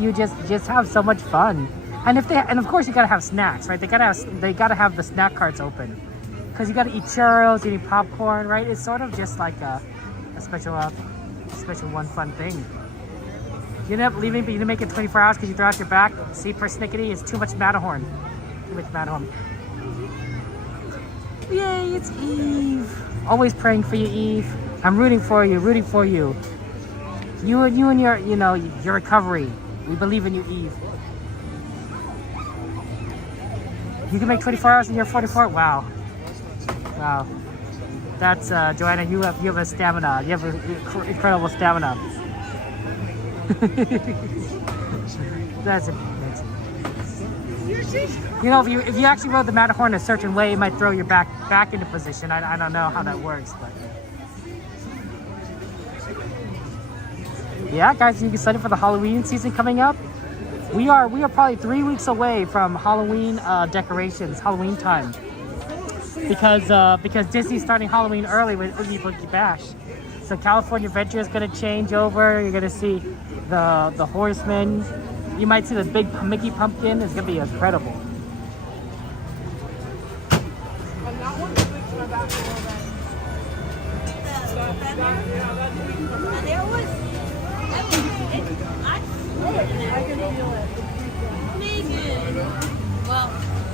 have so much fun. And of course you gotta have snacks, right? They gotta have the snack carts open. Because you gotta eat churros, you need popcorn, right? It's sort of just like a special one fun thing. You end up leaving, but you didn't make it 24 hours because you threw out your back. See, persnickety, it's too much Matterhorn. Give it to Matterhorn. Yay, it's Eve. Always praying for you, Eve. I'm rooting for you, rooting for you. You and your, your recovery. We believe in you, Eve. You can make 24 hours in your 44? Wow. Wow. That's, Joanna, you have a stamina. You have incredible stamina. That's it. You know, if you actually rode the Matterhorn a certain way, it might throw your back into position. I don't know how that works, but yeah, guys, you can excited for the Halloween season coming up. We are probably 3 weeks away from Halloween decorations, Halloween time, because Disney's starting Halloween early with Oogie Boogie Bash. So California Adventure is going to change over. You're going to see the Horsemen. You might see the big Mickey Pumpkin. It's going to be incredible. I can feel it. Megan. Well,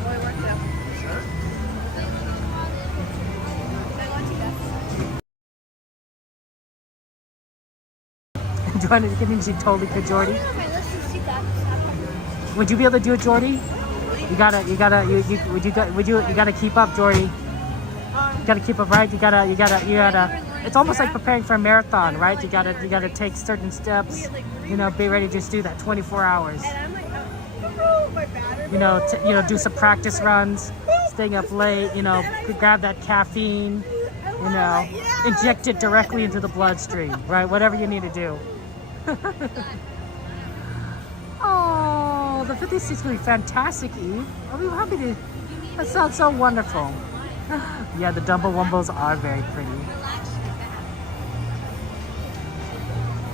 boy, it worked out. Joanna, you can see totally good, Jordy. Would you be able to do it, Jordy? You gotta keep up, Jordy. You gotta keep up, right? You gotta. It's almost like preparing for a marathon, right? You gotta take certain steps. Be ready to just do that 24 hours. Do some practice runs, staying up late. Grab that caffeine. Inject it directly into the bloodstream, right? Whatever you need to do. Oh, the 56 will be fantastic, Eve. I'll be happy to. That sounds so wonderful. Yeah, the Dumbo Wumbos are very pretty.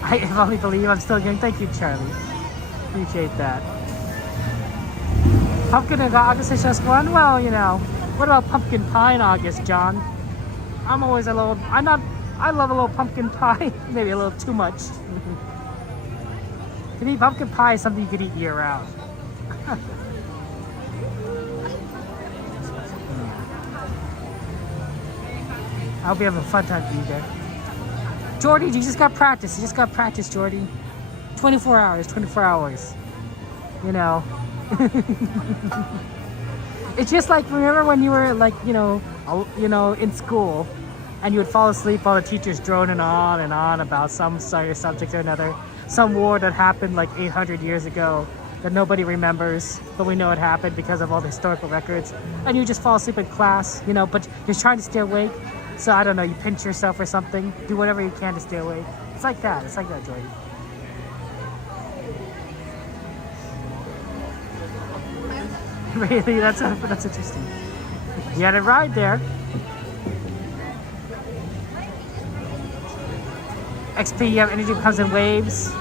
I only believe I'm still young. Thank you, Charlie. Appreciate that. Pumpkin in August is just one? Well, what about pumpkin pie in August, John? I'm always I love a little pumpkin pie. Maybe a little too much. To me, pumpkin pie is something you could eat year round. I hope you have a fun time being there. Jordy, you just got practice. You just got practice, Jordy. 24 hours, 24 hours. It's just like, remember when you were like, in school and you would fall asleep while the teacher's droning on and on about some subject or another. Some war that happened like 800 years ago that nobody remembers, but we know it happened because of all the historical records. And you just fall asleep in class, but you're trying to stay awake. So I don't know, you pinch yourself or something. Do whatever you can to stay awake. It's like that. It's like that, Jordy. Really? That's interesting. You had a ride there. XP, you have energy comes in waves.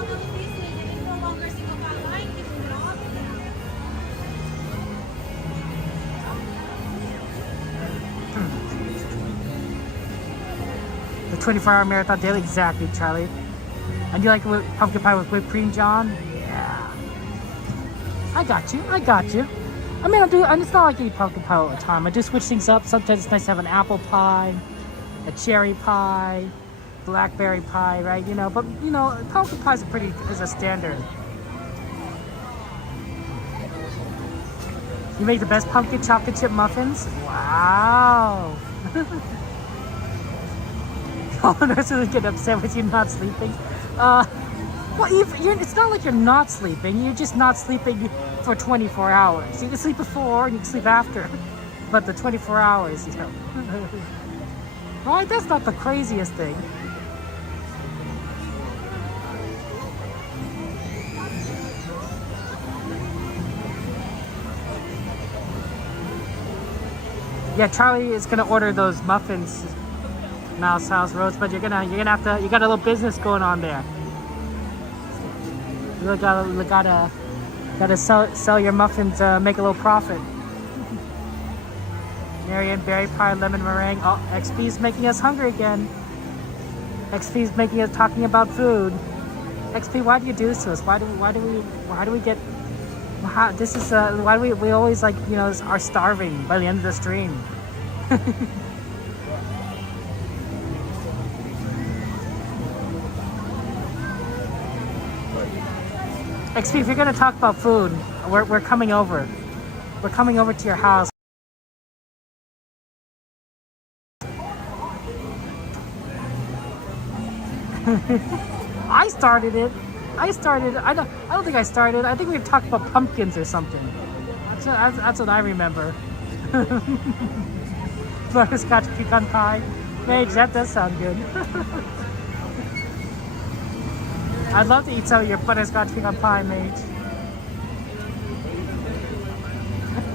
The 24-hour marathon daily, exactly, Charlie. And you like pumpkin pie with whipped cream, John? Yeah. I got you. I mean, it's not like I eat pumpkin pie all the time. I do switch things up. Sometimes it's nice to have an apple pie, a cherry pie, blackberry pie, right? But pumpkin pie is a standard. You make the best pumpkin chocolate chip muffins? Wow. All the nurses get upset with you not sleeping. It's not like you're not sleeping. You're just not sleeping for 24 hours. You can sleep before and you can sleep after. But the 24 hours, Right? That's not the craziest thing. Yeah, Charlie is gonna order those muffins. Mouse House Rosebud, you got a little business going on there. You gotta sell your muffins, make a little profit. Marianne, berry pie, lemon meringue. Oh, XP's making us hungry again. XP's making us talking about food. XP, why do you do this to us? Why do we get Wow, this is why we always like, you know, are starving by the end of the stream. XP, if you're gonna talk about food, we're coming over. We're coming over to your house. I started it. I don't think I started. I think we talked about pumpkins or something. That's what I remember. Butterscotch pecan pie. Mage, that does sound good. I'd love to eat some of your butterscotch pecan pie, Mage.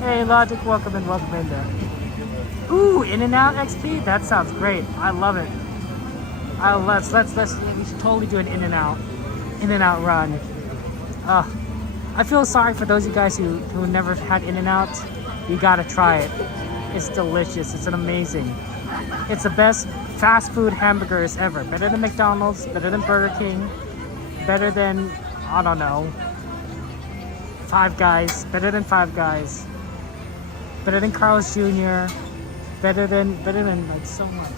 Hey, Logic, welcome in there. Ooh, In-N-Out XP? That sounds great. I love it. We should totally do an In-N-Out run. I feel sorry for those of you guys who never had In-N-Out. You gotta try it. It's delicious. It's amazing. It's the best fast food hamburgers ever. Better than McDonald's, better than Burger King, better than, I don't know, Five Guys, better than Five Guys, better than Carl's Jr., better than like so much.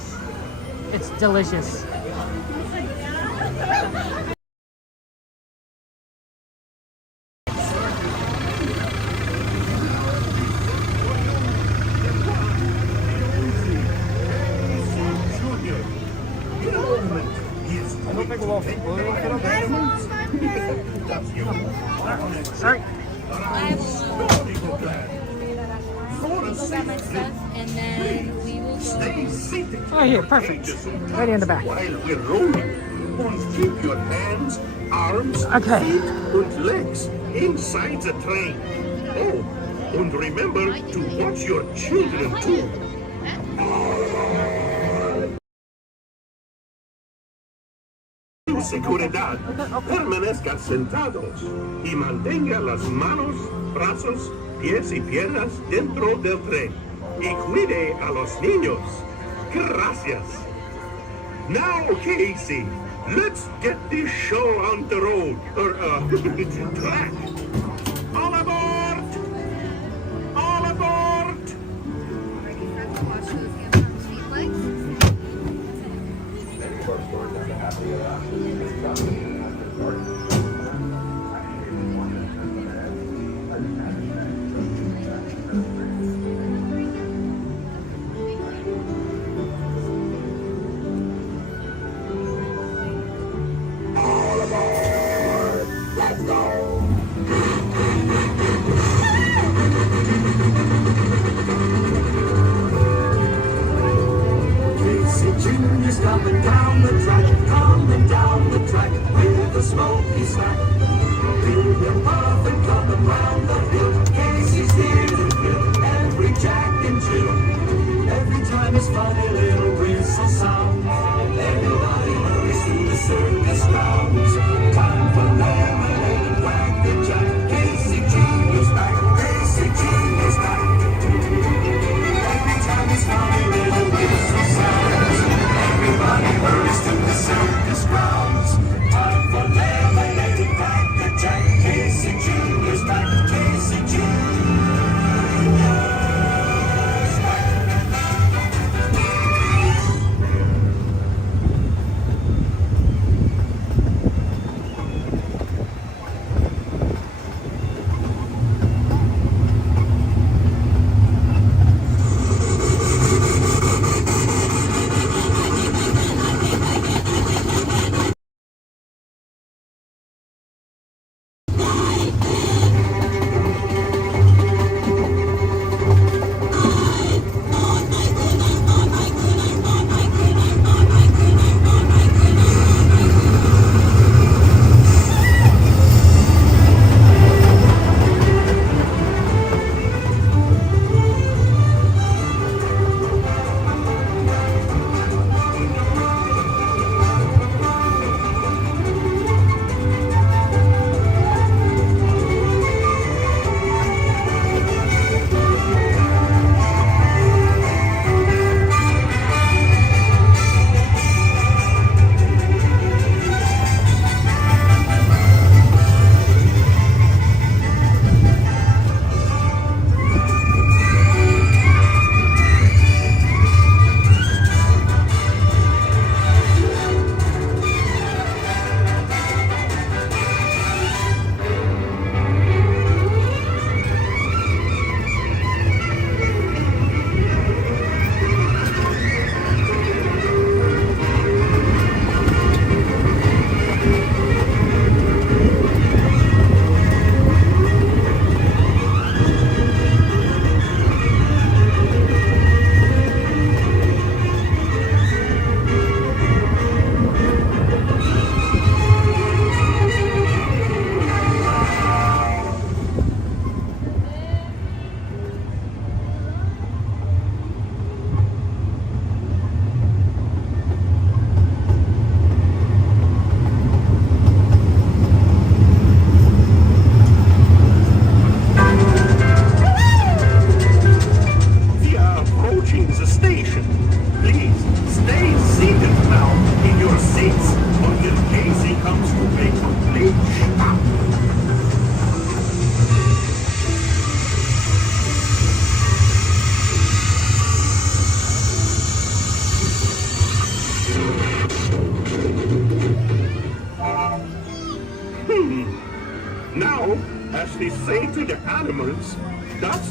It's delicious. Sorry. And then we will go. Oh, here, perfect. Right in the back. While we're rolling, and keep your hands, arms, Okay. feet, and legs inside the train. Oh, and remember to watch your children too. Seguridad, permanezcan sentados y mantenga las manos, brazos, pies y piernas dentro del tren y cuide a los niños. Gracias. Now, Casey, let's get this show on the road, or track. All aboard! All aboard! Let's go!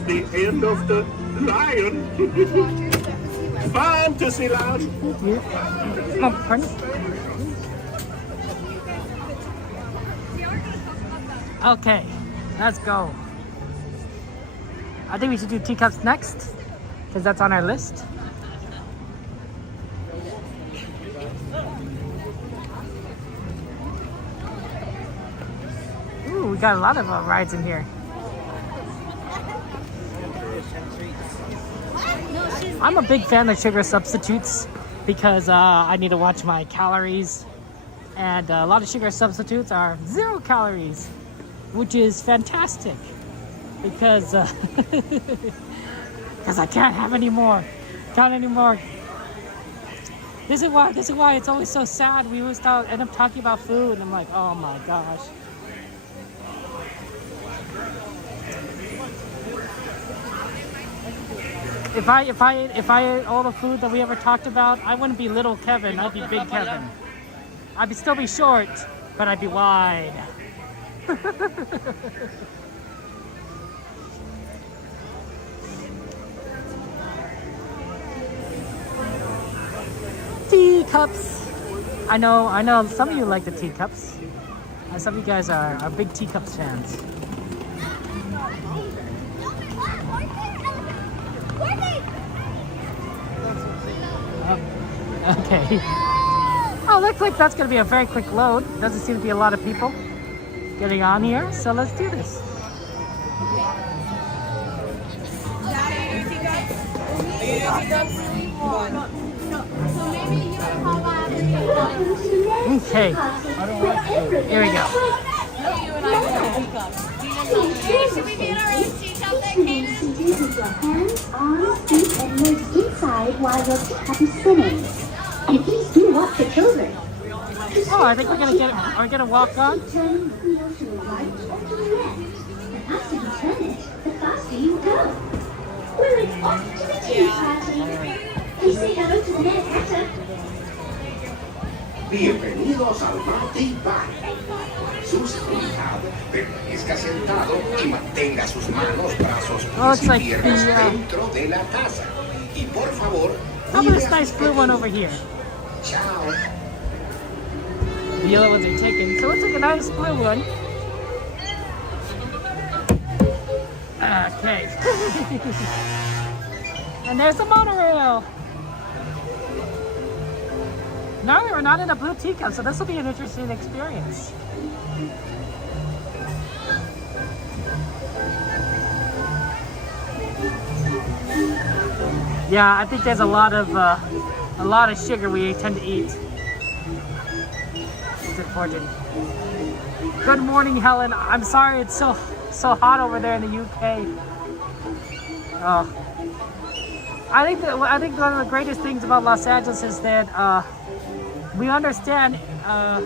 the end of the lion. Fantasyland. Oh, pardon? Okay, let's go. I think we should do teacups next, because that's on our list. Ooh, we got a lot of rides in here. I'm a big fan of sugar substitutes because I need to watch my calories, and a lot of sugar substitutes are 0 calories, which is fantastic because because I can't have any more. Can't anymore. This is why it's always so sad. We always end up talking about food, and I'm like, oh my gosh. If I ate all the food that we ever talked about, I wouldn't be little Kevin. I'd be big Kevin. I'd still be short, but I'd be wide. Teacups. I know. Some of you like the teacups. Some of you guys are big teacups fans. Okay. Oh, looks like that's going to be a very quick load. Doesn't seem to be a lot of people getting on here, so let's do this. Okay. Here we go. Should we be in our own teacup then, Kaden? Seated with your hands, arms, feet, and legs inside while your teacup is spinning. And please do watch the children. Oh, I think we're gonna walk on. Turning the wheel to the right or to the left. The faster you turn it, the faster you go. Well, it's off to the tea party. Please say hello to the Ned Hatter. Bienvenidos al Party Party. Su seguridad, permanezca sentado y mantenga sus manos, brazos, pies y piernas dentro de la taza. Y por favor, how about this nice blue one over here? Ciao. The yellow ones are taken, so we'll take a nice blue one. Okay. And there's the monorail. No, we're not in a blue teacup, so this will be an interesting experience. Yeah, I think there's a lot of sugar we tend to eat. It's important. Good morning, Helen. I'm sorry it's so hot over there in the UK. Oh. I think one of the greatest things about Los Angeles is that we understand. Oh.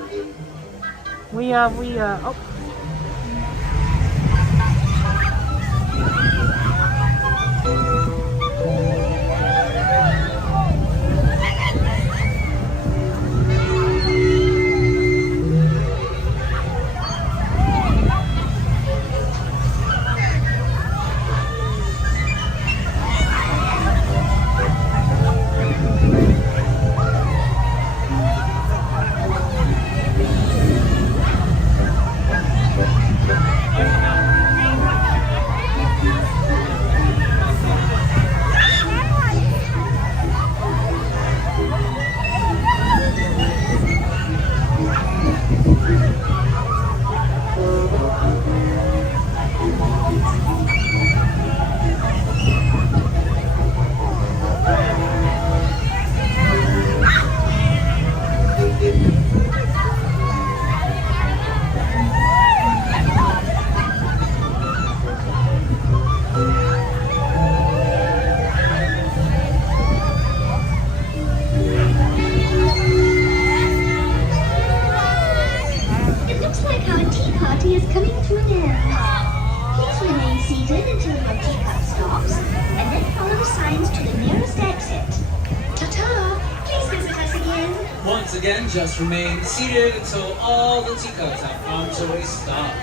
Once again, just remain seated until all the teacups have come to a stop.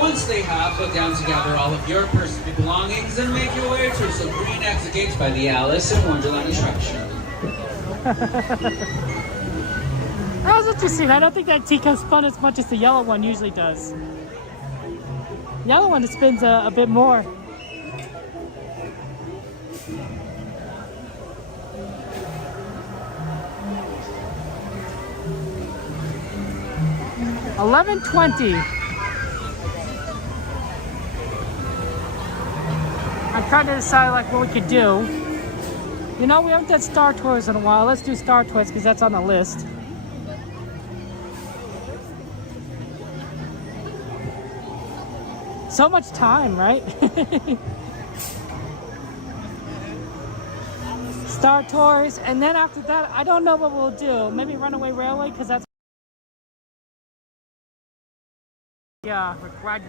Once they have, go down to gather all of your personal belongings and make your way to some green exit gates by the Alice in Wonderland attraction. That was interesting. I don't think that teacup spun as much as the yellow one usually does. The yellow one spins a bit more. $11.20. I'm trying to decide like what we could do. You know, we haven't done Star Tours in a while. Let's do Star Tours because that's on the list. So much time, right? Star Tours, and then after that, I don't know what we'll do. Maybe Runaway Railway because that's required.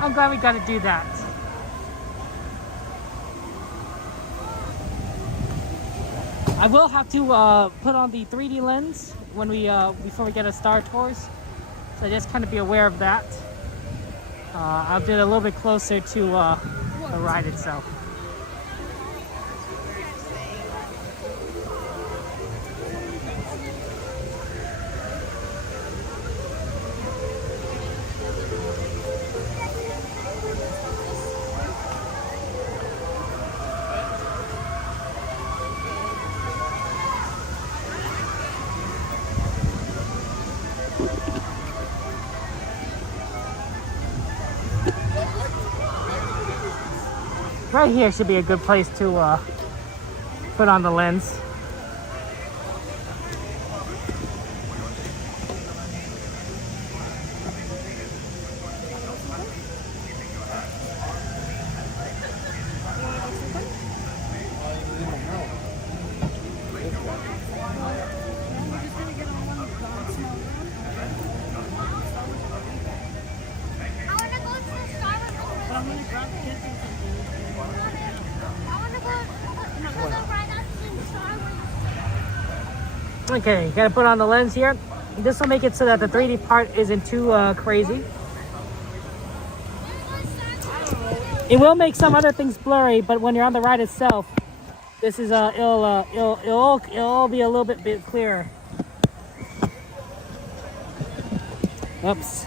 I'm glad we got to do that. I will have to put on the 3D lens when we before we get a Star Tours, so just kind of be aware of that. I'll do it a little bit closer to the ride itself. Right here should be a good place to put on the lens. Okay, gotta put on the lens here. This will make it so that the 3D part isn't too crazy. It will make some other things blurry, but when you're on the ride itself, this is it'll be a little bit clearer. Oops.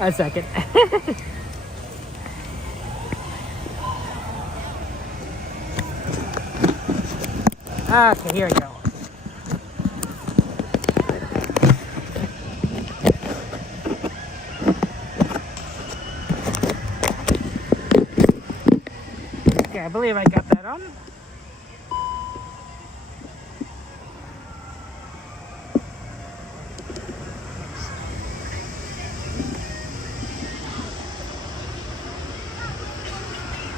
A second. Okay, here we go. Okay, I believe I got that on.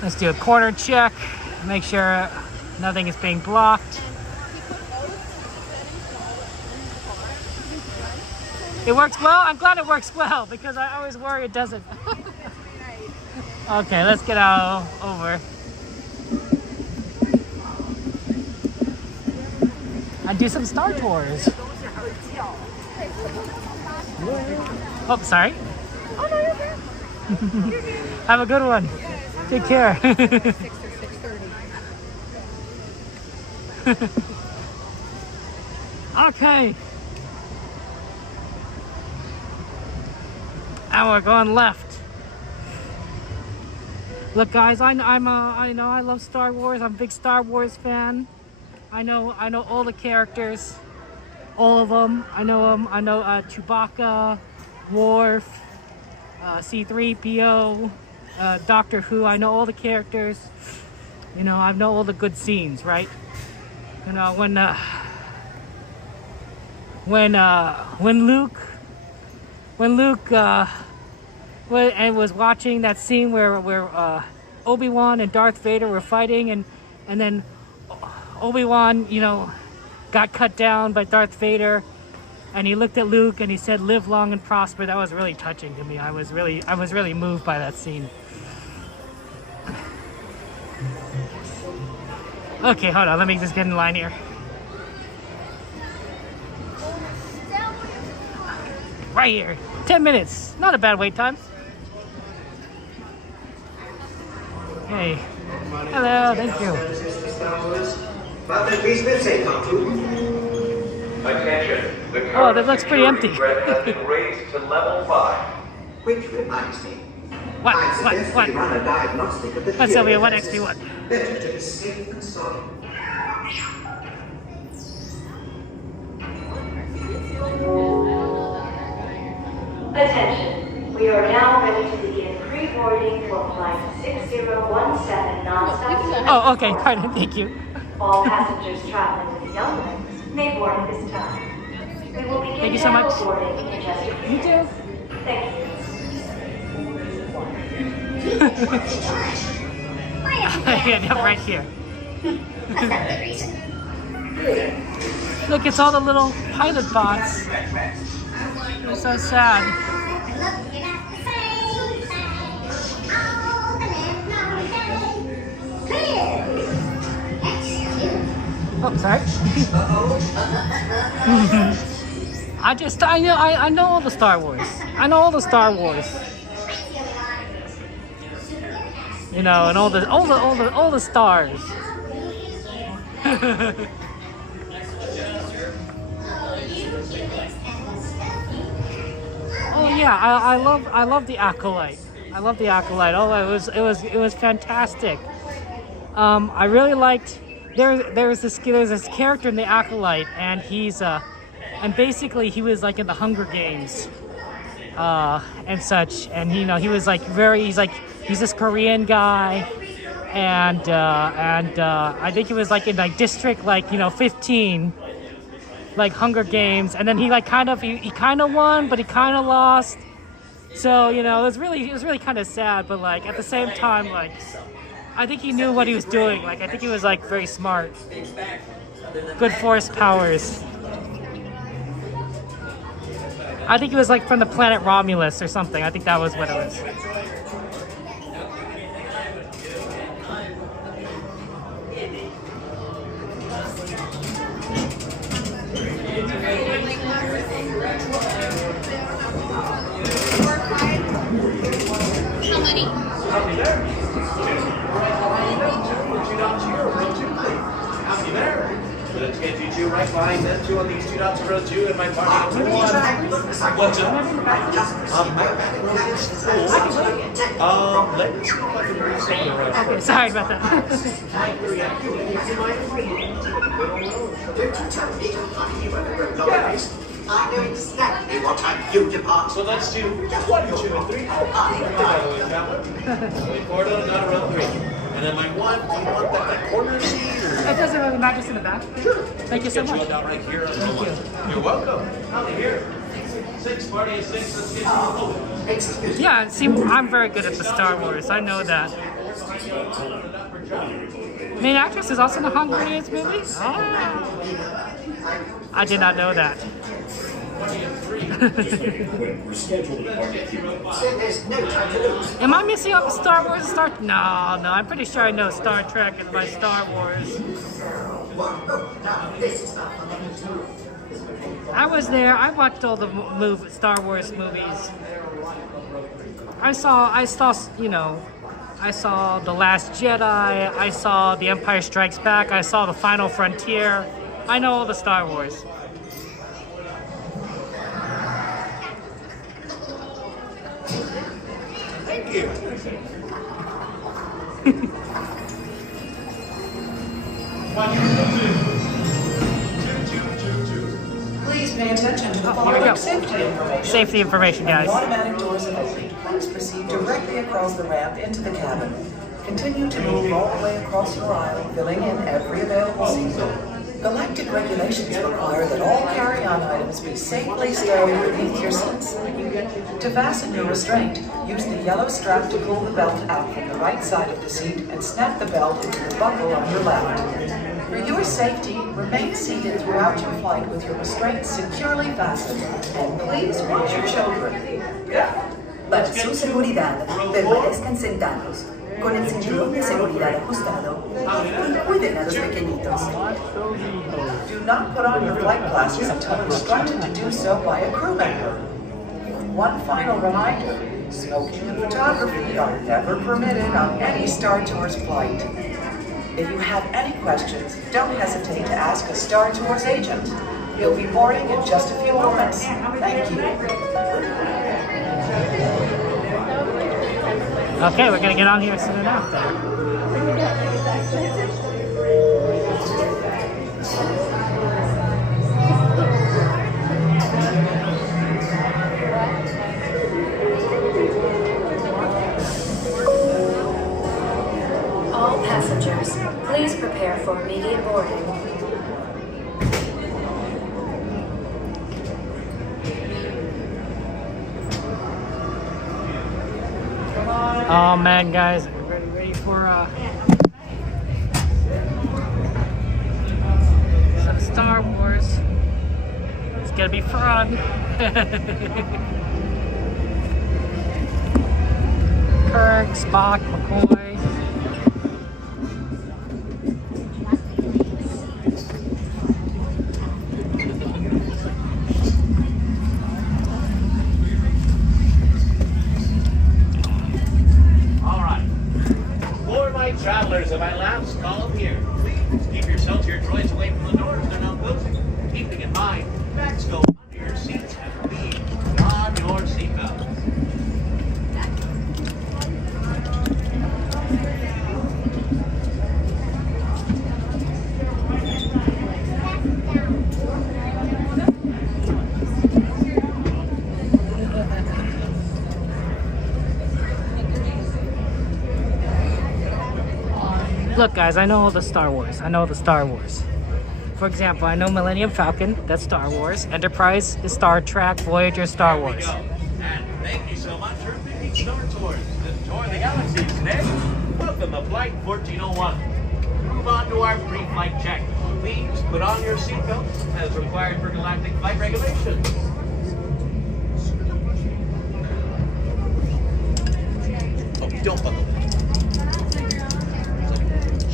Let's do a corner check, make sure nothing is being blocked. It works well? I'm glad it works well because I always worry it doesn't. Okay, let's get out over. And do some Star Tours. Oh, sorry. Oh, no, you're good. Have a good one. Take care. 6 or 6:30. Okay. And we're going left. Look, guys, I know I love Star Wars. I'm a big Star Wars fan. I know all the characters, all of them. I know them. I know Chewbacca, Worf, C-3PO, Doctor Who. I know all the characters. You know, I know all the good scenes, right? You know, when Luke was watching that scene where Obi-Wan and Darth Vader were fighting, and then Obi-Wan, you know, got cut down by Darth Vader, and he looked at Luke and he said, "Live long and prosper." That was really touching to me. I was really moved by that scene. Okay, hold on. Let me just get in line here. Right here. 10 minutes. Not a bad wait time. Hey. Hello, thank you. Attention. The Oh, that looks pretty empty. has been raised to level 5. Which reminds me. What? What? Run a diagnostic of the What, Sylvia? What XP1? Better to be safe than sorry. Attention, we are now ready to begin pre-boarding for flight 6017 non-stop. Oh, okay. Pardon. Thank you. All passengers traveling with young ones may board at this time. We will begin Thank you so much. boarding in just a few You too. Thank you. Yeah, right here. Look, it's all the little pilot bots. They're so sad. Oh, sorry. I know all the Star Wars. I know all the Star Wars. You know, and all the stars. Oh yeah, I love the Acolyte. I love the Acolyte. Oh, it was fantastic. I really liked. There's this character in the Acolyte, and and basically he was like in the Hunger Games, and such, and he was like he's this Korean guy, and I think he was like in like District 15, like Hunger Games, and then he kind of won, but he kind of lost. So it was really kind of sad, but like at the same time, like I think he knew what he was doing. Like I think he was like very smart, good force powers. I think he was like from the planet Romulus or something. I think that was what it was. How many? Copy there. Two dots here, row 2, please. Copy there. Let's get you 2 right behind them 2 on these 2 dots of row 2 and my party number 1. What's up? I let's see if I can read something right. Okay, sorry about that. I know exactly what time you depart. So let's do 1, 2, and 3. Wait for it, not row 3. And then my 1, do you want that corner seat? It doesn't really matter, just in the back. Sure. Thank you so much. Down right here on row 1. You're welcome. Out here. 6, party of 6, let's get you. Yeah, see, I'm very good at the Star Wars. I know that. Main actress is also in the Hunger Games movie? Oh. I did not know that. Am I missing out on Star Wars? No, I'm pretty sure I know Star Trek and my Star Wars. I was there. I watched all the Star Wars movies. I saw, I saw The Last Jedi. I saw The Empire Strikes Back. I saw The Final Frontier. I know all the Star Wars. Thank you. Please pay attention to the Here we following go. safety information. Safety information, When guys. the automatic doors have opened, please proceed directly across the ramp into the cabin. Continue to move all the way across your aisle, filling in every available seat. Galactic regulations require that all carry-on items be safely stowed beneath your seats. To fasten your restraint, use the yellow strap to pull the belt out from the right side of the seat and snap the belt into the buckle on your left. For your safety, remain seated throughout your flight with your restraints securely fastened, and please watch your children. Para su seguridad, permanezcan sentados, con el cinturón de seguridad ajustado y cuiden a los pequeñitos. Do not put on your flight glasses until instructed to do so by a crew member. One final reminder, smoking and photography are never permitted on any Star Tours flight. If you have any questions, don't hesitate to ask a Star Tours agent. He'll be boarding in just a few moments. Thank you. Okay, we're gonna get on here soon enough then. All passengers, please prepare for immediate boarding. Oh man, guys, everybody ready for some Star Wars? It's gonna be fun. Kirk, Spock, McCoy. Travelers of my last column here, please keep yourselves, your droids away from the doors. They're now closing. Keeping in mind, bags go under your seats and please on your seatbelts. Look guys, I know all the Star Wars. I know the Star Wars. For example, I know Millennium Falcon, that's Star Wars. Enterprise is Star Trek, Voyager, Star Wars. And thank you so much for picking Star Tours. Enjoy the galaxy today. Welcome to Flight 1401. Move on to our pre-flight check. Please put on your seatbelts as required for galactic flight regulations. Oh, don't buckle.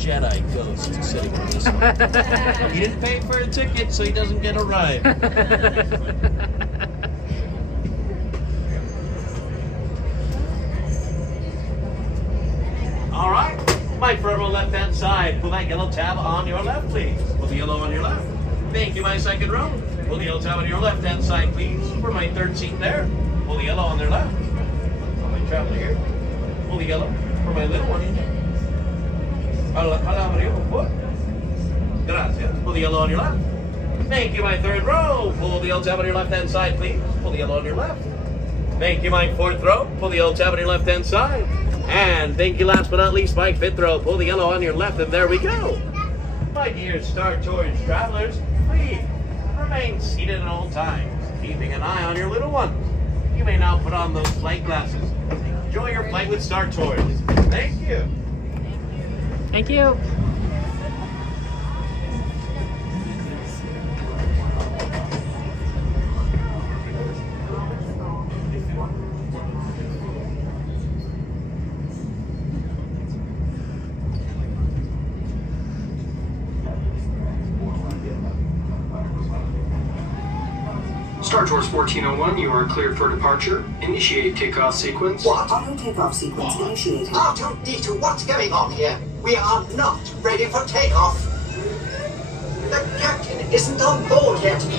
Jedi ghost sitting on this one. He didn't pay for a ticket, so he doesn't get a ride. All right, my front row left-hand side. Pull that yellow tab on your left, please. Pull the yellow on your left. Thank you, my second row. Pull the yellow tab on your left-hand side, please. For my third seat there. Pull the yellow on their left. For my traveler here. Pull the yellow for my little one. Gracias. Pull the yellow on your left. Thank you, my third row. Pull the yellow tab on your left-hand side, please. Pull the yellow on your left. Thank you, my fourth row. Pull the yellow tab on your left-hand side. And thank you, last but not least, my fifth row. Pull the yellow on your left, and there we go. My dear Star Tours travelers, please remain seated at all times, keeping an eye on your little ones. You may now put on those flight glasses. Enjoy your flight with Star Tours. Thank you. Thank you. Star Tours 1401, you are cleared for departure. Initiate takeoff sequence. What? Auto takeoff sequence initiated. R2-D2, what's going on here? We are not ready for takeoff. The captain isn't on board yet. You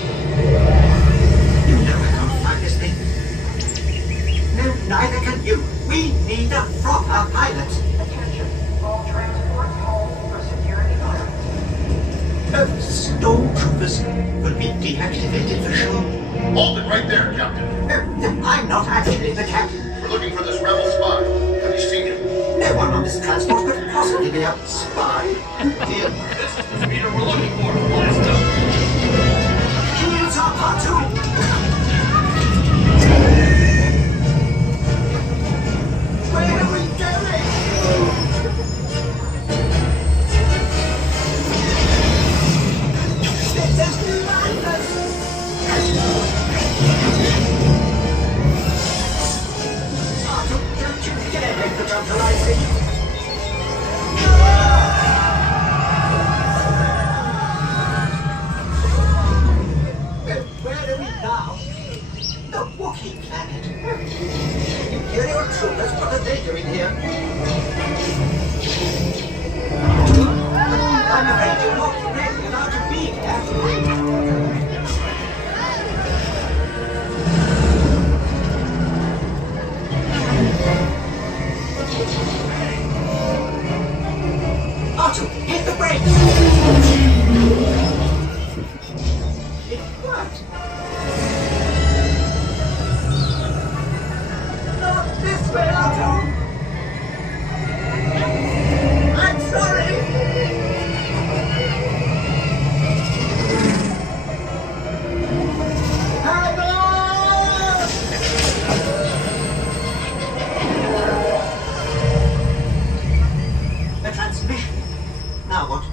know I can't fly this thing. No, neither can you. We need a proper pilot. Attention. All transports hold for security clearance. Stormtroopers will be deactivated for sure. Hold it right there, Captain. No, I'm not actually the captain. We're looking for this rebel spy. Have you seen him? No one on this transport could possibly be a spy. This is the speeder we're looking for. Blast him! Shields are part 2. Where are we going? This is madness! Don't you dare make the jump to rising! Hear your troopers put a danger in here. I'm afraid you're not really allowed to be here. Otto, hit the brakes! It worked! Not this way, Otto! I'm sorry! The transmission. Now what?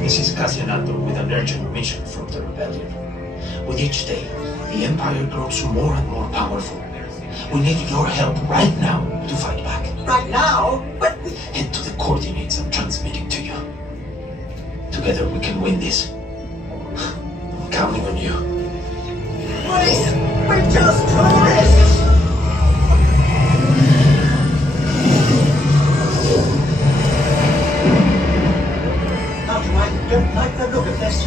This is Cassianato with an urgent mission from the rebellion. With each day, the Empire grows more and more powerful. We need your help right now to fight back. Right now? But Head to the coordinates I'm transmitting to you. Together we can win this. I'm counting on you. wait! We're just tourists! Otto, I don't like the look of this.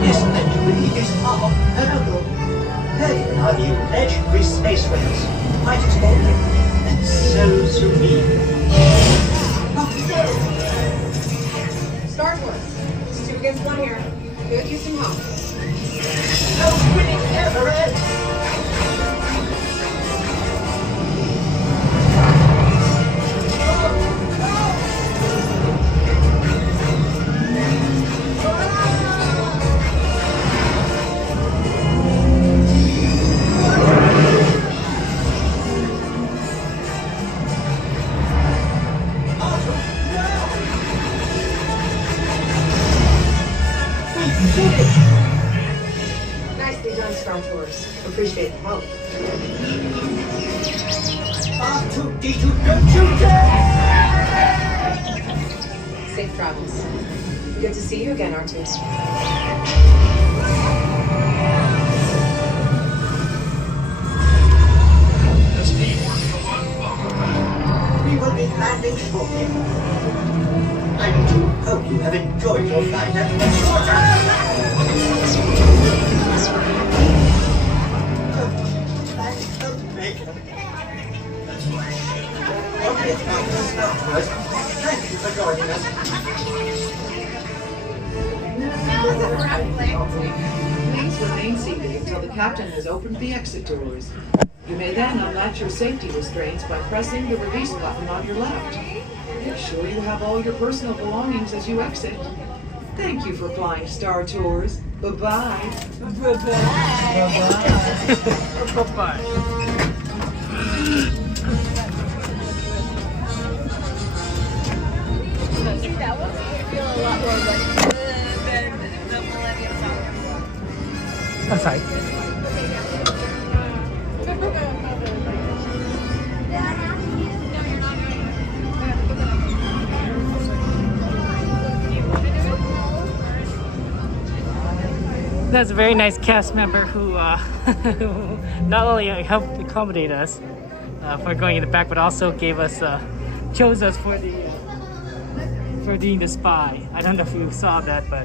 This entry is our cargo. Hey, our new legendary space whales. Quite extraordinary. And so serene. Oh, no! Star Tours. It's 2 against 1 here. Good, use some help. No winning ever ends! Nicely done, Star Tours. Appreciate the help. R2-D2, don't you dare! Safe travels. Good to see you again, R2. We will be landing shortly. I do hope you have enjoyed your flight at Thank you for joining us. Please remain seated until the captain has opened the exit doors. You may then unlatch your safety restraints by pressing the release button on your left. Make sure you have all your personal belongings as you exit. Thank you for flying Star Tours. Bye-bye. Bye-bye. Bye-bye. That one made me feel a lot more like than the Millennium Falcon one. I'm sorry. That's a very nice cast member who not only helped accommodate us for going in the back, but also gave us chose us for being the spy. I don't know if you saw that, but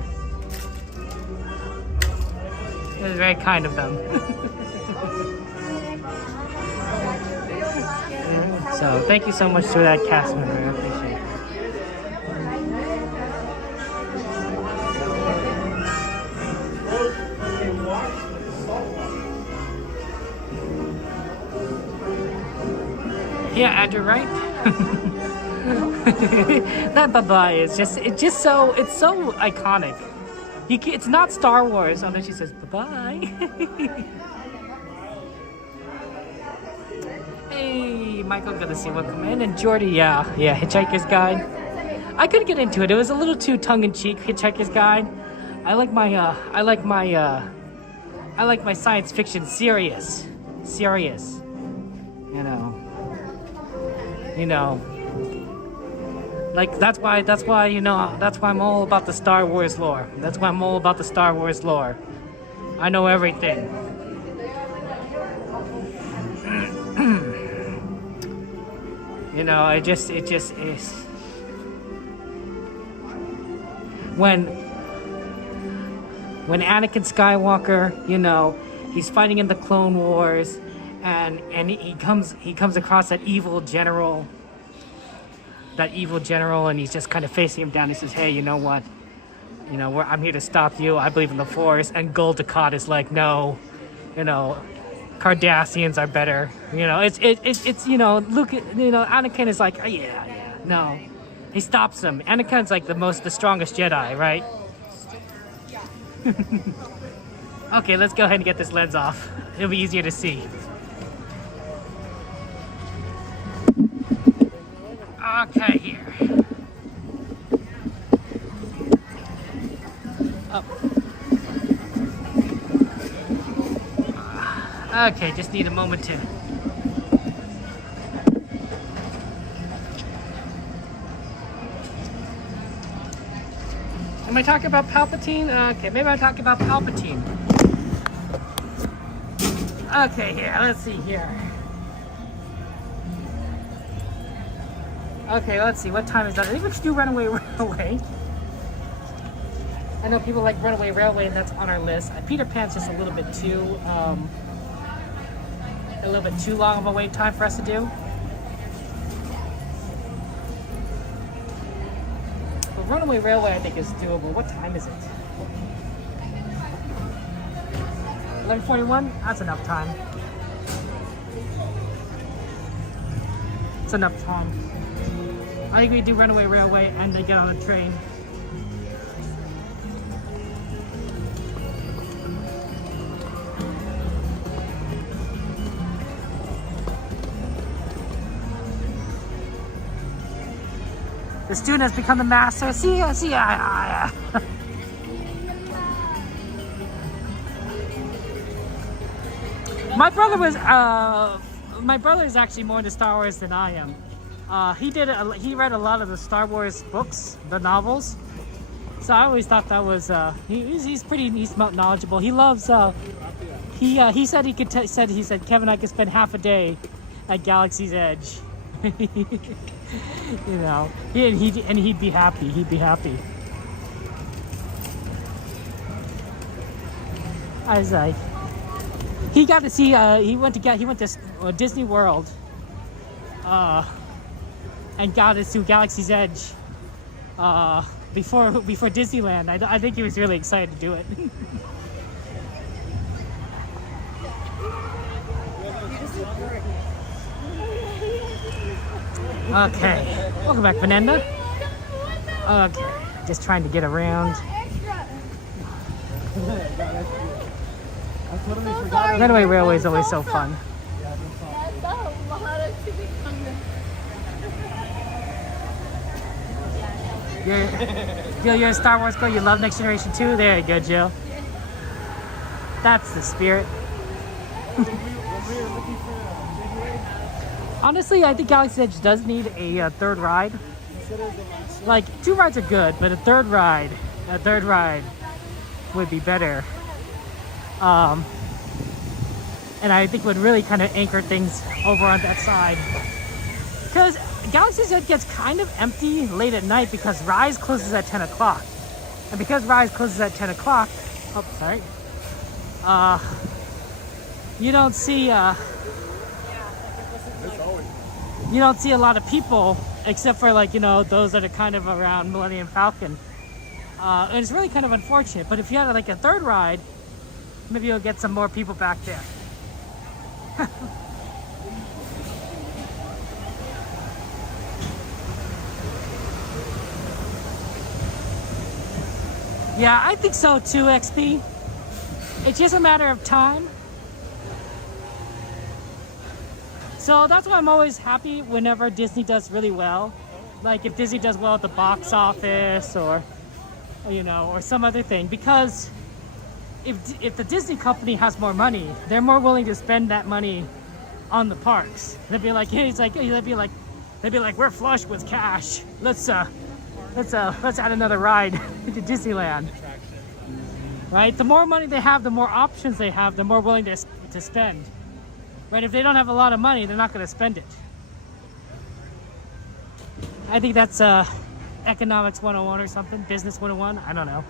it was very kind of them. So thank you so much to that cast member. I appreciate it. Yeah, Andrew, right? That bye-bye is just it's so iconic. It's not Star Wars unless she says bye-bye. Hey, Michael, good to see you. Welcome in. And Jordy, yeah, Hitchhiker's Guide. I couldn't get into it. It was a little too tongue-in-cheek, Hitchhiker's Guide. I like my science fiction serious. You know. Like that's why you know, that's why I'm all about the Star Wars lore. That's why I'm all about the Star Wars lore. I know everything. You know, it just is. When Anakin Skywalker, you know, he's fighting in the Clone Wars, and he comes across that evil general, and he's just kind of facing him down. He says, "Hey, you know what? You know, I'm here to stop you. I believe in the Force." And Gul Dukat is like, "No, you know, Cardassians are better." You know, it's you know, Luke, you know, Anakin is like, oh, yeah, no. He stops him. Anakin's like the strongest Jedi, right? Okay, let's go ahead and get this lens off. It'll be easier to see. Okay, here. Up. Okay, just need a moment to... Am I talking about Palpatine? Okay, maybe I'm talking about Palpatine. Okay, here, let's see here. Okay, let's see, what time is that? I think we should do Runaway Railway. I know people like Runaway Railway, and that's on our list. Peter Pan's just a little bit too long of a wait time for us to do. But Runaway Railway, I think, is doable. What time is it? 11:41? That's enough time. It's enough time. I think we do Runaway Railway and then get on the train. The student has become the master. See ya. My brother is actually more into Star Wars than I am. He read a lot of the Star Wars books, the novels. So I always thought that was he's knowledgeable. He loves he said he could he said Kevin, I could spend half a day at Galaxy's Edge. You know, he'd be happy. He'd be happy. I was like, he got to see. He went to Disney World, and got to see Galaxy's Edge before Disneyland. I think he was really excited to do it. Okay, welcome back, Fernanda. Okay, just trying to get around. Runaway Railway is always so fun. You're a Star Wars girl. You love Next Generation 2. There you go, Jill. That's the spirit. Honestly, I think Galaxy's Edge does need a third ride. Like, 2 rides are good, but a third ride would be better. And I think would really kind of anchor things over on that side. Because Galaxy's Edge gets kind of empty late at night because Rise closes at 10 o'clock. And because Rise closes at 10 o'clock, oh, sorry, you don't see a lot of people except for, like, you know, those that are kind of around Millennium Falcon. And it's really kind of unfortunate. But if you had like a third ride, maybe you'll get some more people back there. Yeah, I think so too, XP. It's just a matter of time. So that's why I'm always happy whenever Disney does really well. Like if Disney does well at the box office or you know, or some other thing. Because if the Disney company has more money, they're more willing to spend that money on the parks. They'd be like, hey, they'd be like, they'd be like, we're flush with cash. Let's add another ride to Disneyland. Right? The more money they have, the more options they have, the more willing to spend. Right? If they don't have a lot of money, they're not going to spend it. I think that's economics 101 or something, business 101. I don't know.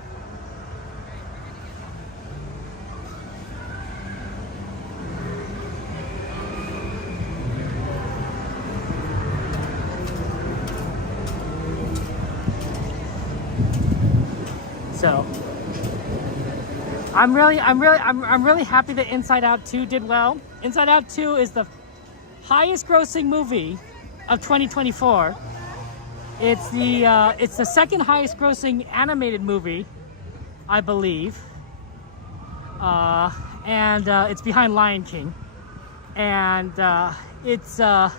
So I'm really happy that Inside Out 2 did well. Inside Out 2 is the highest grossing movie of 2024. It's the second highest grossing animated movie, I believe. And it's behind Lion King. And it's still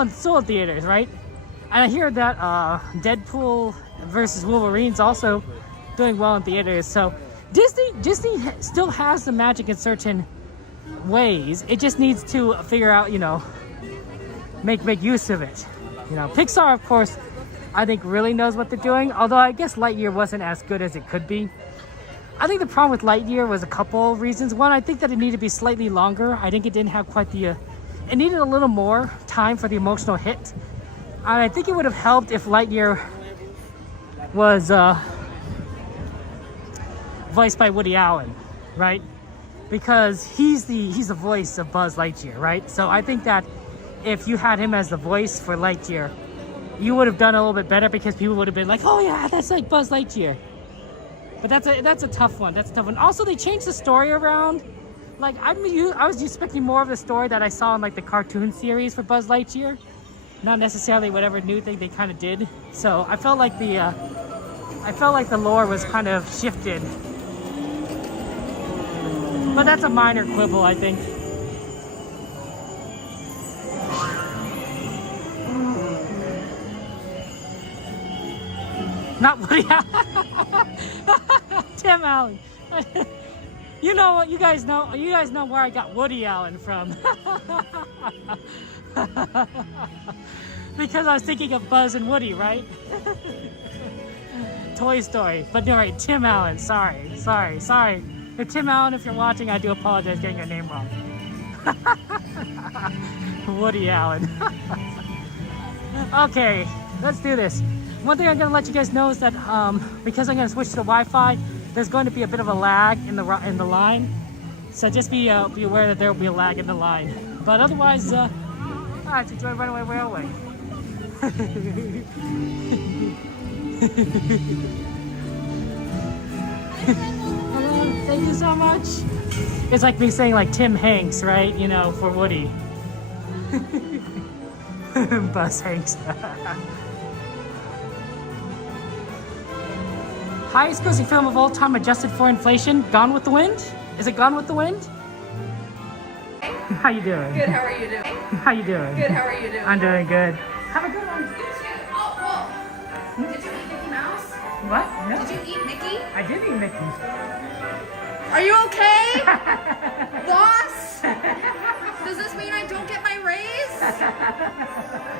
in theaters, right? And I hear that Deadpool versus Wolverine's also doing well in theaters. So Disney still has the magic in certain ways. It just needs to figure out, you know, make use of it. You know, Pixar, of course, I think really knows what they're doing. Although I guess Lightyear wasn't as good as it could be. I think the problem with Lightyear was a couple of reasons. One, I think that it needed to be slightly longer. I think it didn't have quite the... it needed a little more time for the emotional hit. And I think it would have helped if Lightyear was voiced by Woody Allen, right? Because he's the voice of Buzz Lightyear, right? So I think that if you had him as the voice for Lightyear, you would have done a little bit better because people would have been like, oh yeah, that's like Buzz Lightyear. But that's a tough one. That's a tough one. Also, they changed the story around. Like I was expecting more of the story that I saw in like the cartoon series for Buzz Lightyear. Not necessarily whatever new thing they kind of did. So I felt like the lore was kind of shifted. But that's a minor quibble, I think. Not Woody Allen. Tim Allen. You know what? You guys know where I got Woody Allen from. Because I was thinking of Buzz and Woody, right? Toy Story. But no, right, Tim Allen. Sorry. If Tim Allen, if you're watching, I do apologize getting your name wrong. Woody Allen. Okay, let's do this. One thing I'm going to let you guys know is that because I'm going to switch to Wi-Fi, there's going to be a bit of a lag in the line. So just be aware that there will be a lag in the line. But otherwise, let's enjoy Runaway Railway. Hello, thank you so much. It's like me saying like Tim Hanks, right? You know, for Woody. Buzz Hanks. Highest grossing film of all time adjusted for inflation, Gone with the Wind? Is it Gone with the Wind? How you doing? Good, how are you doing? How you doing? Good, how are you doing? I'm doing good. Have a good one. You too. Oh, whoa. Did you eat Mickey Mouse? What? No. Did you eat Mickey? I did eat Mickey. Are you okay? Boss? Does this mean I don't get my raise?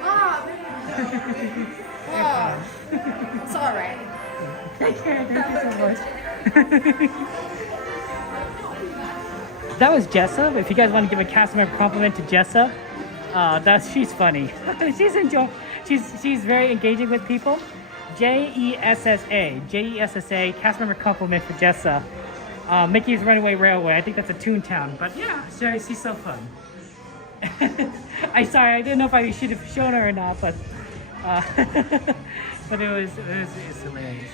Oh, it's all right. Take care. Thank you so much. That was Jessa. If you guys want to give a cast member compliment to Jessa, she's funny. She's very engaging with people. Jessa, cast member compliment for Jessa. Mickey's Runaway Railway. I think that's a Toontown, but yeah, she's so fun. I didn't know if I should have shown her or not, but but it's hilarious.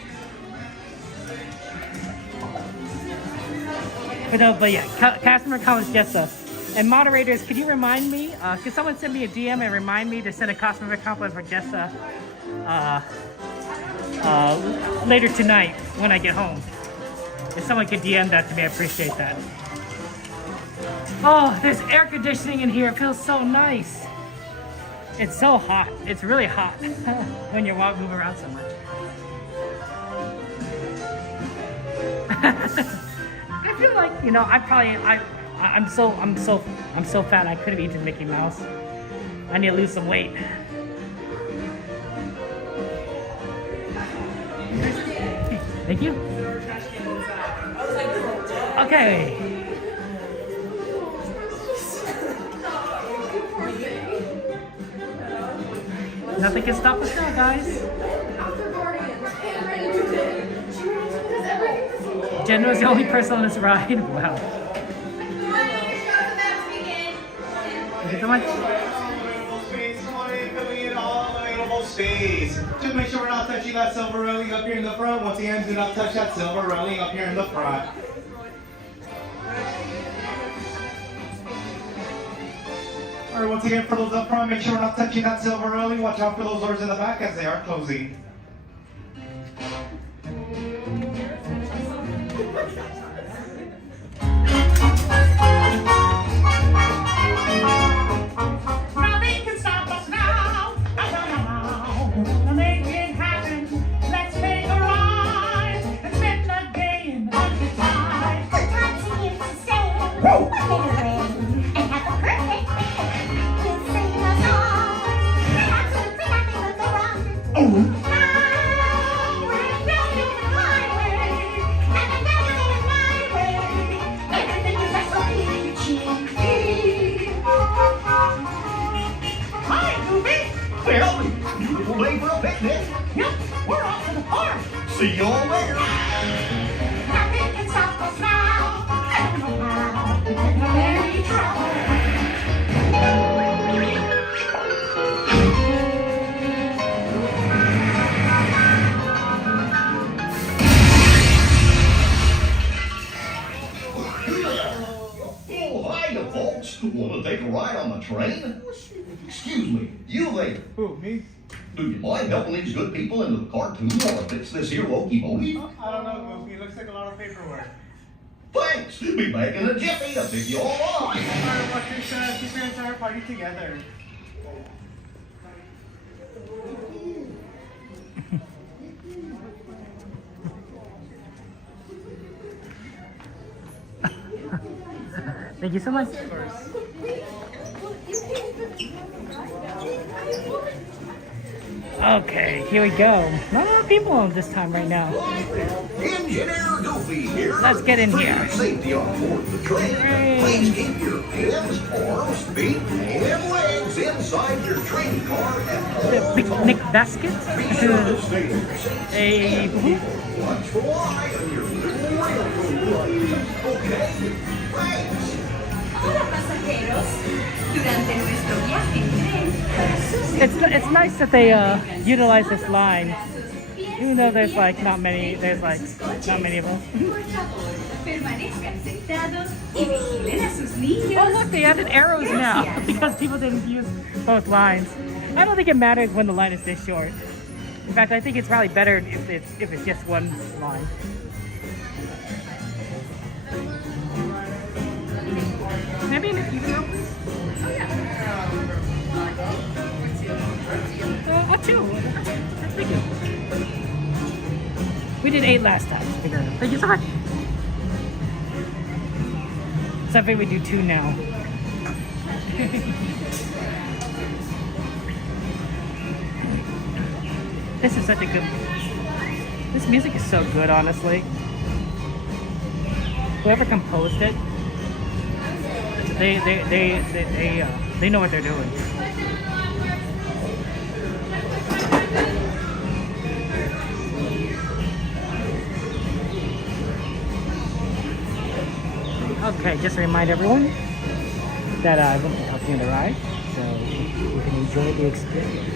But yeah, cast member comments Jessa. And moderators, could you remind me? Could someone send me a DM and remind me to send a cast member compliment for Jessa later tonight when I get home? If someone could DM that to me, I appreciate that. Oh, there's air conditioning in here. It feels so nice. It's so hot. It's really hot when you move around so much. I feel like, you know, I'm so fat I could have eaten Mickey Mouse. I need to lose some weight. Thank you. Okay. Nothing can stop us now, guys. Jen was the only person on this ride. Wow. Thank you so much. Space. Just make sure we're not touching that silver railing up here in the front. Once again, do not touch that silver railing up here in the front. Alright, once again, for those up front, make sure we're not touching that silver railing. Watch out for those doors in the back as they are closing. Nothing can stop us now. Make it happen. Let's make a ride and spend the day in the countryside. Good times and here to stay. We'll get away and have a perfect day. We'll sing a song. Absolutely nothing will go wrong. Now we're building the highway, and the building is my way. Everything is just so peachy. Hi, Goofy. Well, beautiful day for a picnic. Yep, we're off to the park. See you all later. Nothing can stop us now. I don't know how. Let me try. Oh, hiya, folks. Want to take a ride on the train? Excuse me, you there. Who, me? Do you mind helping these good people into the cartoon while I fix this here locomotive? I don't know, Goofy. Looks like a lot of paperwork. Thanks. Be back in a jiffy to pick you all up. Alright, watch your keep your entire party together. Thank you so much. Okay, here we go. Not a lot of people on this time right now. Engineer Goofy here. Let's get in here. Safety on board the train. Please keep your hands, arms, feet, and legs inside your train car at all The picnic basket. Hey. Watch for why on your little railroad. Okay, thanks. Hola pasajeros, durante nuestro viaje en tren, It's nice that they utilize this line, even though there's like not many. There's like not many of them. por favor, permanezcan sentados y vigilen a sus niños. Oh look, they added arrows now because people didn't use both lines. I don't think it matters when the line is this short. In fact, I think it's probably better if it's just one line. Maybe in the future. Oh yeah. What two? Thank you. We did 8 last time. Thank you so much. So I think we do 2 now. This is such a good. This music is so good, honestly. Whoever composed it, they know what they're doing. Okay, just to remind everyone that I won't be helping you the ride, so you can enjoy the experience.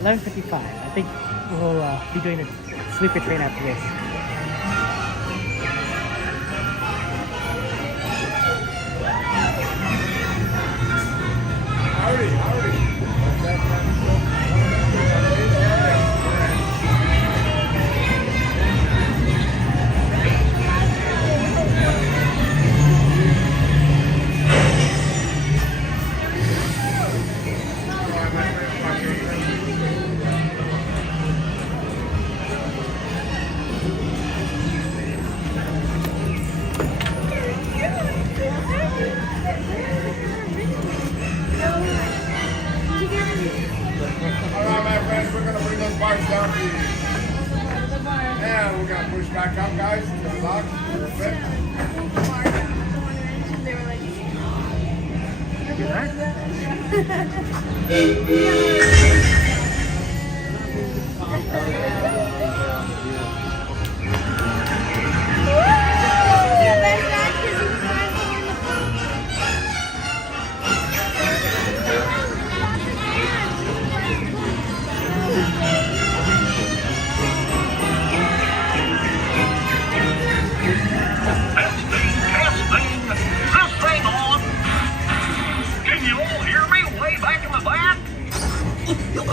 11:55. I think we'll be doing a sleeper train after this.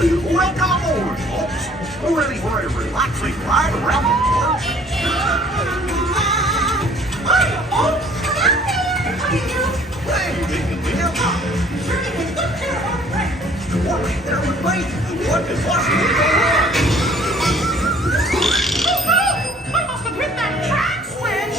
Welcome aboard, folks. We're ready for a relaxing ride around the park. Hi, folks. Hey, Dick and Bill. Sure you can look here, right? What right there with me? What could possibly go wrong? Oh, I must have hit that track switch.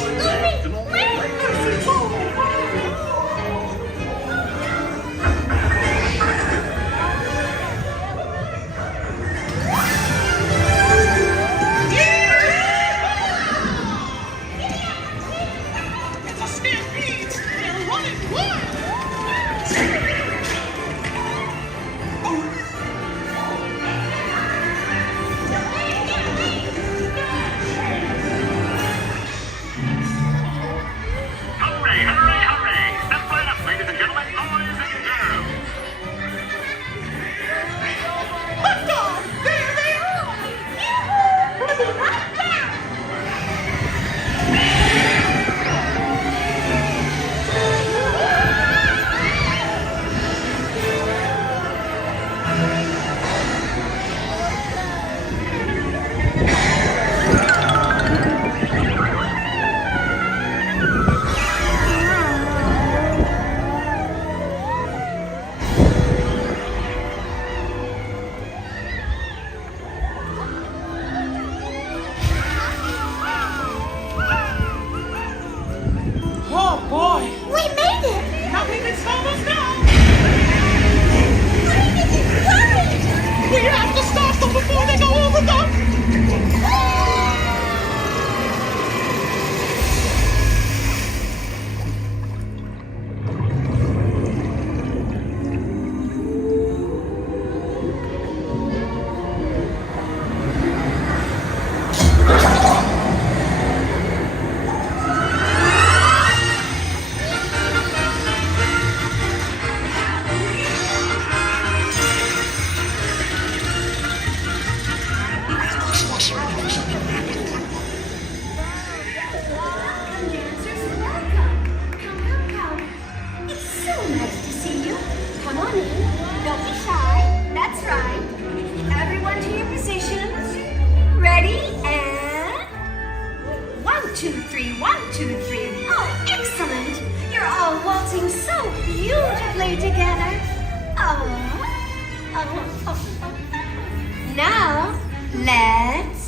Now, let's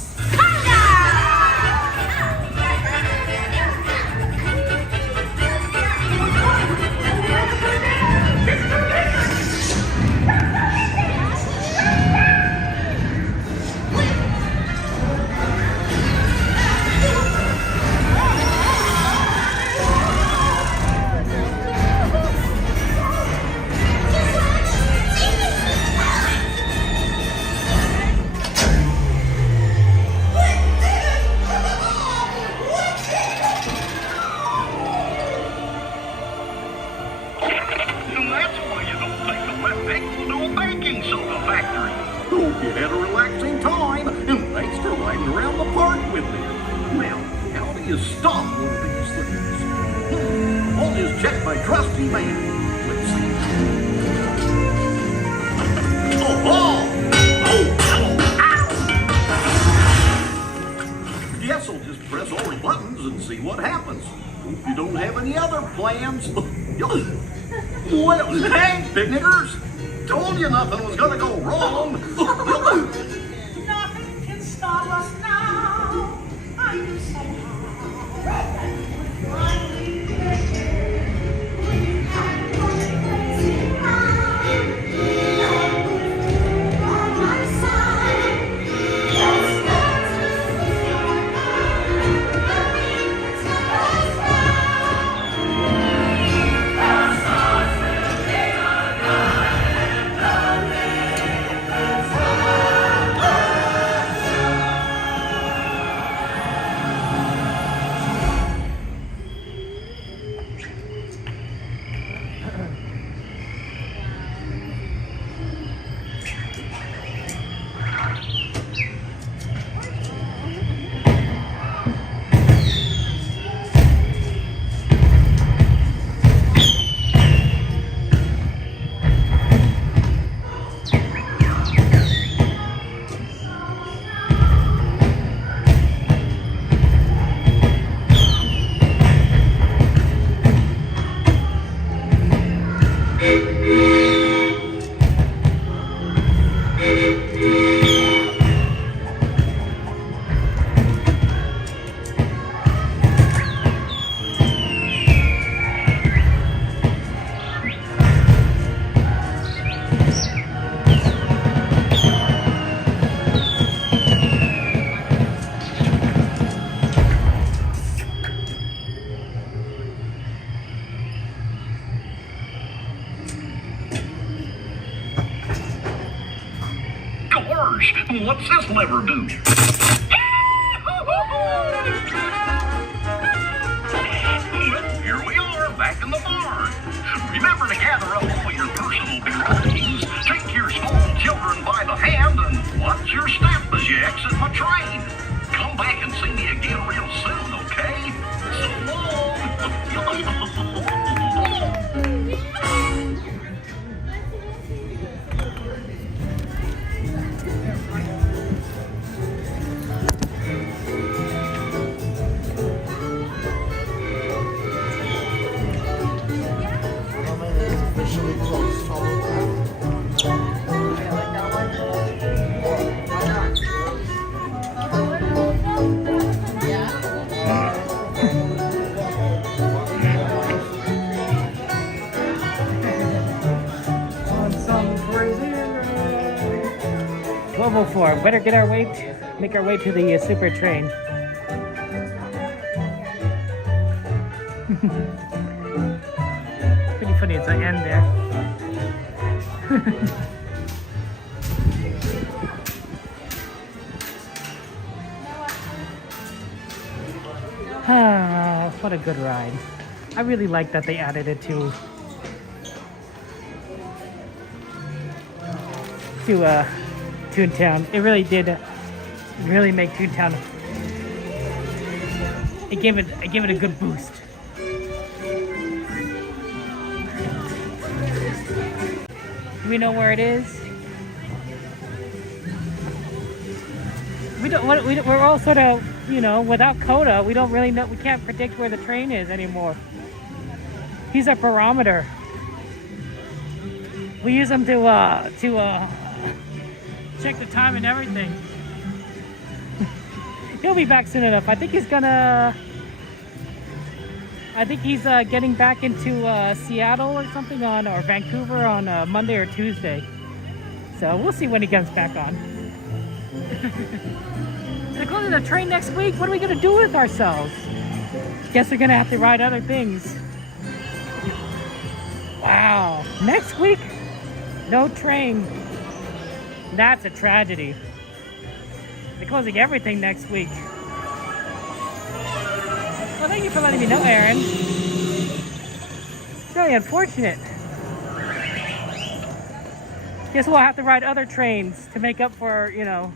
hope you had a relaxing time, and thanks for riding around the park with me. Now, how do you stop one of these things? I'll just check my trusty man. Let's see. Oh, guess I'll just press all the buttons and see what happens. Hope you don't have any other plans. Well, hey, picnickers! Told you nothing was gonna go wrong. Nothing can stop us now. I knew What's this lever do? Well, here we are, back in the barn. Remember to gather up all your personal belongings, take your small children by the hand, and watch your step as you exit my train. Come back and see me again real soon, okay? So long! Better get our way, make our way to the super train. Pretty funny, it's an end there. Ah, what a good ride. I really like that they added it to Toontown. It really did really make Toontown. It gave it a good boost. Do we know where it is? We're all sort of, you know, without Coda, we don't really know. We can't predict where the train is anymore. He's our barometer. We use him to check the time and everything. He'll be back soon enough. I think he's getting back into Seattle or something or Vancouver on Monday or Tuesday. So we'll see when he comes back on. They're going to the train next week. What are we gonna do with ourselves? Guess we're gonna have to ride other things. Wow, next week? No train. That's a tragedy. They're closing everything next week. Well, thank you for letting me know, Aaron. It's really unfortunate. Guess we'll have to ride other trains to make up for, you know,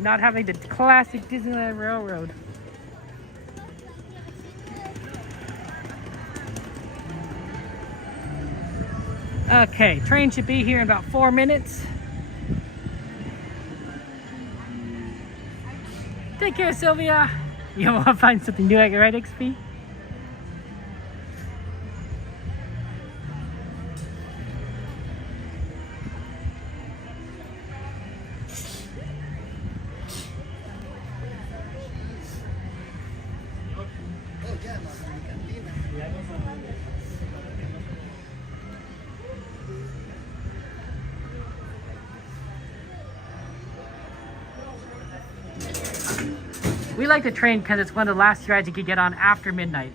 not having the classic Disneyland Railroad. Okay, train should be here in about 4 minutes. Take care, Sylvia. You want to find something new, right, XP? We like the train because it's one of the last rides you could get on after midnight.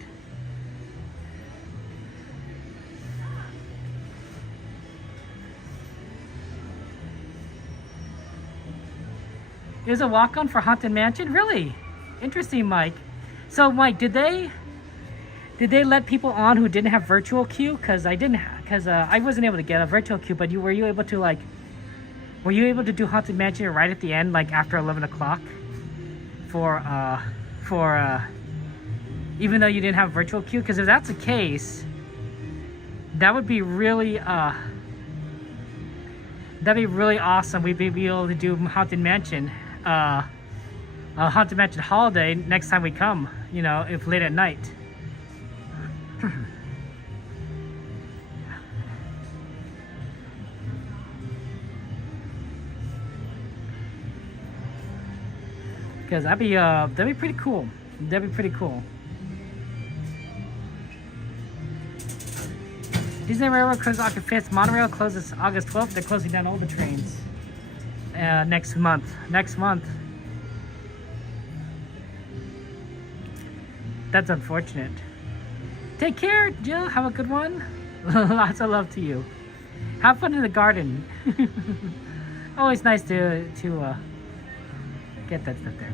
There's a walk-on for Haunted Mansion? Really? Interesting, Mike. So, Mike, did they let people on who didn't have virtual queue? Because I didn't, I wasn't able to get a virtual queue. But were you able to do Haunted Mansion right at the end, like after 11 o'clock? Even though you didn't have virtual queue? Because if that's the case, that would be really that'd be really awesome. We'd be able to do Haunted Mansion holiday next time we come, you know, if late at night. Because that'd be pretty cool. That'd be pretty cool. Disney Railroad closes August 5th. Monorail closes August 12th. They're closing down all the trains next month. That's unfortunate. Take care, Jill. Have a good one. Lots of love to you. Have fun in the garden. Always nice to get that stuff there.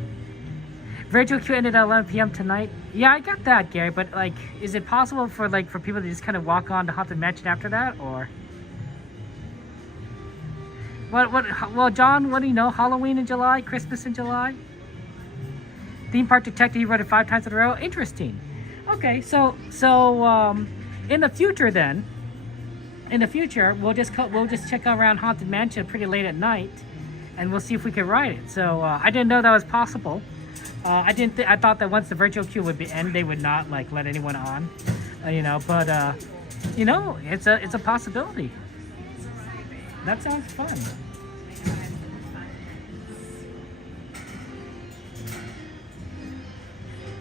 Virtual queue ended at 11 p.m. tonight. Yeah, I got that, Gary. But like, is it possible for people to just kind of walk on to Haunted Mansion after that, or what? Well, John, what do you know? Halloween in July, Christmas in July. Theme Park Detective, you wrote it 5 times in a row. Interesting. Okay, so in the future then, we'll just check around Haunted Mansion pretty late at night, and we'll see if we can ride it. So I didn't know that was possible. I thought that once the virtual queue would end, they would not like let anyone on, you know. But you know, it's a possibility. That sounds fun.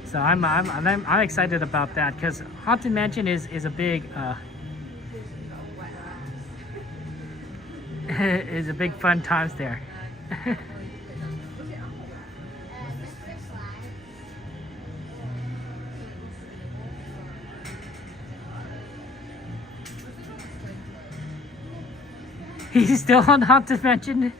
So I'm excited about that because Haunted Mansion is a big is a big fun times there. He's still on Haunted Mansion.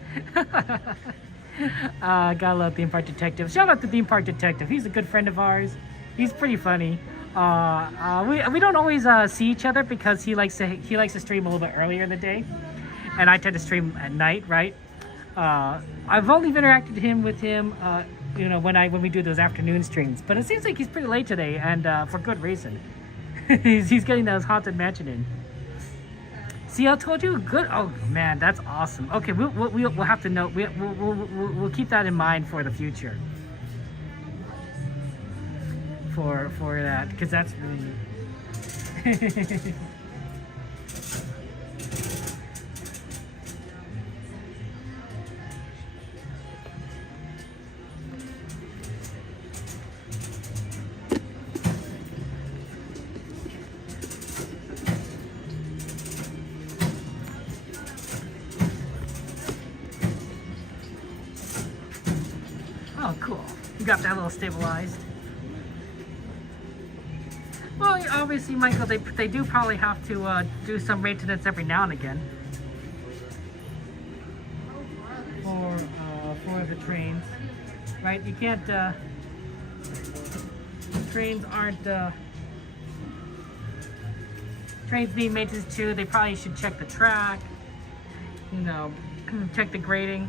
Gotta love Theme Park Detective. Shout out to Theme Park Detective. He's a good friend of ours. He's pretty funny. We don't always see each other because he likes to stream a little bit earlier in the day, and I tend to stream at night, right? I've only interacted with him, you know, when we do those afternoon streams. But it seems like he's pretty late today, and for good reason. he's getting those Haunted Mansion in. See, I told you, good. Oh man, that's awesome. Okay, we'll have to know. We'll keep that in mind for the future. For that, because that's really. Oh, cool. You got that a little stabilized. Well, obviously, Michael, they do probably have to do some maintenance every now and again for the trains, right? You can't. Trains aren't. Trains need maintenance too. They probably should check the track. you know, check the grading.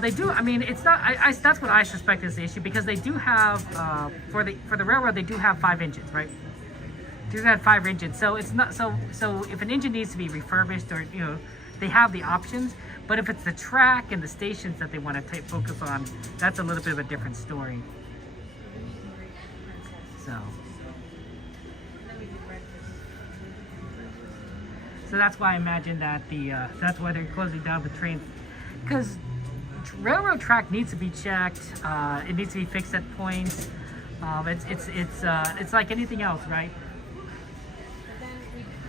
They do. I mean, it's not. That's what I suspect is the issue, because they do have for the railroad, they do have 5 engines, right? They do have 5 engines, so it's not so. So if an engine needs to be refurbished, or you know, they have the options. But if it's the track and the stations that they want to focus on, that's a little bit of a different story. So that's why I imagine that that's why they're closing down the trains, because railroad track needs to be checked. It needs to be fixed at points. It's like anything else, right?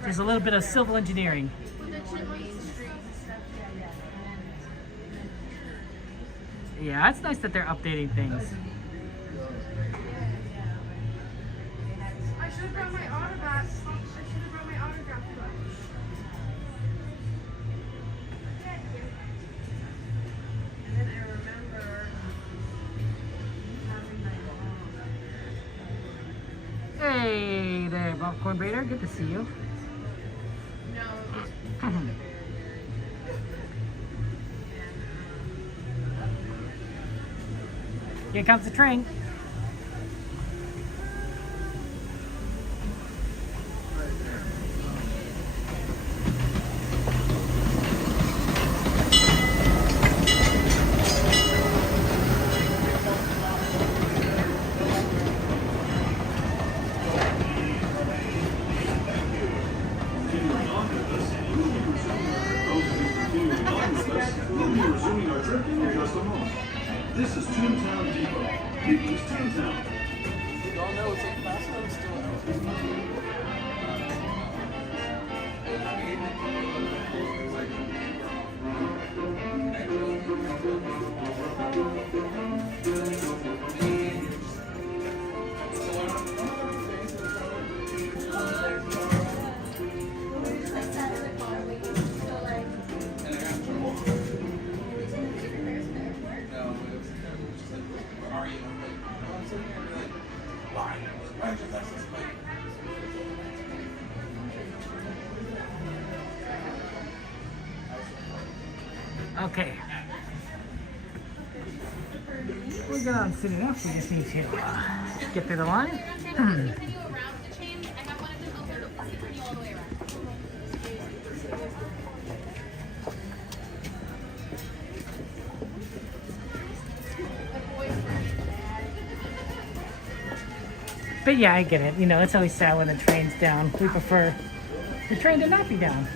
There's a little bit of civil engineering. Yeah, it's nice that they're updating things. I should have brought my autograph. I should have brought my autograph book. And then I remember having my Hey there, Popcorn Breeder. Good to see you. Here comes the train. This is Toontown Depot. It is Toontown. We all know it's a fast one still. Okay. We're good soon enough. We just need to get through the line. But yeah, I get it. You know, it's always sad when the train's down. We prefer the train to not be down.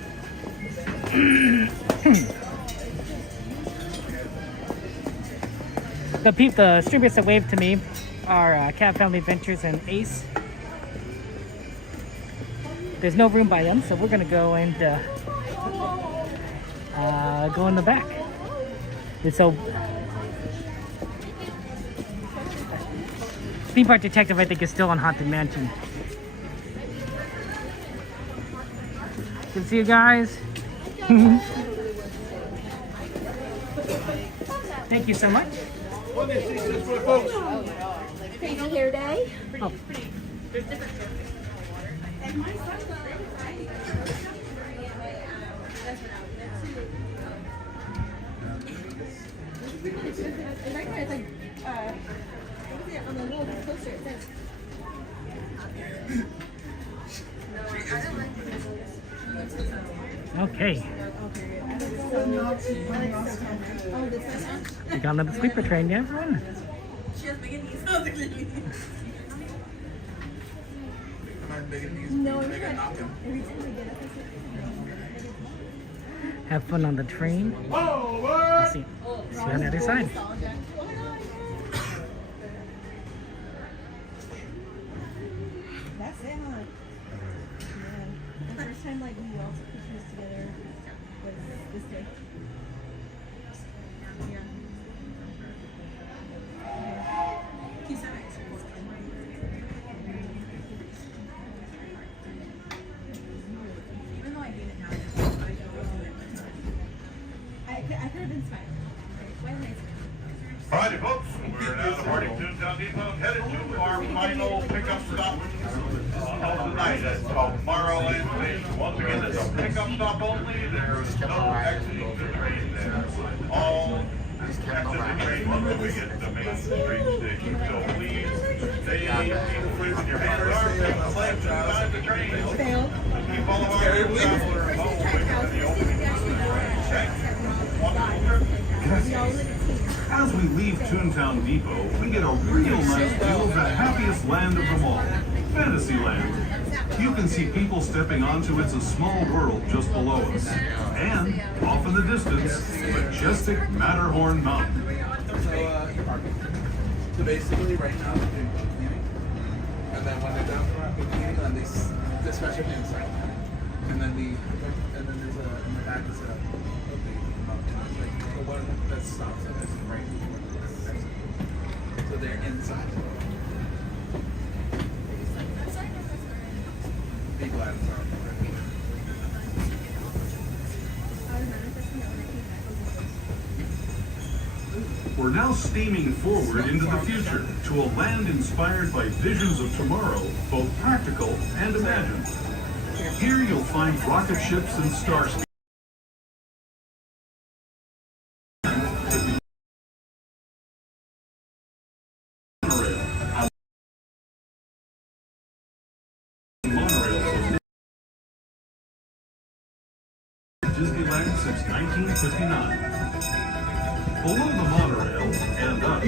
The streamers that waved to me are Cat Family Adventures and Ace. There's no room by them, so we're gonna go and go in the back. And so, Theme Park Detective, I think, is still on Haunted Mansion. Good to see you guys. Thank you so much. Crazy hair day. Oh. On the little poster it says. Okay. We got another sleeper train, yeah, everyone? She has big knees. No, every time we get up, Have fun on the train. I'll see you on the other side. That's it, huh? Yeah. The first time like we all took pictures together was this day. Yeah. Keep silent. Even though I hate it now, I could have been smiling. Why did I say? Alrighty, folks, we're now departing Toontown Depot, headed to our final pickup stop of the night at Tomorrowland Station. train. Once again, it's a pickup stop only. There is no exiting the train there. All exit the train once we get to the main street station. So please stay with your hands arms and the legs inside the train. Keep all of our travelers home to the opening of the train. Thank you. Wonderful trip. As we leave Toontown Depot, we get a real nice view of the happiest land of them all, Fantasyland. You can see people stepping onto It's a Small World just below us. And, off in the distance, majestic Matterhorn Mountain. So basically, right now, they're doing boat cleaning. And then when they're done for boat cleaning, then they dispatch it inside. And then there's in the back is a like the one that stops at this right before the exit. So they're inside. Be glad it's on. We're now steaming forward into the future to a land inspired by visions of tomorrow, both practical and imagined. Here you'll find rocket ships and starships. Disneyland since 1959. Below the monorail and us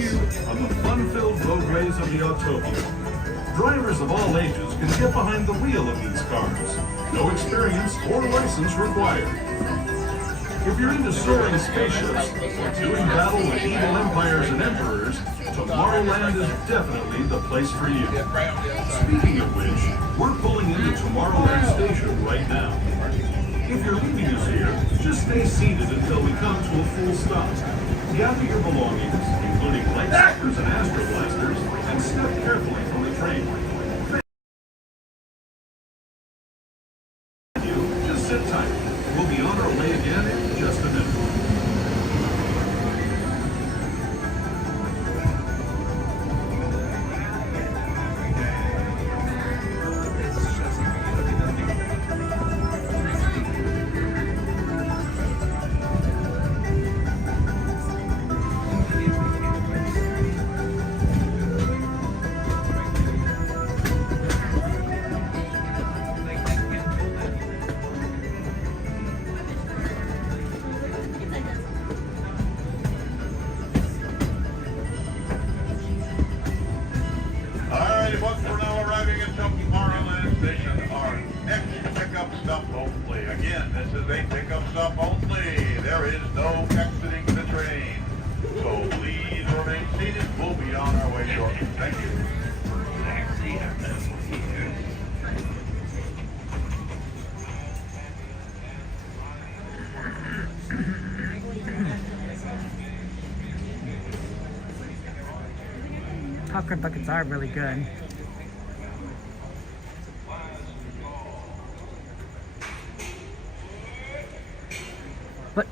are the fun-filled roadways of the Autopia. Drivers of all ages can get behind the wheel of these cars. No experience or license required. If you're into soaring spaceships or doing battle with evil empires and emperors, Tomorrowland is definitely the place for you. Speaking of which, we're pulling into Tomorrowland Station right now. If you're leaving us here, just stay seated until we come to a full stop. Gather your belongings, including lightsabers and astro blasters, and step carefully from the train. Just sit tight. We'll be on our way again in just a minute. Alrighty, folks, we're now arriving at Tomorrowland Station. Our next pickup stop only. Again, this is a pickup stop only. There is no exiting the train. So please remain seated. We'll be on our way shortly. Thank you. Popcorn buckets are really good. What?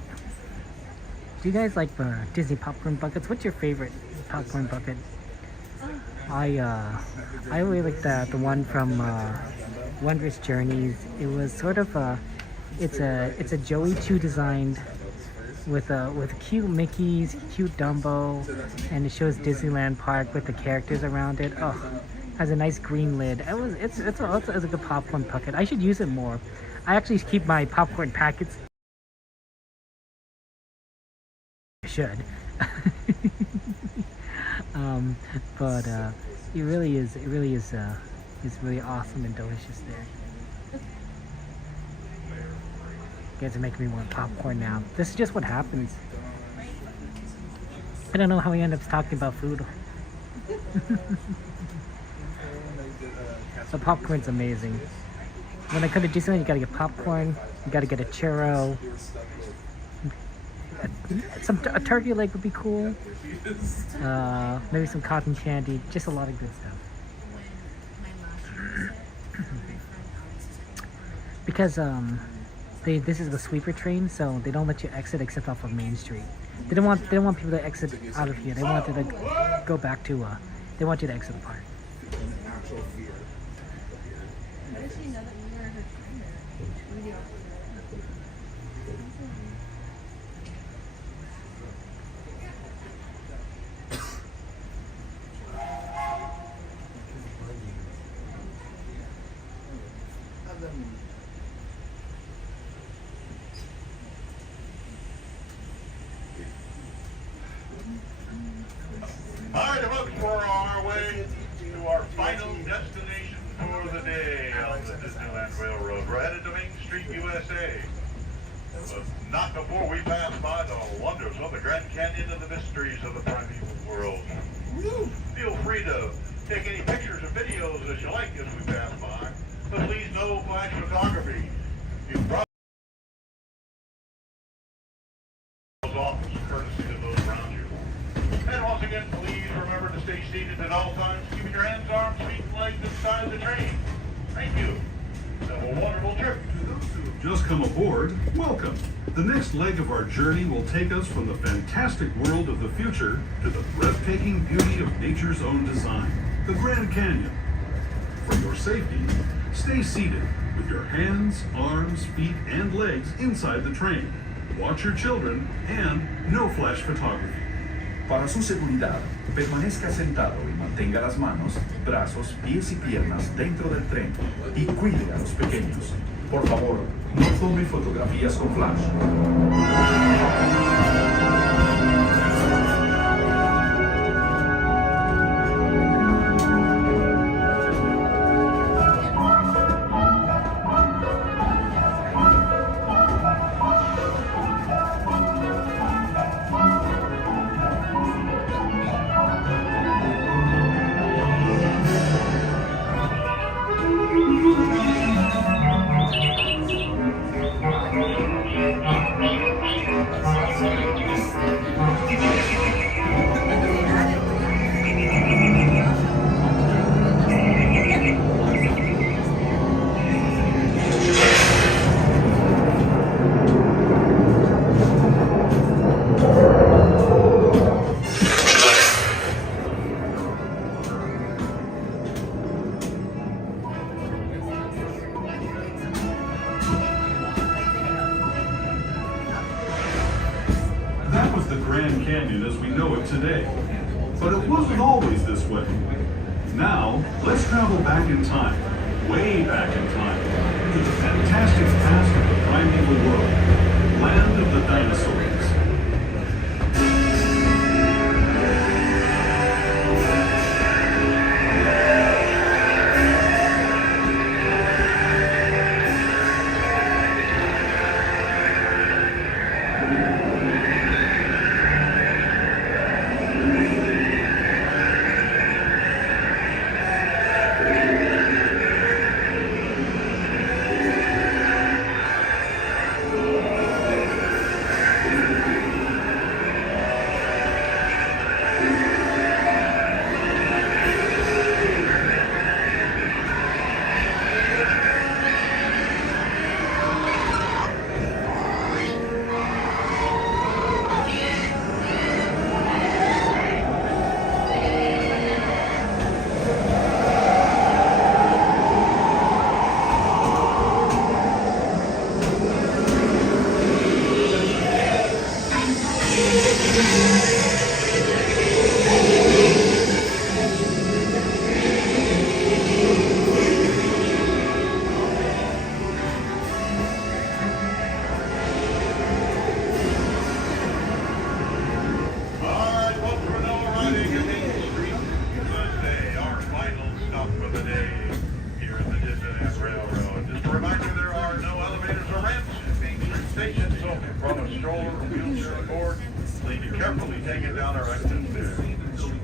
Do you guys like Disney popcorn buckets? What's your favorite popcorn bucket? I really like the one from Wondrous Journeys. It was sort of it's a Joey Choo designed with cute Mickeys, cute Dumbo, and it shows Disneyland Park with the characters around it. Oh, has a nice green lid. It's a good popcorn bucket. I should use it more. I actually keep my popcorn packets. I should. But it really is it's really awesome and delicious there. You guys are making me want popcorn now. This is just what happens. I don't know how he ends up talking about food. The popcorn's amazing. When I come to Disneyland, you gotta get popcorn, you gotta get a churro. A turkey leg would be cool. Maybe some cotton candy. Just a lot of good stuff. Because this is the sweeper train, so they don't let you exit except off of Main Street. They don't want people to exit out of here. They want you to go back to they want you to exit the park. right, folks, we're on our way to our final destination for the day on the Disneyland Railroad. We're headed to Main Street, USA. But not before we pass by the wonders of the Grand Canyon and the mysteries of the primeval world. Feel free to take any pictures or videos as you like as we pass by, but please no flash photography. You probably off courtesy to those around you. And once again, please remember to stay seated at all times, keeping your hands, arms, feet, and legs inside the train. Thank you. Have a wonderful trip. To those who have just come aboard, welcome. The next leg of our journey will take us from the fantastic world of the future to the breathtaking beauty of nature's own design, the Grand Canyon. For your safety, stay seated with your hands, arms, feet, and legs inside the train. Watch your children and no flash photography. Para su seguridad, permanezca sentado y mantenga las manos, brazos, pies y piernas dentro del tren y cuide a los pequeños. Por favor, no tome fotografías con flash. Grand Canyon as we know it today. But it wasn't always this way. Now, let's travel back in time, way back in time, to the fantastic past of the primeval world, land of the dinosaurs.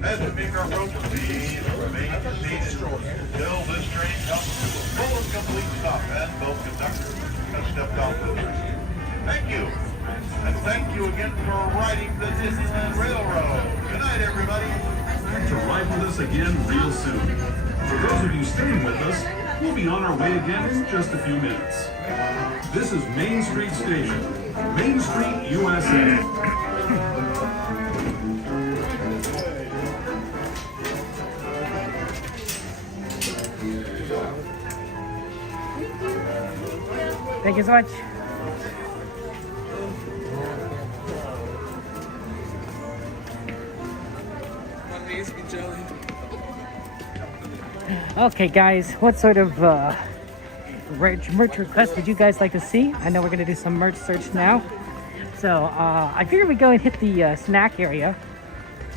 As we make our approach, please remain seated until this train comes to a full and complete stop and both conductors have stepped off the train. Thank you. And thank you again for riding the Disneyland Railroad. Good night, everybody. To ride with us again real soon. For those of you staying with us, we'll be on our way again in just a few minutes. This is Main Street Station, Main Street, USA. Thank you so much. Okay, guys, what sort of merch request did you guys like to see? I know we're gonna do some merch search now. So I figured we'd go and hit the snack area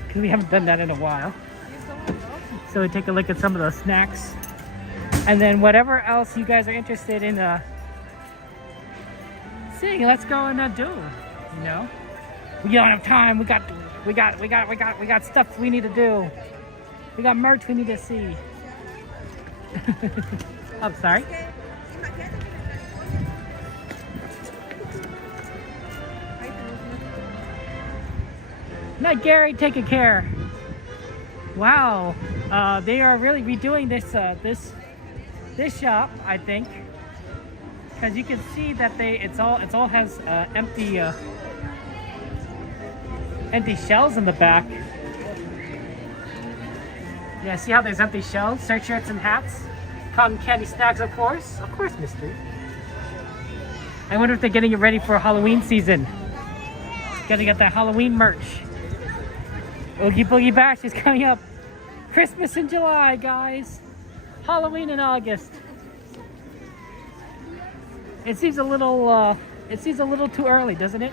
because we haven't done that in a while. So we take a look at some of the snacks. And then whatever else you guys are interested in seeing, let's go and do, you know? We don't have time. We got stuff we need to do. We got merch we need to see. I'm sorry. Night, Gary, taking care. Wow, they are really redoing this shop, I think, because you can see that it's all has empty shells in the back. Yeah, see how there's empty shells? Sweatshirts and hats, cotton candy snacks, of course, mystery. I wonder if they're getting it ready for Halloween season. Gotta get that Halloween merch. Oogie Boogie Bash is coming up. Christmas in July, guys. Halloween in August. It seems a little too early, doesn't it?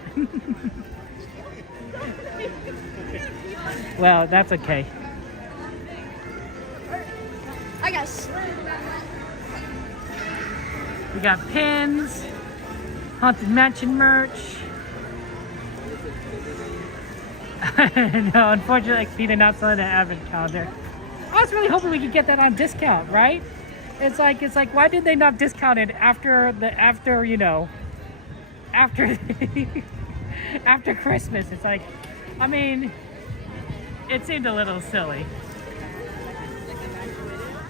Well, that's okay. I guess. We got pins, Haunted Mansion merch. No, unfortunately, XP did not sell an advent calendar. I was really hoping we could get that on discount, right? It's like, why did they not discount it after after Christmas? It's like, I mean, it seemed a little silly.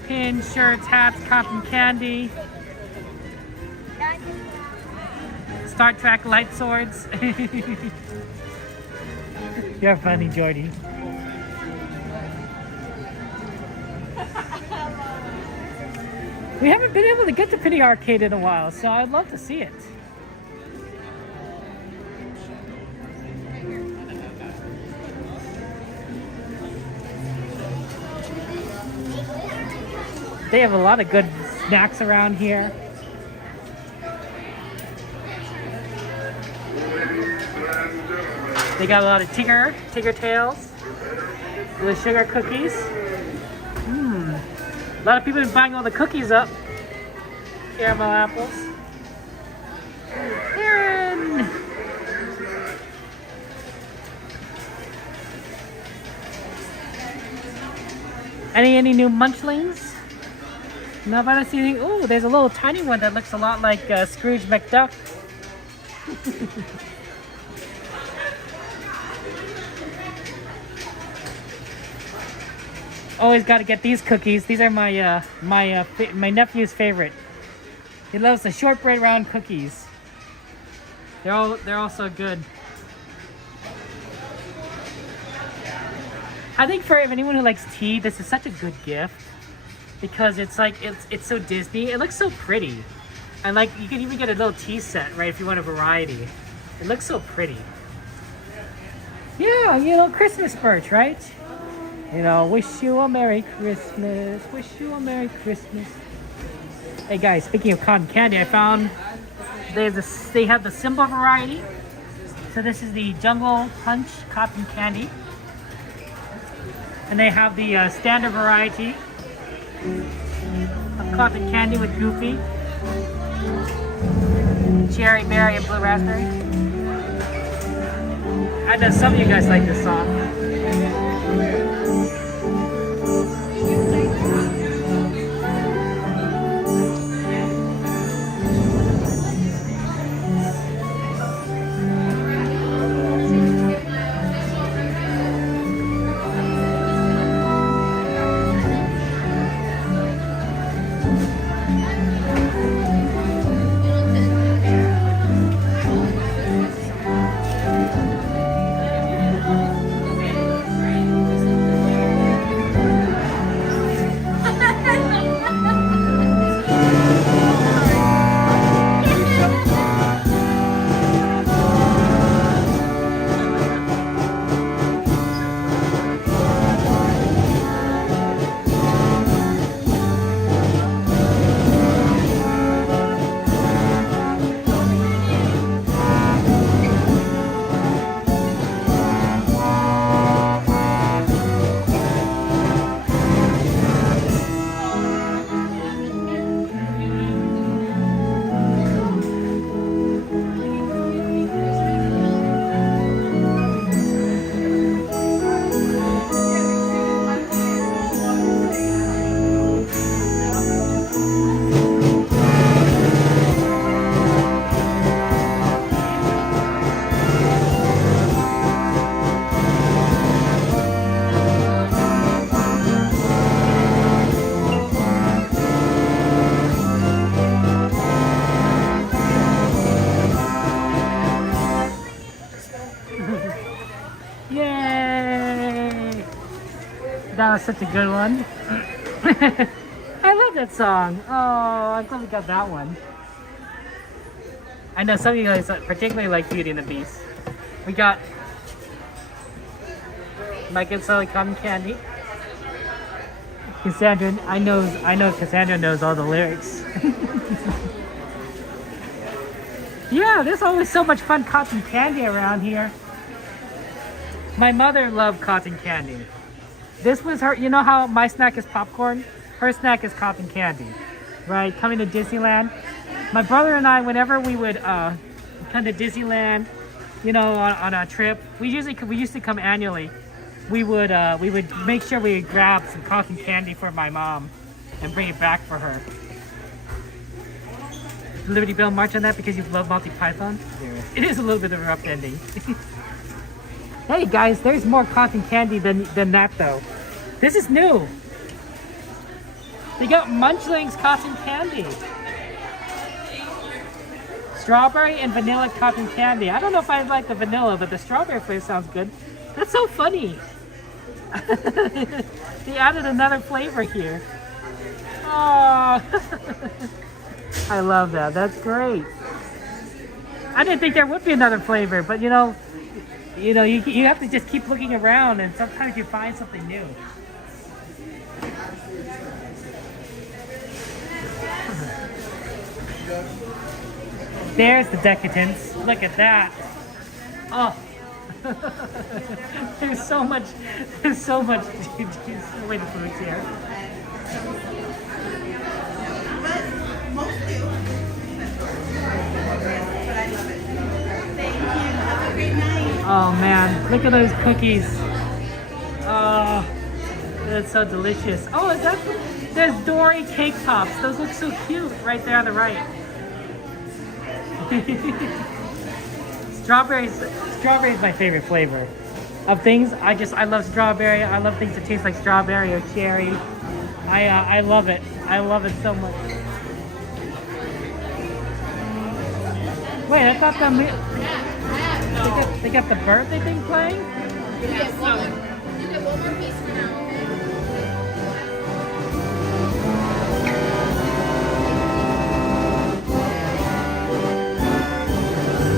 Pins, shirts, hats, cotton candy, Star Trek light swords. You're funny, Jordy. We haven't been able to get to Penny Arcade in a while, so I'd love to see it. They have a lot of good snacks around here. They got a lot of Tigger tails with sugar cookies. A lot of people have been buying all the cookies up. Caramel apples. Aaron! Any new munchlings? No, I don't see anything. Oh, there's a little tiny one that looks a lot like Scrooge McDuck. Always got to get these cookies. These are my my nephew's favorite. He loves the shortbread round cookies. They're all so good. I think for anyone who likes tea, this is such a good gift because it's like it's so Disney. It looks so pretty, and like you can even get a little tea set, right? If you want a variety, it looks so pretty. Yeah, you know, Christmas merch, right? You know, wish you a Merry Christmas. Wish you a Merry Christmas. Hey guys, speaking of cotton candy, I found they have the Simba variety. So this is the Jungle Punch cotton candy. And they have the standard variety of cotton candy with Goofy, cherry, berry, and blue raspberry. I know some of you guys like this song. that was such a good one. I love that song. Oh, I'm glad we got that one. I know some of you guys particularly like Beauty and the Beast. We got Mike and Sully Cotton Candy. Cassandra, I know Cassandra knows all the lyrics. Yeah, there's always so much fun cotton candy around here. My mother loved cotton candy. This was her, you know how my snack is popcorn? Her snack is cotton candy, right? Coming to Disneyland. My brother and I, whenever we would come to Disneyland, you know, on a trip, we used to come annually. We would make sure we would grab some cotton candy for my mom and bring it back for her. Liberty Bell march on that because you love Monty Python? It is a little bit of a rough ending. Hey guys, there's more cotton candy than that though. This is new. They got Munchlings cotton candy. Strawberry and vanilla cotton candy. I don't know if I like the vanilla, but the strawberry flavor sounds good. That's so funny. They added another flavor here. Oh. I love that. That's great. I didn't think there would be another flavor, but you have to just keep looking around, and sometimes you find something new. There's the decadence. Look at that. Oh. There's so much way the food's here. Oh man, look at those cookies. Oh, that's so delicious. Oh, there's Dory cake tops. Those look so cute right there on the right. Strawberry's my favorite flavor of things. I love strawberry. I love things that taste like strawberry or cherry. I love it. I love it so much. Wait, I thought they got the birthday thing playing? Yes, you get one more piece for now.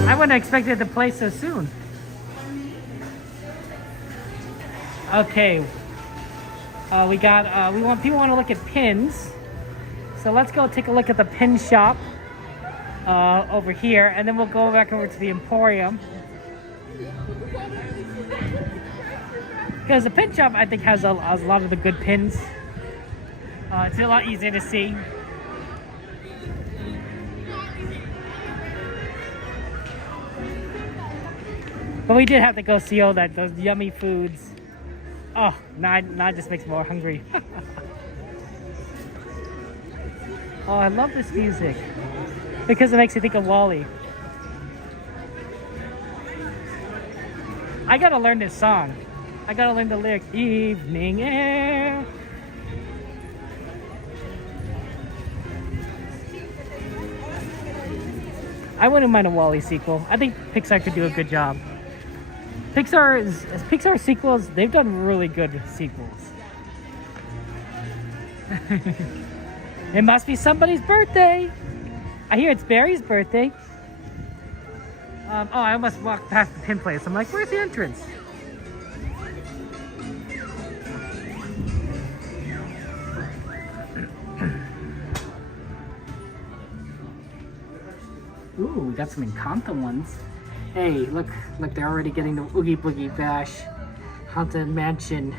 I wouldn't have expected it to play so soon. Okay. People want to look at pins. So let's go take a look at the pin shop over here, and then we'll go back over to the Emporium. Because the pin shop, I think, has a lot of the good pins. It's a lot easier to see. But we did have to go see all those yummy foods. Oh, now it just makes me more hungry. Oh, I love this music. Because it makes me think of Wall-E. I gotta learn this song. I gotta learn the lyric. Evening air. I wouldn't mind a Wall-E sequel. I think Pixar could do a good job. Pixar sequels, they've done really good sequels. It must be somebody's birthday. I hear it's Barry's birthday. I almost walked past the pin place. I'm like, where's the entrance? Ooh, we got some Encanto ones. Hey, look, they're already getting the Oogie Boogie Bash, Haunted Mansion,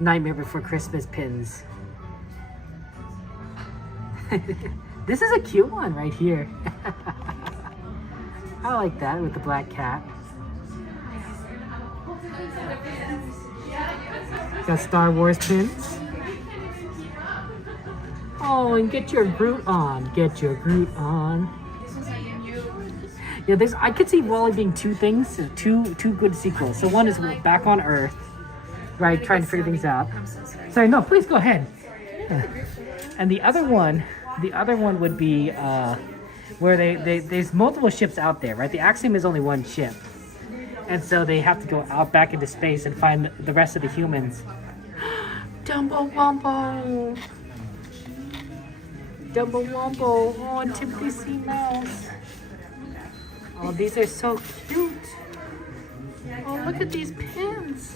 Nightmare Before Christmas pins. This is a cute one right here. I like that with the black cat. Got Star Wars pins. Oh, and get your Groot on. Get your Groot on. Yeah, I could see Wall-E being two things, two good sequels. So one is Back on Earth, right, trying to figure things out. Sorry, no, please go ahead. And the other one would be where there's multiple ships out there, right? The Axiom is only one ship. And so they have to go out back into space and find the rest of the humans. Dumbo Wumbo! Dumbo Wumbo! Oh, and Timothy C. Mouse! Oh, these are so cute! Oh, look at these pins!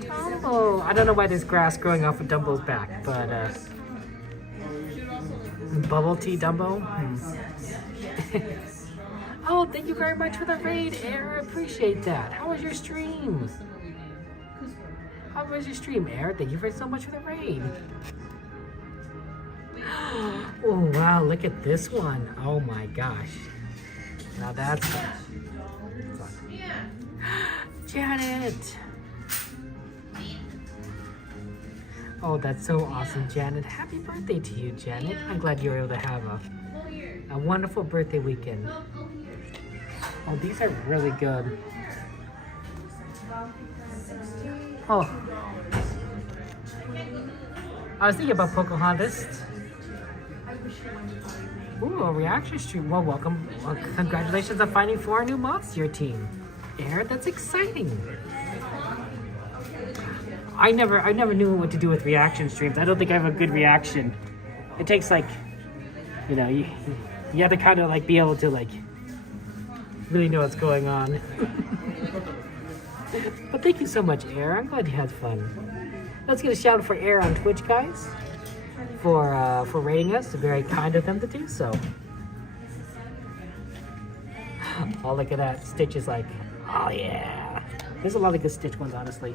Dumbo! I don't know why there's grass growing off of Dumbo's back, but bubble tea Dumbo? Oh, thank you very much for the raid, Air. I appreciate that. How was your stream? How was your stream, Air? Thank you so much for the raid. Oh, wow. Look at this one. Oh, my gosh. Now that's fun. Janet! Oh, that's so awesome, Janet. Happy birthday to you, Janet. I'm glad you were able to have a wonderful birthday weekend. Oh, these are really good. Oh. I was thinking about Pocahontas. Ooh, a reaction stream. Well, welcome. Well, congratulations on finding 4 new mods to your team. Air, that's exciting. I never knew what to do with reaction streams. I don't think I have a good reaction. It takes like, you know, you have to kind of like be able to like really know what's going on. But thank you so much, Air. I'm glad you had fun. Let's get a shout out for Air on Twitch, guys, for rating us. It's very kind of them to do so. Oh, look at that. Stitch is like, oh yeah. There's a lot of good Stitch ones, honestly.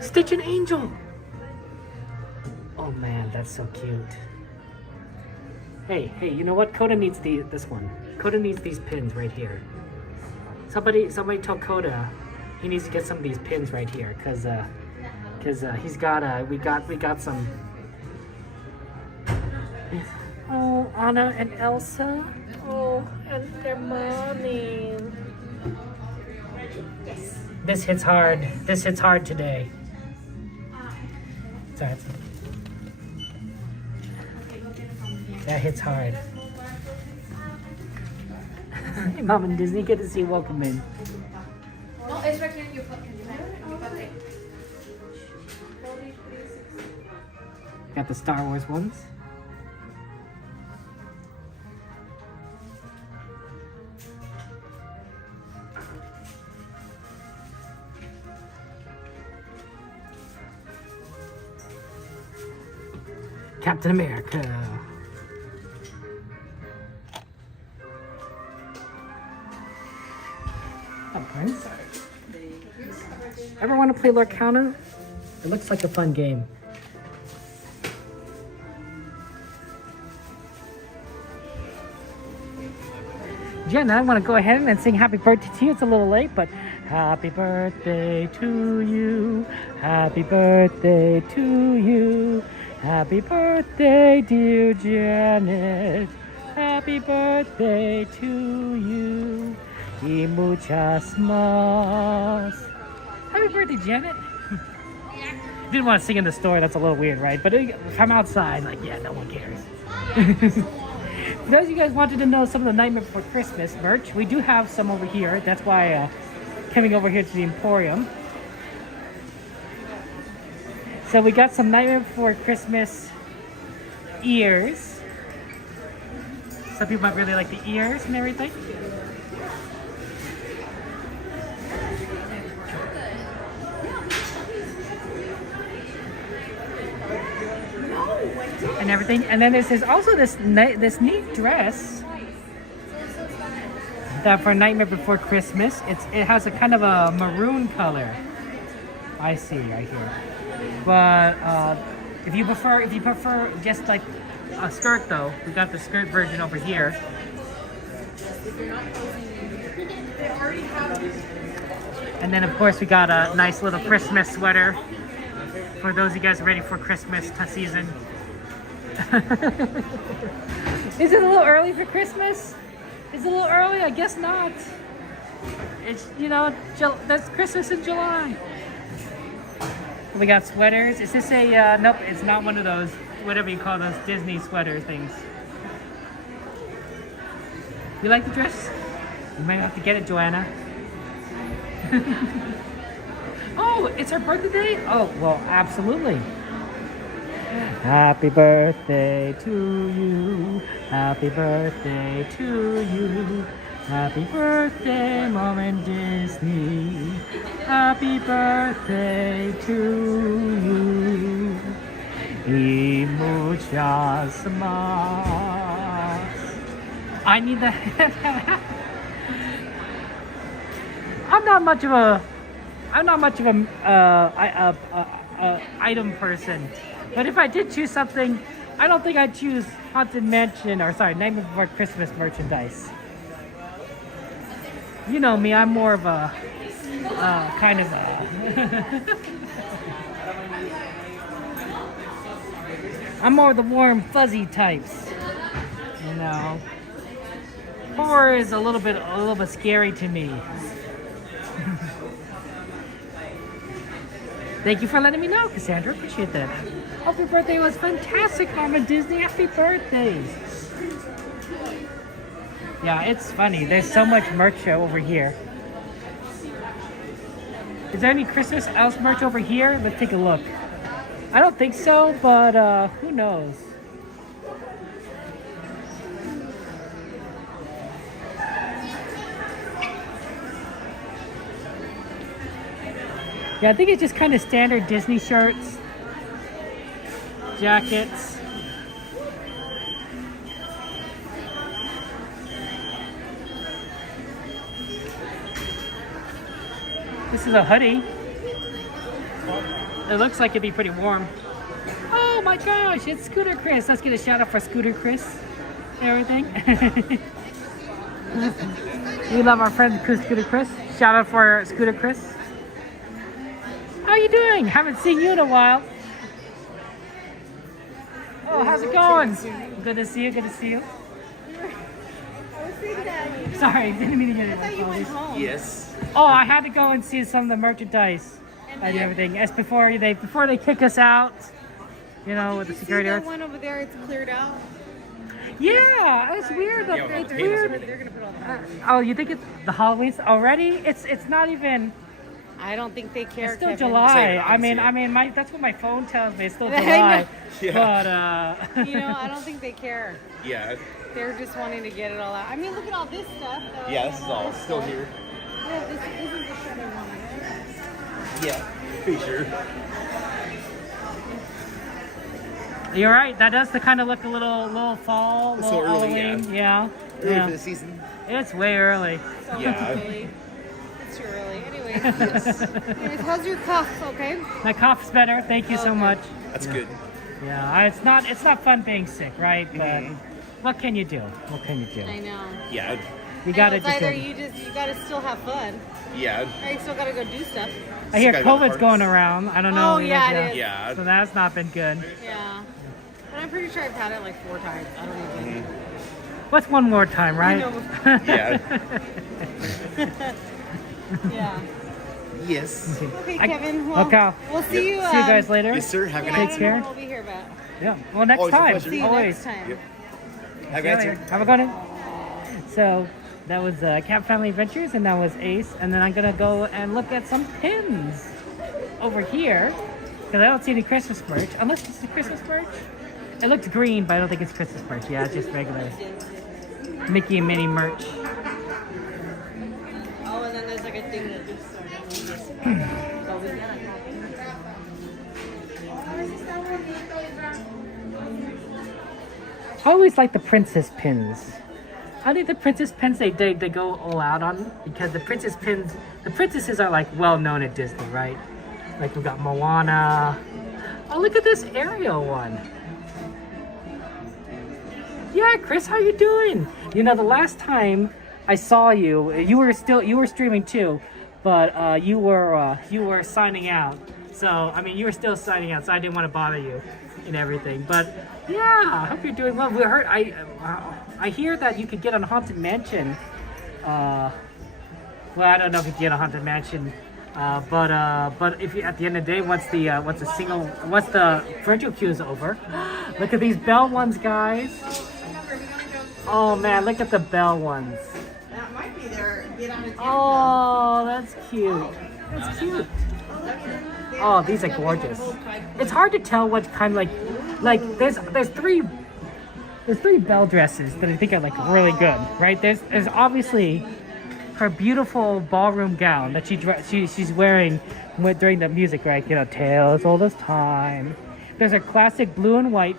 Stitch and Angel. Oh man, that's so cute. Hey, you know what? Coda needs this one. Coda needs these pins right here. Somebody tell Coda he needs to get some of these pins right here, cause he's got we got some. Oh, Anna and Elsa. Oh, and their mommy. This hits hard. This hits hard today. Sorry. That hits hard. Hey, Mom and Disney, good to see you. Welcome in. No, it's right here in your pocket. Got the Star Wars ones. Captain America. Oh, Prince. Ever want to play Lorcana? It looks like a fun game. Jenna, I want to go ahead and sing happy birthday to you. It's a little late, but happy birthday to you. Happy birthday to you. Happy birthday, dear Janet. Happy birthday to you. Y muchas más. Happy birthday, Janet. Didn't want to sing in the store. That's a little weird, right? But if I'm outside, like, yeah, no one cares. For those of you guys wanted to know some of the Nightmare Before Christmas merch, we do have some over here. That's why coming over here to the Emporium. So we got some Nightmare Before Christmas ears. Some people might really like the ears and everything. And everything. And then there's also this neat dress that for Nightmare Before Christmas. It has a kind of a maroon color. I see right here. But if you prefer just like a skirt though, we got the skirt version over here. And then of course we got a nice little Christmas sweater for those of you guys ready for Christmas season. Is it a little early for Christmas? Is it a little early? I guess not. It's, you know, that's Christmas in July. We got sweaters. Is this a, nope, it's not one of those, whatever you call those Disney sweater things. You like the dress? You might have to get it, Joanna. Oh, it's her birthday? Oh, well, absolutely. Happy birthday to you. Happy birthday to you. Happy birthday, Mom and Disney. Happy birthday to you. Y muchas más. I need the I'm not much of a item person, but if I did choose something, I don't think I'd choose Haunted Mansion or Nightmare Before Christmas merchandise. You know me, I'm more of a kind of a I'm more of the warm fuzzy types. You know, horror is a little bit scary to me. Thank you for letting me know, Cassandra. Appreciate that. Hope your birthday was fantastic, Mama Disney. Happy birthday. Yeah, it's funny. There's so much merch over here. Is there any Christmas else merch over here? Let's take a look. I don't think so, but who knows? Yeah, I think it's just kind of standard Disney shirts, jackets. This is a hoodie. It looks like it'd be pretty warm. Oh my gosh, it's Scooter Chris. Let's get a shout out for Scooter Chris and everything. We love our friend Scooter Chris. Shout out for Scooter Chris. How you doing? Haven't seen you in a while. Oh, how's it going? Good to see you. Good to see you. Sorry, didn't mean to get it. I thought you went home. Yes. Oh, I had to go and see some of the merchandise and everything. As before they kick us out. You know, with the security. That one over there, it's cleared out. Yeah, it's weird. It's weird. They're gonna put all the Oh, you think it's the Halloween's already? It's not even. I don't think they care. It's still Kevin. July. I mean, that's what my phone tells me. It's still July. But you know, I don't think they care. Yeah. They're just wanting to get it all out. I mean, look at all this stuff. Though. Yeah, this is all still here. Yeah, this is the shredder one. Yeah, for sure. You're right. That does kind of look a little fall, It's little so early, Halloween. Yeah. Early Yeah. for the season. It's way early. So Yeah. early. It's too early. Anyways, how's your cough? Okay. My cough's better. Thank you so much. That's good. Yeah, it's not fun being sick, right? But what can you do? What can you do? I know. Yeah. You gotta It's just. either you gotta still have fun. Yeah. Or you still gotta go do stuff. I hear COVID's going around. I don't know. Oh yeah, it is. Yeah. So that's not been good. Yeah. But I'm pretty sure I've had it like 4 times. I don't even. What's one more time, right? Yeah. Yeah. Yes. Okay, Kevin. Well, okay. we'll see you. See you guys later. Yes, sir. Have a Yeah, good I night. don't care. know when we'll be here, but. Yeah. Well, next Always a time. pleasure. See you Always. next time. Yep. Have a See good you night, later. sir. Have a good one. So that was Cat Family Adventures, and that was Ace. And then I'm gonna go and look at some pins over here because I don't see any Christmas merch. Unless it's the Christmas merch. It looks green, but I don't think it's Christmas merch. Yeah, it's just regular Mickey and Minnie merch. Oh, and then there's like a thing that just. I always like the princess pins. I think the princess pins they go all out on because the princess pins, the princesses are like well known at Disney, right? Like we got Moana. Oh, look at this Ariel one. Yeah, Chris, how you doing? You know, the last time I saw you, you were streaming too, but you were signing out. So I mean, you were still signing out, so I didn't want to bother you and everything. But yeah, I hope you're doing well. We heard I hear that you could get on Haunted Mansion. Well, I don't know if you can get a Haunted Mansion, but if you at the end of the day, once the virtual queue is over, look at these Belle ones, guys. Oh man, look at the Belle ones. That might be their Oh, that's cute. That's cute. Oh, these are gorgeous. It's hard to tell what kind of like there's three belle dresses that I think are like really good, right? There's obviously her beautiful ballroom gown that she's wearing during the music, right? You know, tales all this time. There's a classic blue and white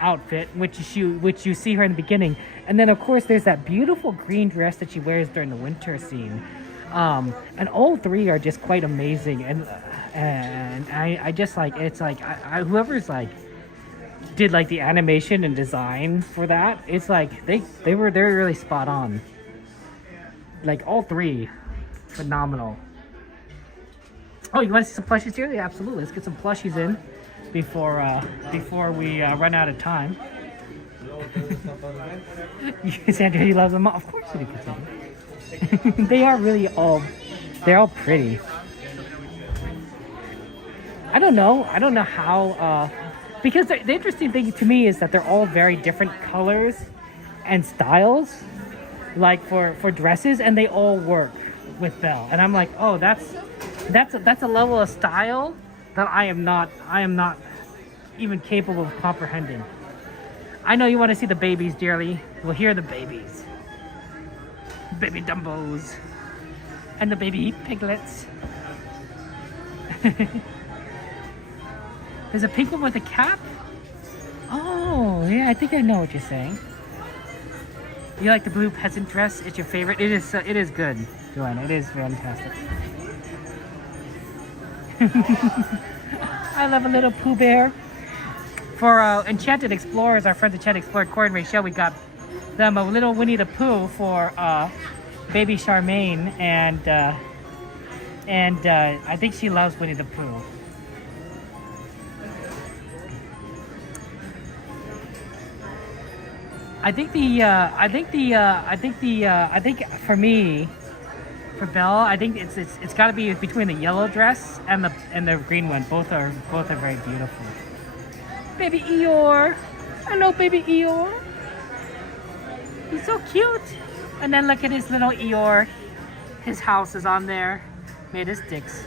outfit, which you see her in the beginning, and then of course there's that beautiful green dress that she wears during the winter scene. And all three are just quite amazing, and I just like it's like whoever's like did like the animation and design for that, it's like they're really spot on. Like all three, phenomenal. Oh, you want to see some plushies here? Yeah, absolutely. Let's get some plushies in before we run out of time. Sandra, you love them all? Of course you do, Cassandra. They're all pretty. I don't know how, because the interesting thing to me is that they're all very different colors and styles, like for dresses, and they all work with Belle. And I'm like, oh, that's a level of style that I am not even capable of comprehending. I know you want to see the babies dearly. Well, here are the babies. Baby Dumbos. And the baby piglets. There's a pink one with a cap? Oh, yeah, I think I know what you're saying. You like the blue peasant dress? It's your favorite? It is good, Joanna. It is fantastic. I love a little Pooh Bear. For Enchanted Explorers, our friends Enchanted Explorer, Corey and Rachel, we got them a little Winnie the Pooh for baby Charmaine, and I think she loves Winnie the Pooh. I think for me, for Belle, I think it's got to be between the yellow dress and the green one. Both are very beautiful. Baby Eeyore, hello, baby Eeyore. He's so cute. And then look at his little Eeyore. His house is on there, made of sticks.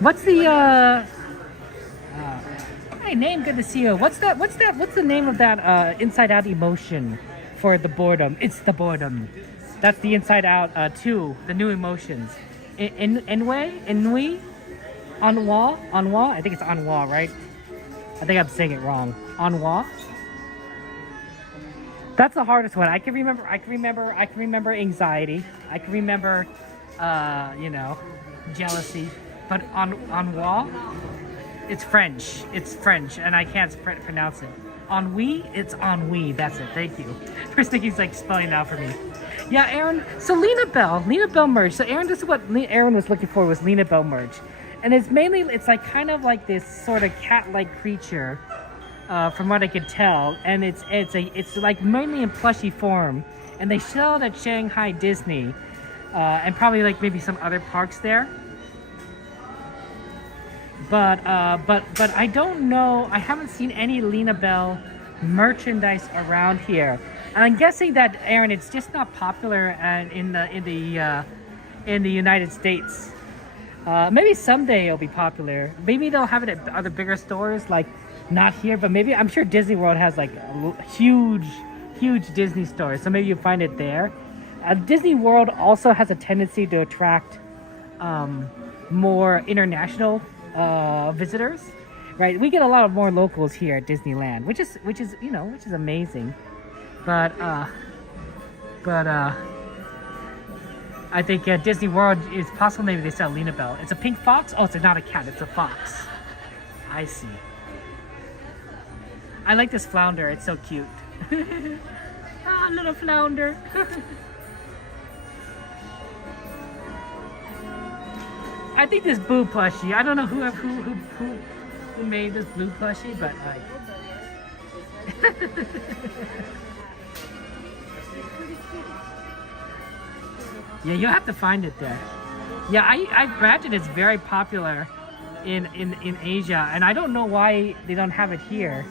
What's the Hey, name, good to see you. What's the name of that Inside Out emotion for the boredom? It's the boredom. That's the Inside Out 2, the new emotions. Ennui? Ennui? I think it's ennui, right? I think I'm saying it wrong. Ennui? That's the hardest one. I can remember anxiety. I can remember jealousy. But ennui? It's French, and I can't pronounce it. Ennui? It's ennui. That's it. Thank you. First thing he's like spelling out for me. Yeah, Aaron. So Lena Bell merch. So Aaron, this is what Aaron was looking for, was Lena Bell merch, and it's like kind of like this sort of cat-like creature, from what I could tell, and it's like mainly in plushy form, and they sell it at Shanghai Disney, and probably like maybe some other parks there. But I don't know. I haven't seen any Lena Bell merchandise around here, and I'm guessing that, Aaron, it's just not popular in the United States. Maybe someday it'll be popular. Maybe they'll have it at other bigger stores, like not here, but maybe I'm sure Disney World has like huge Disney stores, so maybe you'll find it there. Disney World also has a tendency to attract more international visitors, right? We get a lot of more locals here at Disneyland, which is amazing. But I think Disney World is possible. Maybe they sell Lena Bell. It's a pink fox. Oh, it's not a cat. It's a fox. I see. I like this flounder. It's so cute. Ah, little flounder. I think this blue plushie, I don't know who made this blue plushie, but like yeah, you'll have to find it there. Yeah, I imagine it's very popular in Asia, and I don't know why they don't have it here.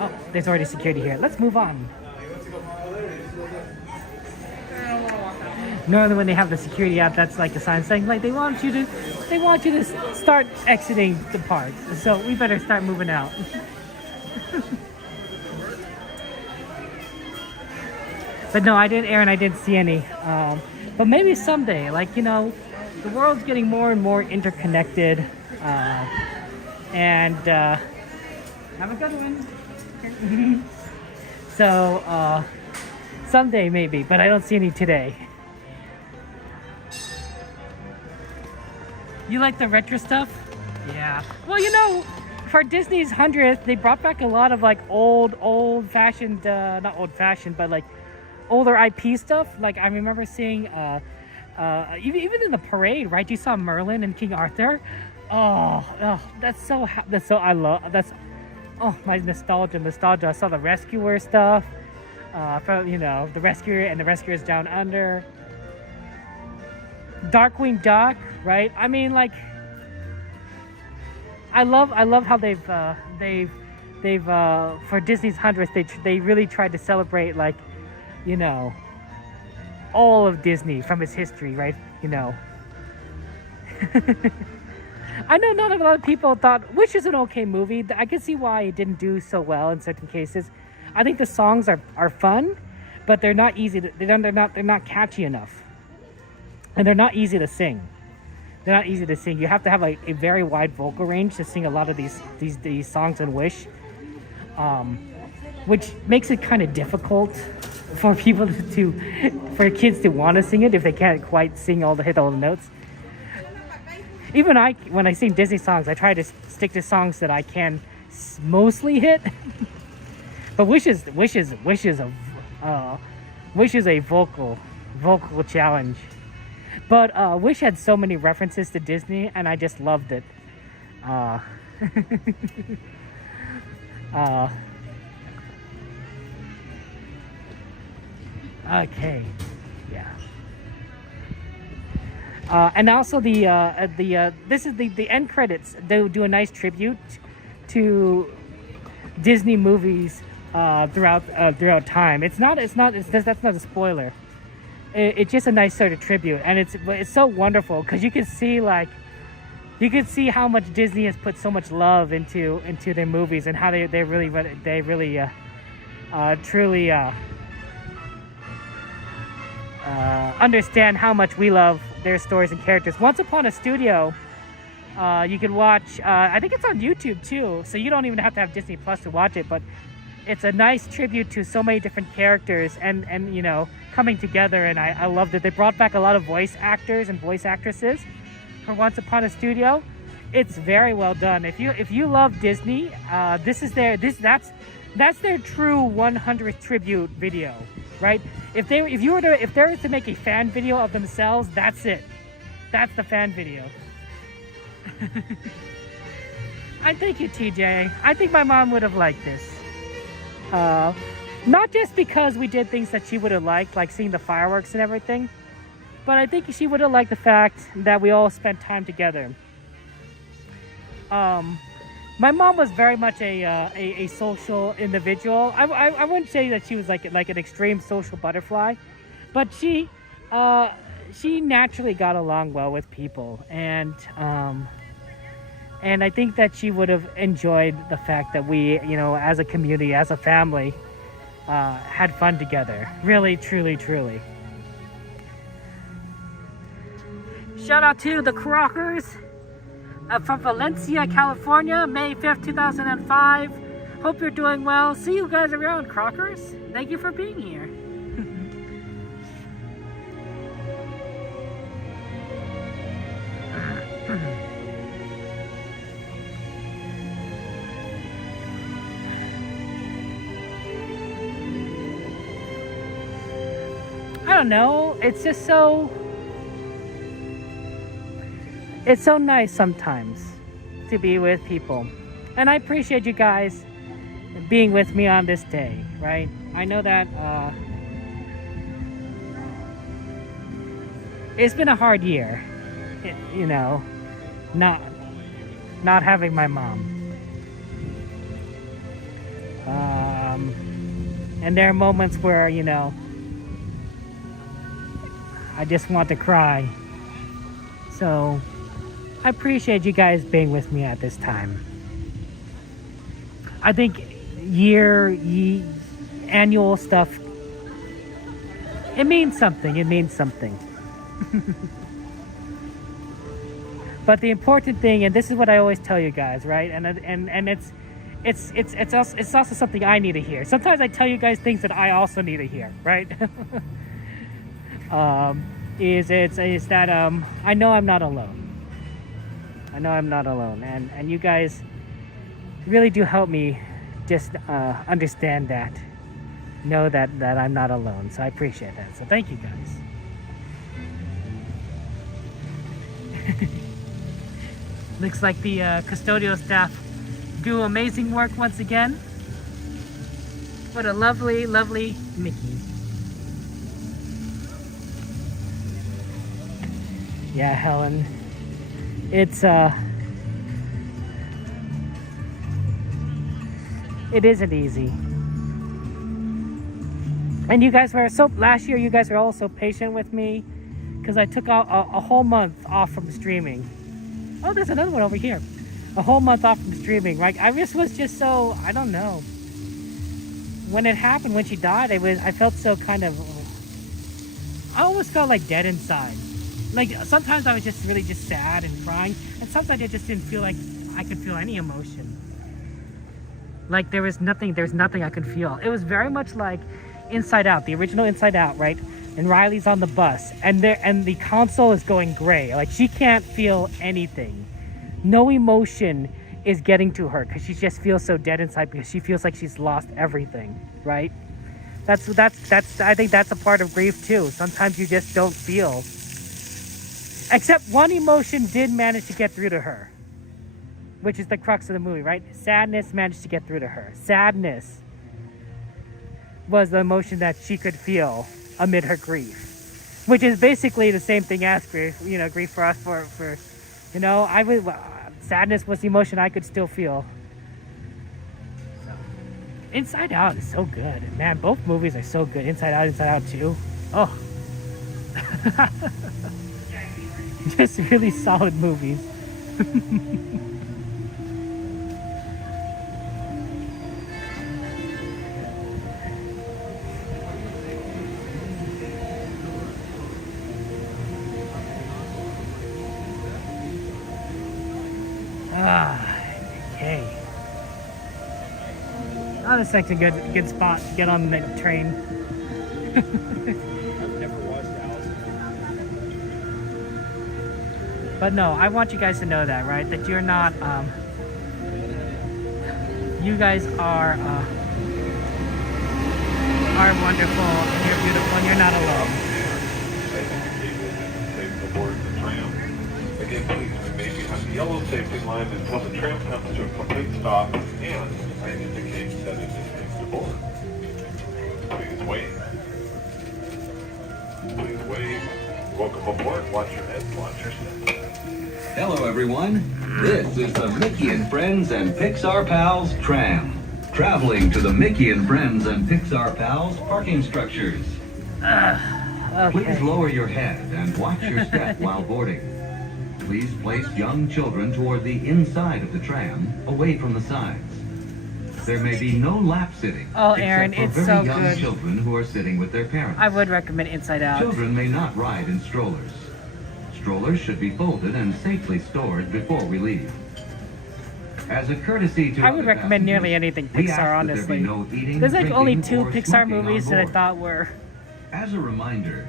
Oh, there's already security here. Let's move on. Normally when they have the security out, that's like a sign saying like they want you to start exiting the park. So we better start moving out. But no, Aaron, I didn't see any. But maybe someday, like, you know, the world's getting more and more interconnected. And have a good one. So someday maybe, but I don't see any today. You like the retro stuff? Yeah. Well, you know, for Disney's 100th, they brought back a lot of like old-fashioned, not old-fashioned, but like older IP stuff. Like I remember seeing, even in the parade, right? You saw Merlin and King Arthur. Oh, my nostalgia. I saw the Rescuer stuff, from, you know, the Rescuer and the Rescuers Down Under. Darkwing Duck, right? I mean, like, I love how they've for Disney's 100th, they really tried to celebrate, like, you know, all of Disney from its history, right? You know. I know not a lot of people thought Wish is an okay movie. I can see why it didn't do so well in certain cases. I think the songs are fun, but they're not easy to, they're not catchy enough. And they're not easy to sing. They're not easy to sing. You have to have like a very wide vocal range to sing a lot of these songs in Wish, which makes it kind of difficult for people for kids to want to sing it if they can't quite hit all the notes. Even when I sing Disney songs, I try to stick to songs that I can mostly hit. But Wish is a vocal challenge. But Wish had so many references to Disney, and I just loved it. Okay, yeah. And also this is the end credits. They do a nice tribute to Disney movies throughout time. That's not a spoiler. It's just a nice sort of tribute, and it's so wonderful because you can see how much Disney has put so much love into their movies and how they really truly understand how much we love their stories and characters. Once Upon a Studio, you can watch. I think it's on YouTube too, so you don't even have to have Disney Plus to watch it. But it's a nice tribute to so many different characters and you know, coming together, and I loved it. They brought back a lot of voice actors and voice actresses for Once Upon a Studio. It's very well done. If you love Disney, that's their true 100th tribute video, right? If they were to make a fan video of themselves, that's it. That's the fan video. I thank you, TJ. I think my mom would have liked this. Not just because we did things that she would have liked, like seeing the fireworks and everything, but I think she would have liked the fact that we all spent time together. My mom was very much a social individual. I wouldn't say that she was like an extreme social butterfly, but she naturally got along well with people, and I think that she would have enjoyed the fact that we, you know, as a community, as a family, had fun together. Really, truly, truly. Shout out to the Crockers from Valencia, California, May 5th, 2005. Hope you're doing well. See you guys around, Crockers. Thank you for being here. I don't know, it's just it's so nice sometimes to be with people, and I appreciate you guys being with me on this day, right? I know that it's been a hard year, you know, not having my mom. And there are moments where, you know, I just want to cry. So I appreciate you guys being with me at this time. I think annual stuff, it means something. It means something. But the important thing, and this is what I always tell you guys, right? And it's also something I need to hear. Sometimes I tell you guys things that I also need to hear, right? Is that I know I'm not alone. I know I'm not alone, and you guys really do help me just understand that, know that I'm not alone. So I appreciate that. So thank you guys. Looks like the custodial staff do amazing work once again. What a lovely, lovely Mickey. Yeah, Helen. It isn't easy. And you guys were last year you guys were all so patient with me because I took a whole month off from streaming. Oh, there's another one over here. A whole month off from streaming, right? I just was just so, I don't know. When it happened, when she died, I felt so kind of, I almost felt like dead inside. Like sometimes I was just really just sad and crying, and sometimes I just didn't feel like I could feel any emotion. Like there's nothing I could feel. It was very much like Inside Out, the original Inside Out, right? And Riley's on the bus, and the console is going gray. Like she can't feel anything. No emotion is getting to her because she just feels so dead inside because she feels like she's lost everything, right? That's I think that's a part of grief too. Sometimes you just don't feel. Except one emotion did manage to get through to her, which is the crux of the movie, right? Sadness managed to get through to her. Sadness was the emotion that she could feel amid her grief, which is basically the same thing as grief. You know, grief for us, for you know, sadness was the emotion I could still feel. So, Inside Out is so good, man. Both movies are so good. Inside Out 2. Oh, just really solid movies. Okay. Oh, this is a good spot to get on the train. I've never watched Alice. But no, I want you guys to know that, right? That you're not, you guys are wonderful, and you're beautiful, and you're not alone. Again, please remain behind the yellow safety line until the tram comes to a complete stop, and I indicate that it is safe to board. Please wave. Please wave. Welcome aboard. Watch your head. Watch your step. Hello, everyone. This is the Mickey and Friends and Pixar Pals Tram. Traveling to the Mickey and Friends and Pixar Pals parking structures. Okay. Please lower your head and watch your step while boarding. Please place young children toward the inside of the tram, away from the sides. There may be no lap sitting, Oh, Aaron, except for it's very so young good. children who are sitting with their parents. I would recommend Inside Out. Children may not ride in strollers. Strollers should be folded and safely stored before we leave. As a courtesy to I would other recommend nearly passengers, anything we ask Pixar, that honestly. There be no eating, There's like only drinking, 2 or Pixar smoking movies on that I board. thought were As a reminder,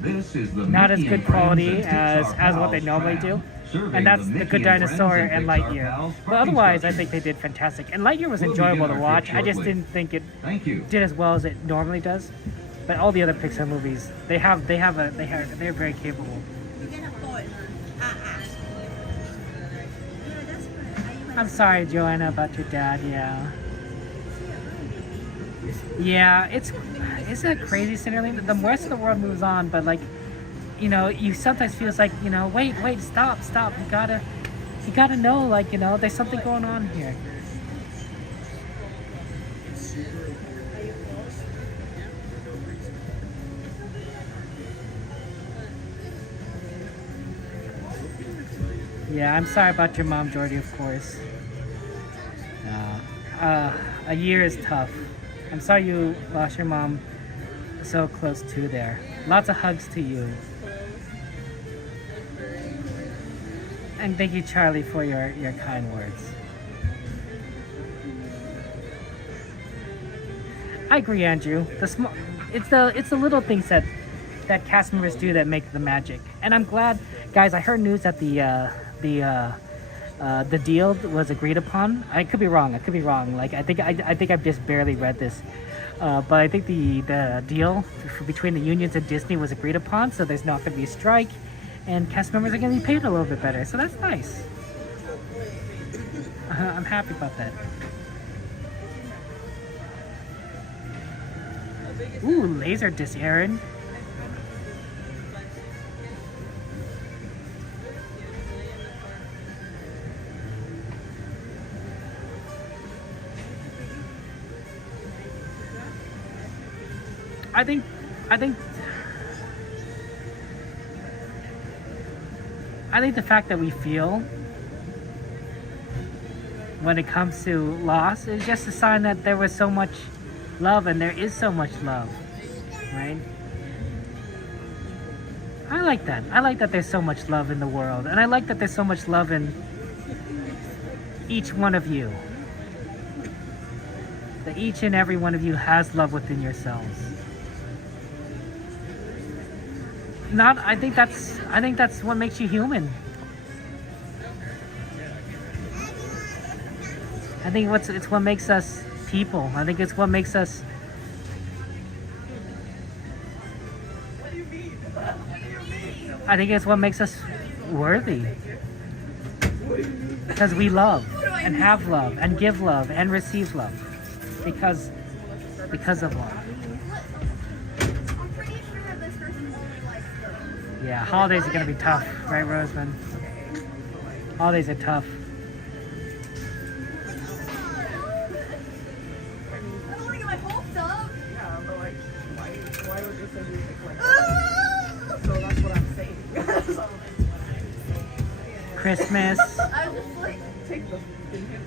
this is the not as Mickey good and Friends quality and as Pixar what they Pals normally Tram, do. serving And that's the The Mickey Good and Friends Dinosaur and and Pixar Lightyear. Pals But parking otherwise, I structures. think they did fantastic. And Lightyear was We'll enjoyable to begin our watch. trip I just shortly. didn't think it Thank you. did as well as it normally does. But all the other Pixar movies, they're very capable. I'm sorry, Joanna, about your dad. Yeah, isn't it crazy, Cinderella? The rest of the world moves on, but like, you know, you sometimes feels like, you know, wait, stop. You gotta know, like, you know, there's something going on here. Yeah, I'm sorry about your mom, Jordy, of course. A year is tough. I'm sorry you lost your mom so close to there. Lots of hugs to you. And thank you, Charlie, for your kind words. I agree, Andrew. It's the little things that cast members do that make the magic. And I'm glad, guys. I heard news that the deal was agreed upon. I could be wrong. Like I think I've just barely read this, but I think the deal between the unions and Disney was agreed upon. So there's not going to be a strike, and cast members are going to be paid a little bit better. So that's nice. I'm happy about that. Ooh, laser disc, Aaron. I think the fact that we feel when it comes to loss is just a sign that there was so much love, and there is so much love, right? I like that. I like that there's so much love in the world, and I like that there's so much love in each one of you. That each and every one of you has love within yourselves. I think that's what makes you human. I think it's what makes us people. I think it's what makes us. I think it's what makes us worthy. Because we love and have love and give love and receive love. Because of love. Yeah, holidays are gonna be tough, right, Roseman? Holidays are tough. I don't want to get my hopes up. Yeah, but like, why would you say music like that? So that's what I'm saying. Christmas. I was just like, take the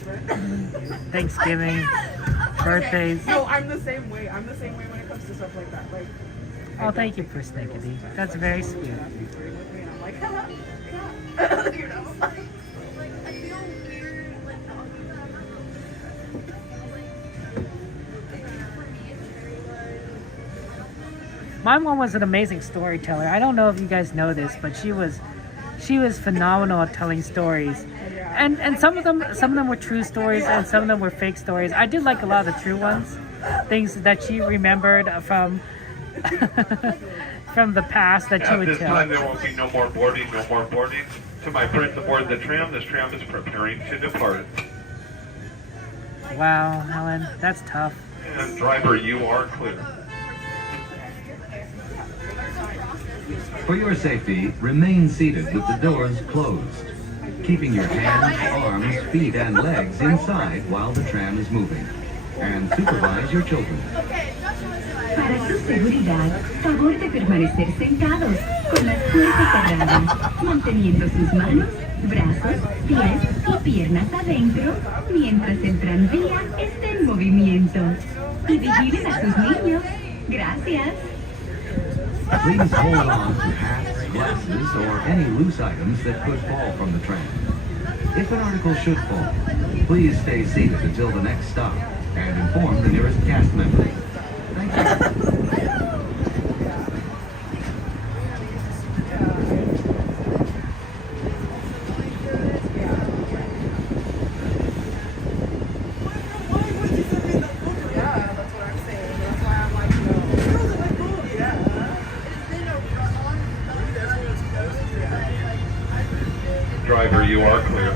right? Thanksgiving. Birthdays. No, I'm the same way. I'm the same way when it comes to stuff like that. Like. Oh, thank you, persnickety. That's very sweet. And I'm like, haha, you know. Like, I feel weird, like, talking about it. My mom was an amazing storyteller. I don't know if you guys know this, but she was phenomenal at telling stories. And some of them were true stories, and some of them were fake stories. I did like a lot of the true ones, things that she remembered from from the past that she would At this tell. time, there will be no more boarding, no more boarding. To my friends aboard the tram, this tram is preparing to depart. Wow, Helen, that's tough. And driver, you are clear. For your safety, remain seated with the doors closed, keeping your hands, arms, feet, and legs inside while the tram is moving. And supervise your children. Para su seguridad, favor de permanecer sentados, con las puertas cerradas, manteniendo sus manos, brazos, pies y piernas adentro, mientras el tranvía esté en movimiento. Y vigilen a sus niños. Gracias. Please hold on to hats, glasses, or any loose items that could fall from the tram. If an article should fall, please stay seated until the next stop and inform the nearest cast member. Thank you. Driver, you are clear.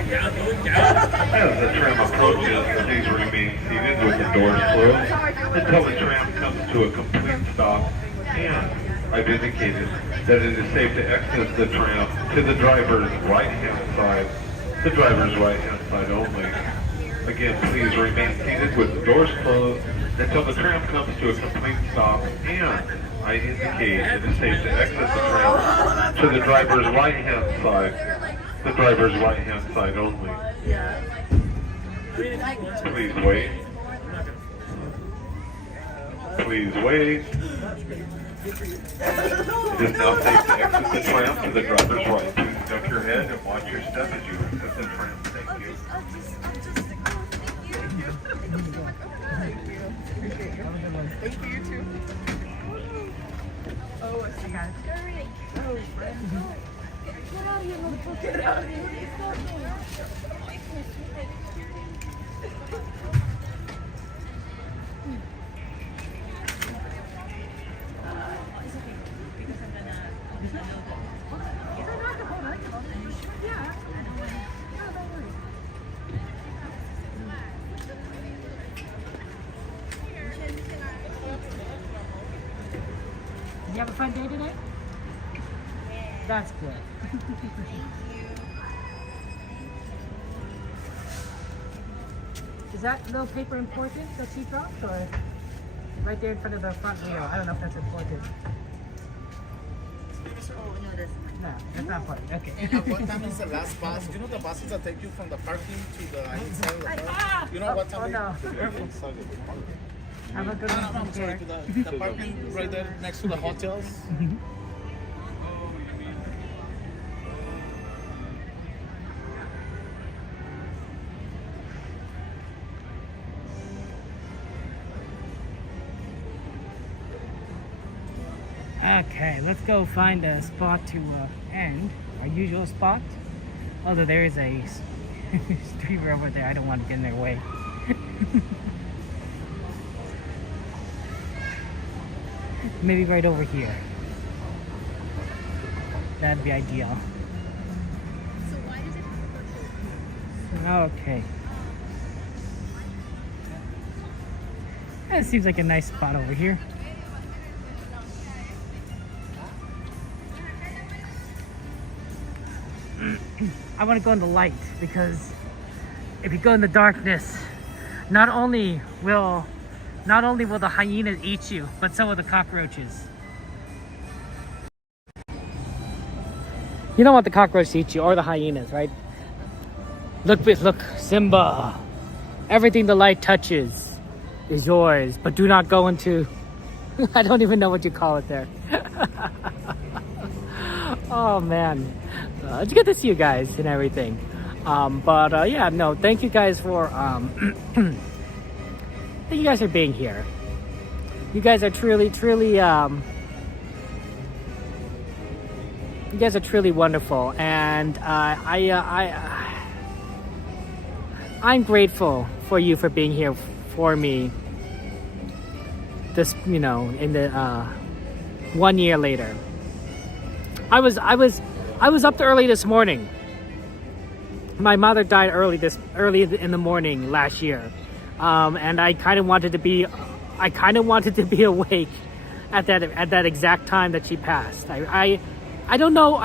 As the tram approaches, please remain seated with the doors closed until the tram comes to a complete stop, and I've indicated that it is safe to exit the tram to the driver's right-hand side, the driver's right-hand side only. Again, please remain seated with the doors closed until the tram comes to a complete stop, and I indicate it is safe to exit the tram to the driver's right-hand side, the driver's right-hand side only. Please wait. Please wait. It is now safe to exit the tram to the driver's right. Please duck your head and watch your step as you exit the tram. Thank you. Thank you, you too. Oh, I got it. Oh, friend. Get out of here, motherfucker. Get out of here. Did you have a fun day today? That's good. Is that little paper important that she dropped, or right there in front of the front wheel? I don't know if that's important. No, that's not important. Okay. And at what time is the last bus? You know the buses that take you from the parking to the inside of the park? You know what time? Oh no. Have a good one. I'm sorry, the parking right there next to the hotels. Okay, let's go find a spot to end our usual spot. Although there is a streamer over there, I don't want to get in their way. Maybe right over here. That'd be ideal. So why does it have to go to? Okay. That seems like a nice spot over here. I want to go in the light because if you go in the darkness, not only will the hyenas eat you, but so will the cockroaches. You don't want the cockroach to eat you or the hyenas, right? Look, Simba. Everything the light touches is yours, but do not go into... I don't even know what you call it there. Oh, man. It's good to see you guys and everything. Yeah, no, thank you guys for... thank you guys for being here. You guys are truly, you guys are truly wonderful, and I'm grateful for you for being here for me. This, you know, in the 1 year later. I was up early this morning. My mother died early in the morning last year, and I kind of wanted to be awake at that exact time that she passed. I don't know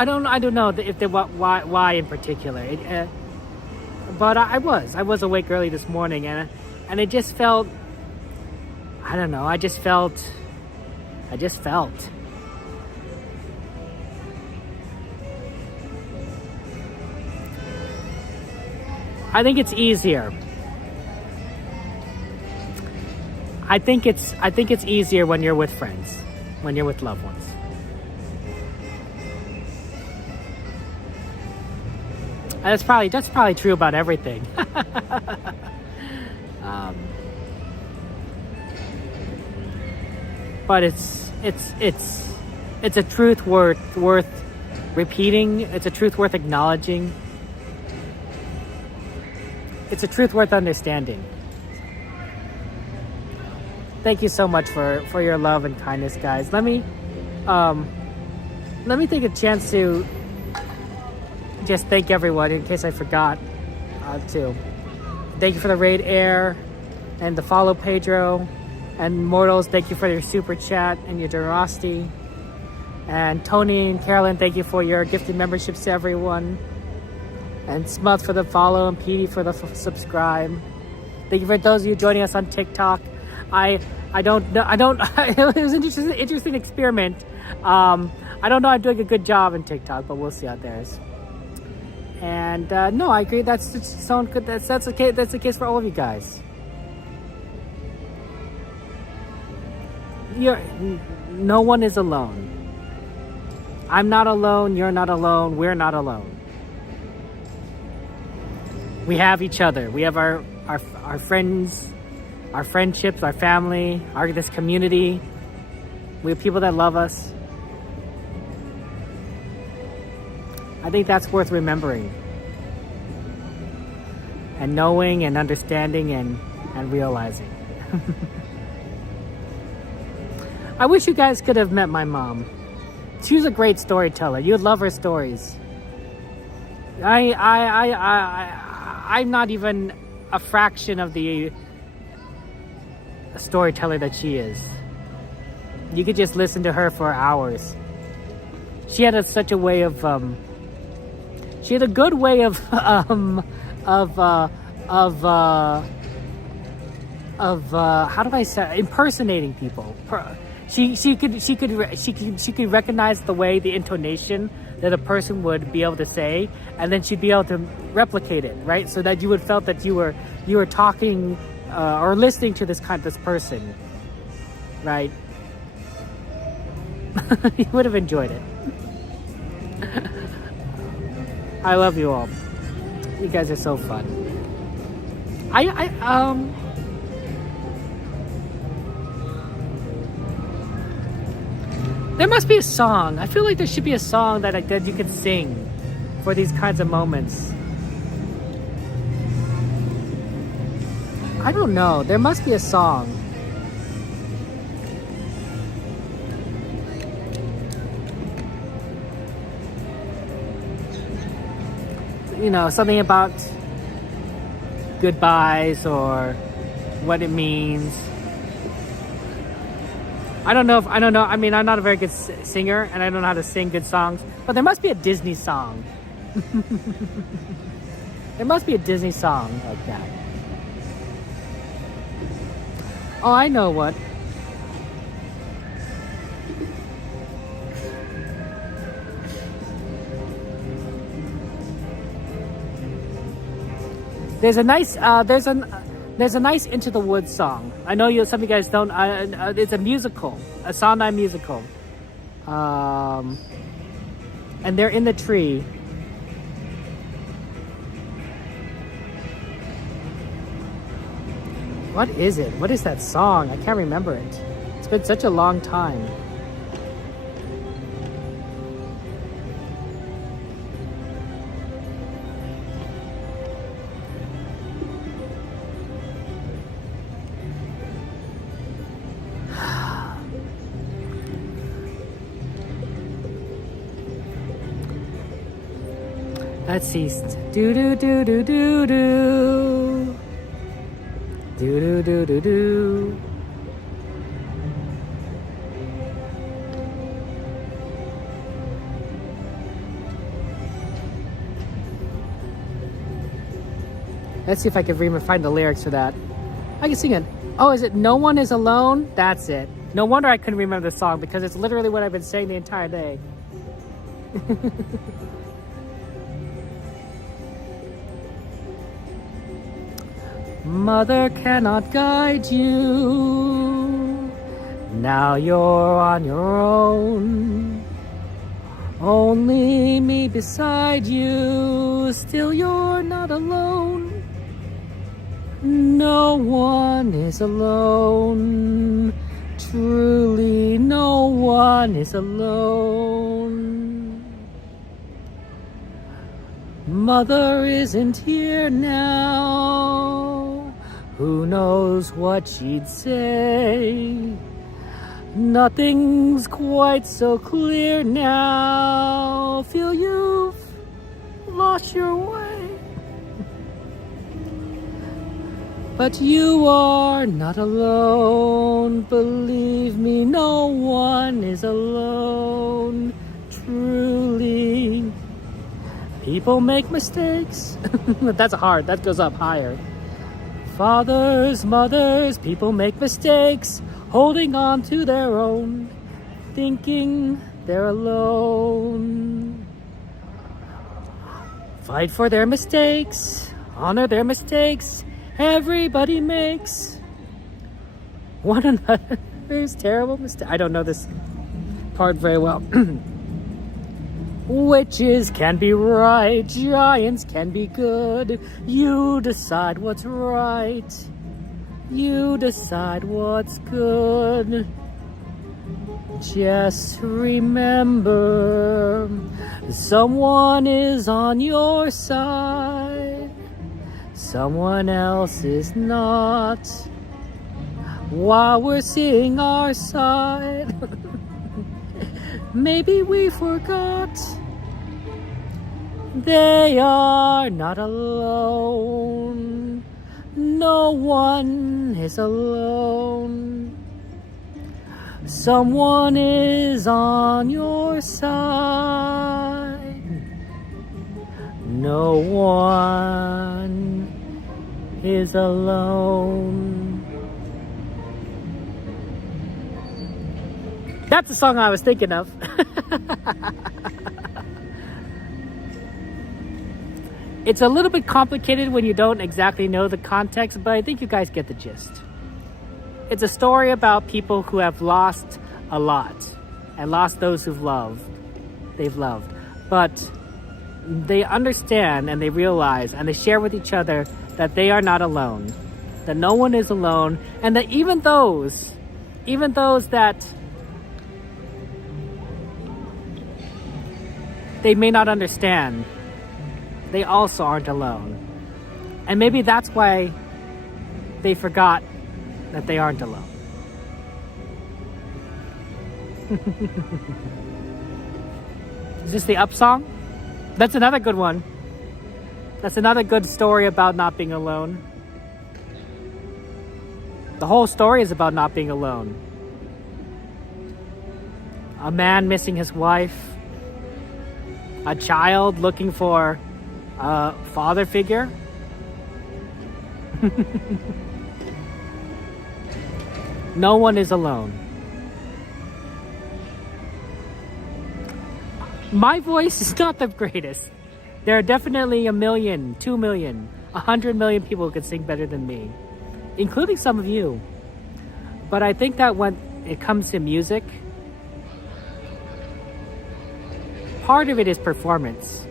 if there why in particular. But I was awake early this morning, and it just felt, I don't know, I just felt. I think it's easier. I think it's easier when you're with friends, when you're with loved ones. That's probably true about everything. But it's a truth worth repeating. It's a truth worth acknowledging. It's a truth worth understanding. Thank you so much for your love and kindness, guys. Let me take a chance to just thank everyone in case I forgot. too. Thank you for the raid, Air, and the follow, Pedro. And Mortals, thank you for your super chat and your generosity. And Tony and Carolyn, thank you for your gifted memberships to everyone. And Smuth for the follow, and Petey for the subscribe. Thank you for those of you joining us on TikTok. I don't know. It was an interesting experiment. I don't know. I'm doing a good job in TikTok, but we'll see how there is. And no, I agree. That's good. That's okay. That's the case for all of you guys. No one is alone. I'm not alone. You're not alone. We're not alone. We have each other. We have our friends, our friendships, our family, this community. We have people that love us. I think that's worth remembering. And knowing and understanding and realizing. I wish you guys could have met my mom. She was a great storyteller. You'd love her stories. I'm not even a fraction of the storyteller that she is. You could just listen to her for hours. She had such a way of she had a good way of how do I say, impersonating people. She could recognize the way, the intonation that a person would be able to say, and then she'd be able to replicate it, right? So that you would felt that you were talking or listening to this person, right? You would have enjoyed it. I love you all. You guys are so fun. There must be a song. I feel like there should be a song that you could sing for these kinds of moments. I don't know. There must be a song. You know, something about goodbyes or what it means. I don't know. I mean, I'm not a very good singer, and I don't know how to sing good songs. But there must be a Disney song. There must be a Disney song like that. Oh, I know what. There's a nice Into the Woods song. I know some of you guys don't. It's a musical, a Sondheim musical. And they're in the tree. What is it? What is that song? I can't remember it. It's been such a long time. Let's see. Do do do do do do. Do do do do do. Let's see if I can find the lyrics for that. I can sing it. Oh, is it No One Is Alone? That's it. No wonder I couldn't remember the song, because it's literally what I've been saying the entire day. Mother cannot guide you. Now you're on your own. Only me beside you. Still you're not alone. No one is alone. Truly no one is alone. Mother isn't here now. Who knows what she'd say? Nothing's quite so clear now. Feel you've lost your way. But you are not alone. Believe me, no one is alone. Truly. People make mistakes. That's hard. That goes up higher. Fathers, mothers, people make mistakes. Holding on to their own. Thinking they're alone. Fight for their mistakes. Honor their mistakes. Everybody makes one another's terrible mistake. I don't know this part very well. Witches can be right, giants can be good. You decide what's right. You decide what's good. Just remember, someone is on your side. Someone else is not. While we're seeing our side, maybe we forgot. They are not alone. No one is alone. Someone is on your side. No one is alone. That's the song I was thinking of. It's a little bit complicated when you don't exactly know the context, but I think you guys get the gist. It's a story about people who have lost a lot and lost those they've loved. But they understand and they realize and they share with each other that they are not alone, that no one is alone, and that even those that they may not understand, they also aren't alone. And maybe that's why they forgot that they aren't alone. Is this the Up song? That's another good one. That's another good story about not being alone. The whole story is about not being alone. A man missing his wife. A child looking for a father figure. No one is alone. My voice is not the greatest. There are definitely 1 million, 2 million, 100 million people who can sing better than me, including some of you. But I think that when it comes to music, part of it is performance.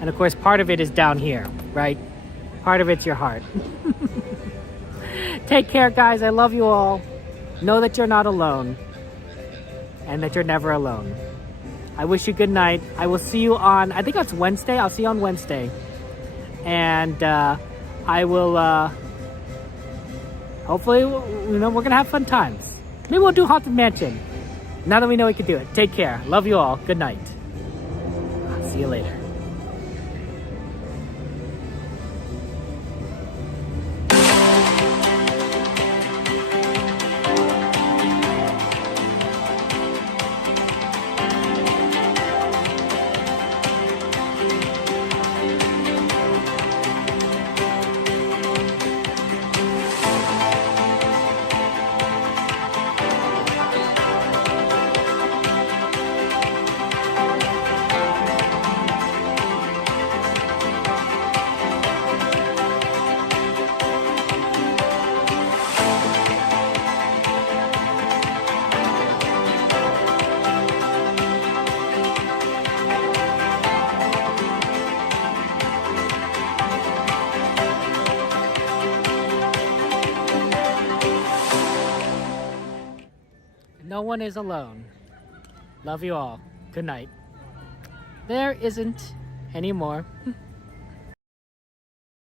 And of course, part of it is down here, right? Part of it's your heart. Take care, guys. I love you all. Know that you're not alone. And that you're never alone. I wish you good night. I will see you on, I think that's Wednesday. I'll see you on Wednesday. And I will, hopefully, we're going to have fun times. Maybe we'll do Haunted Mansion. Now that we know we can do it. Take care. Love you all. Good night. I'll see you later. No one is alone. Love you all. Good night. There isn't anymore.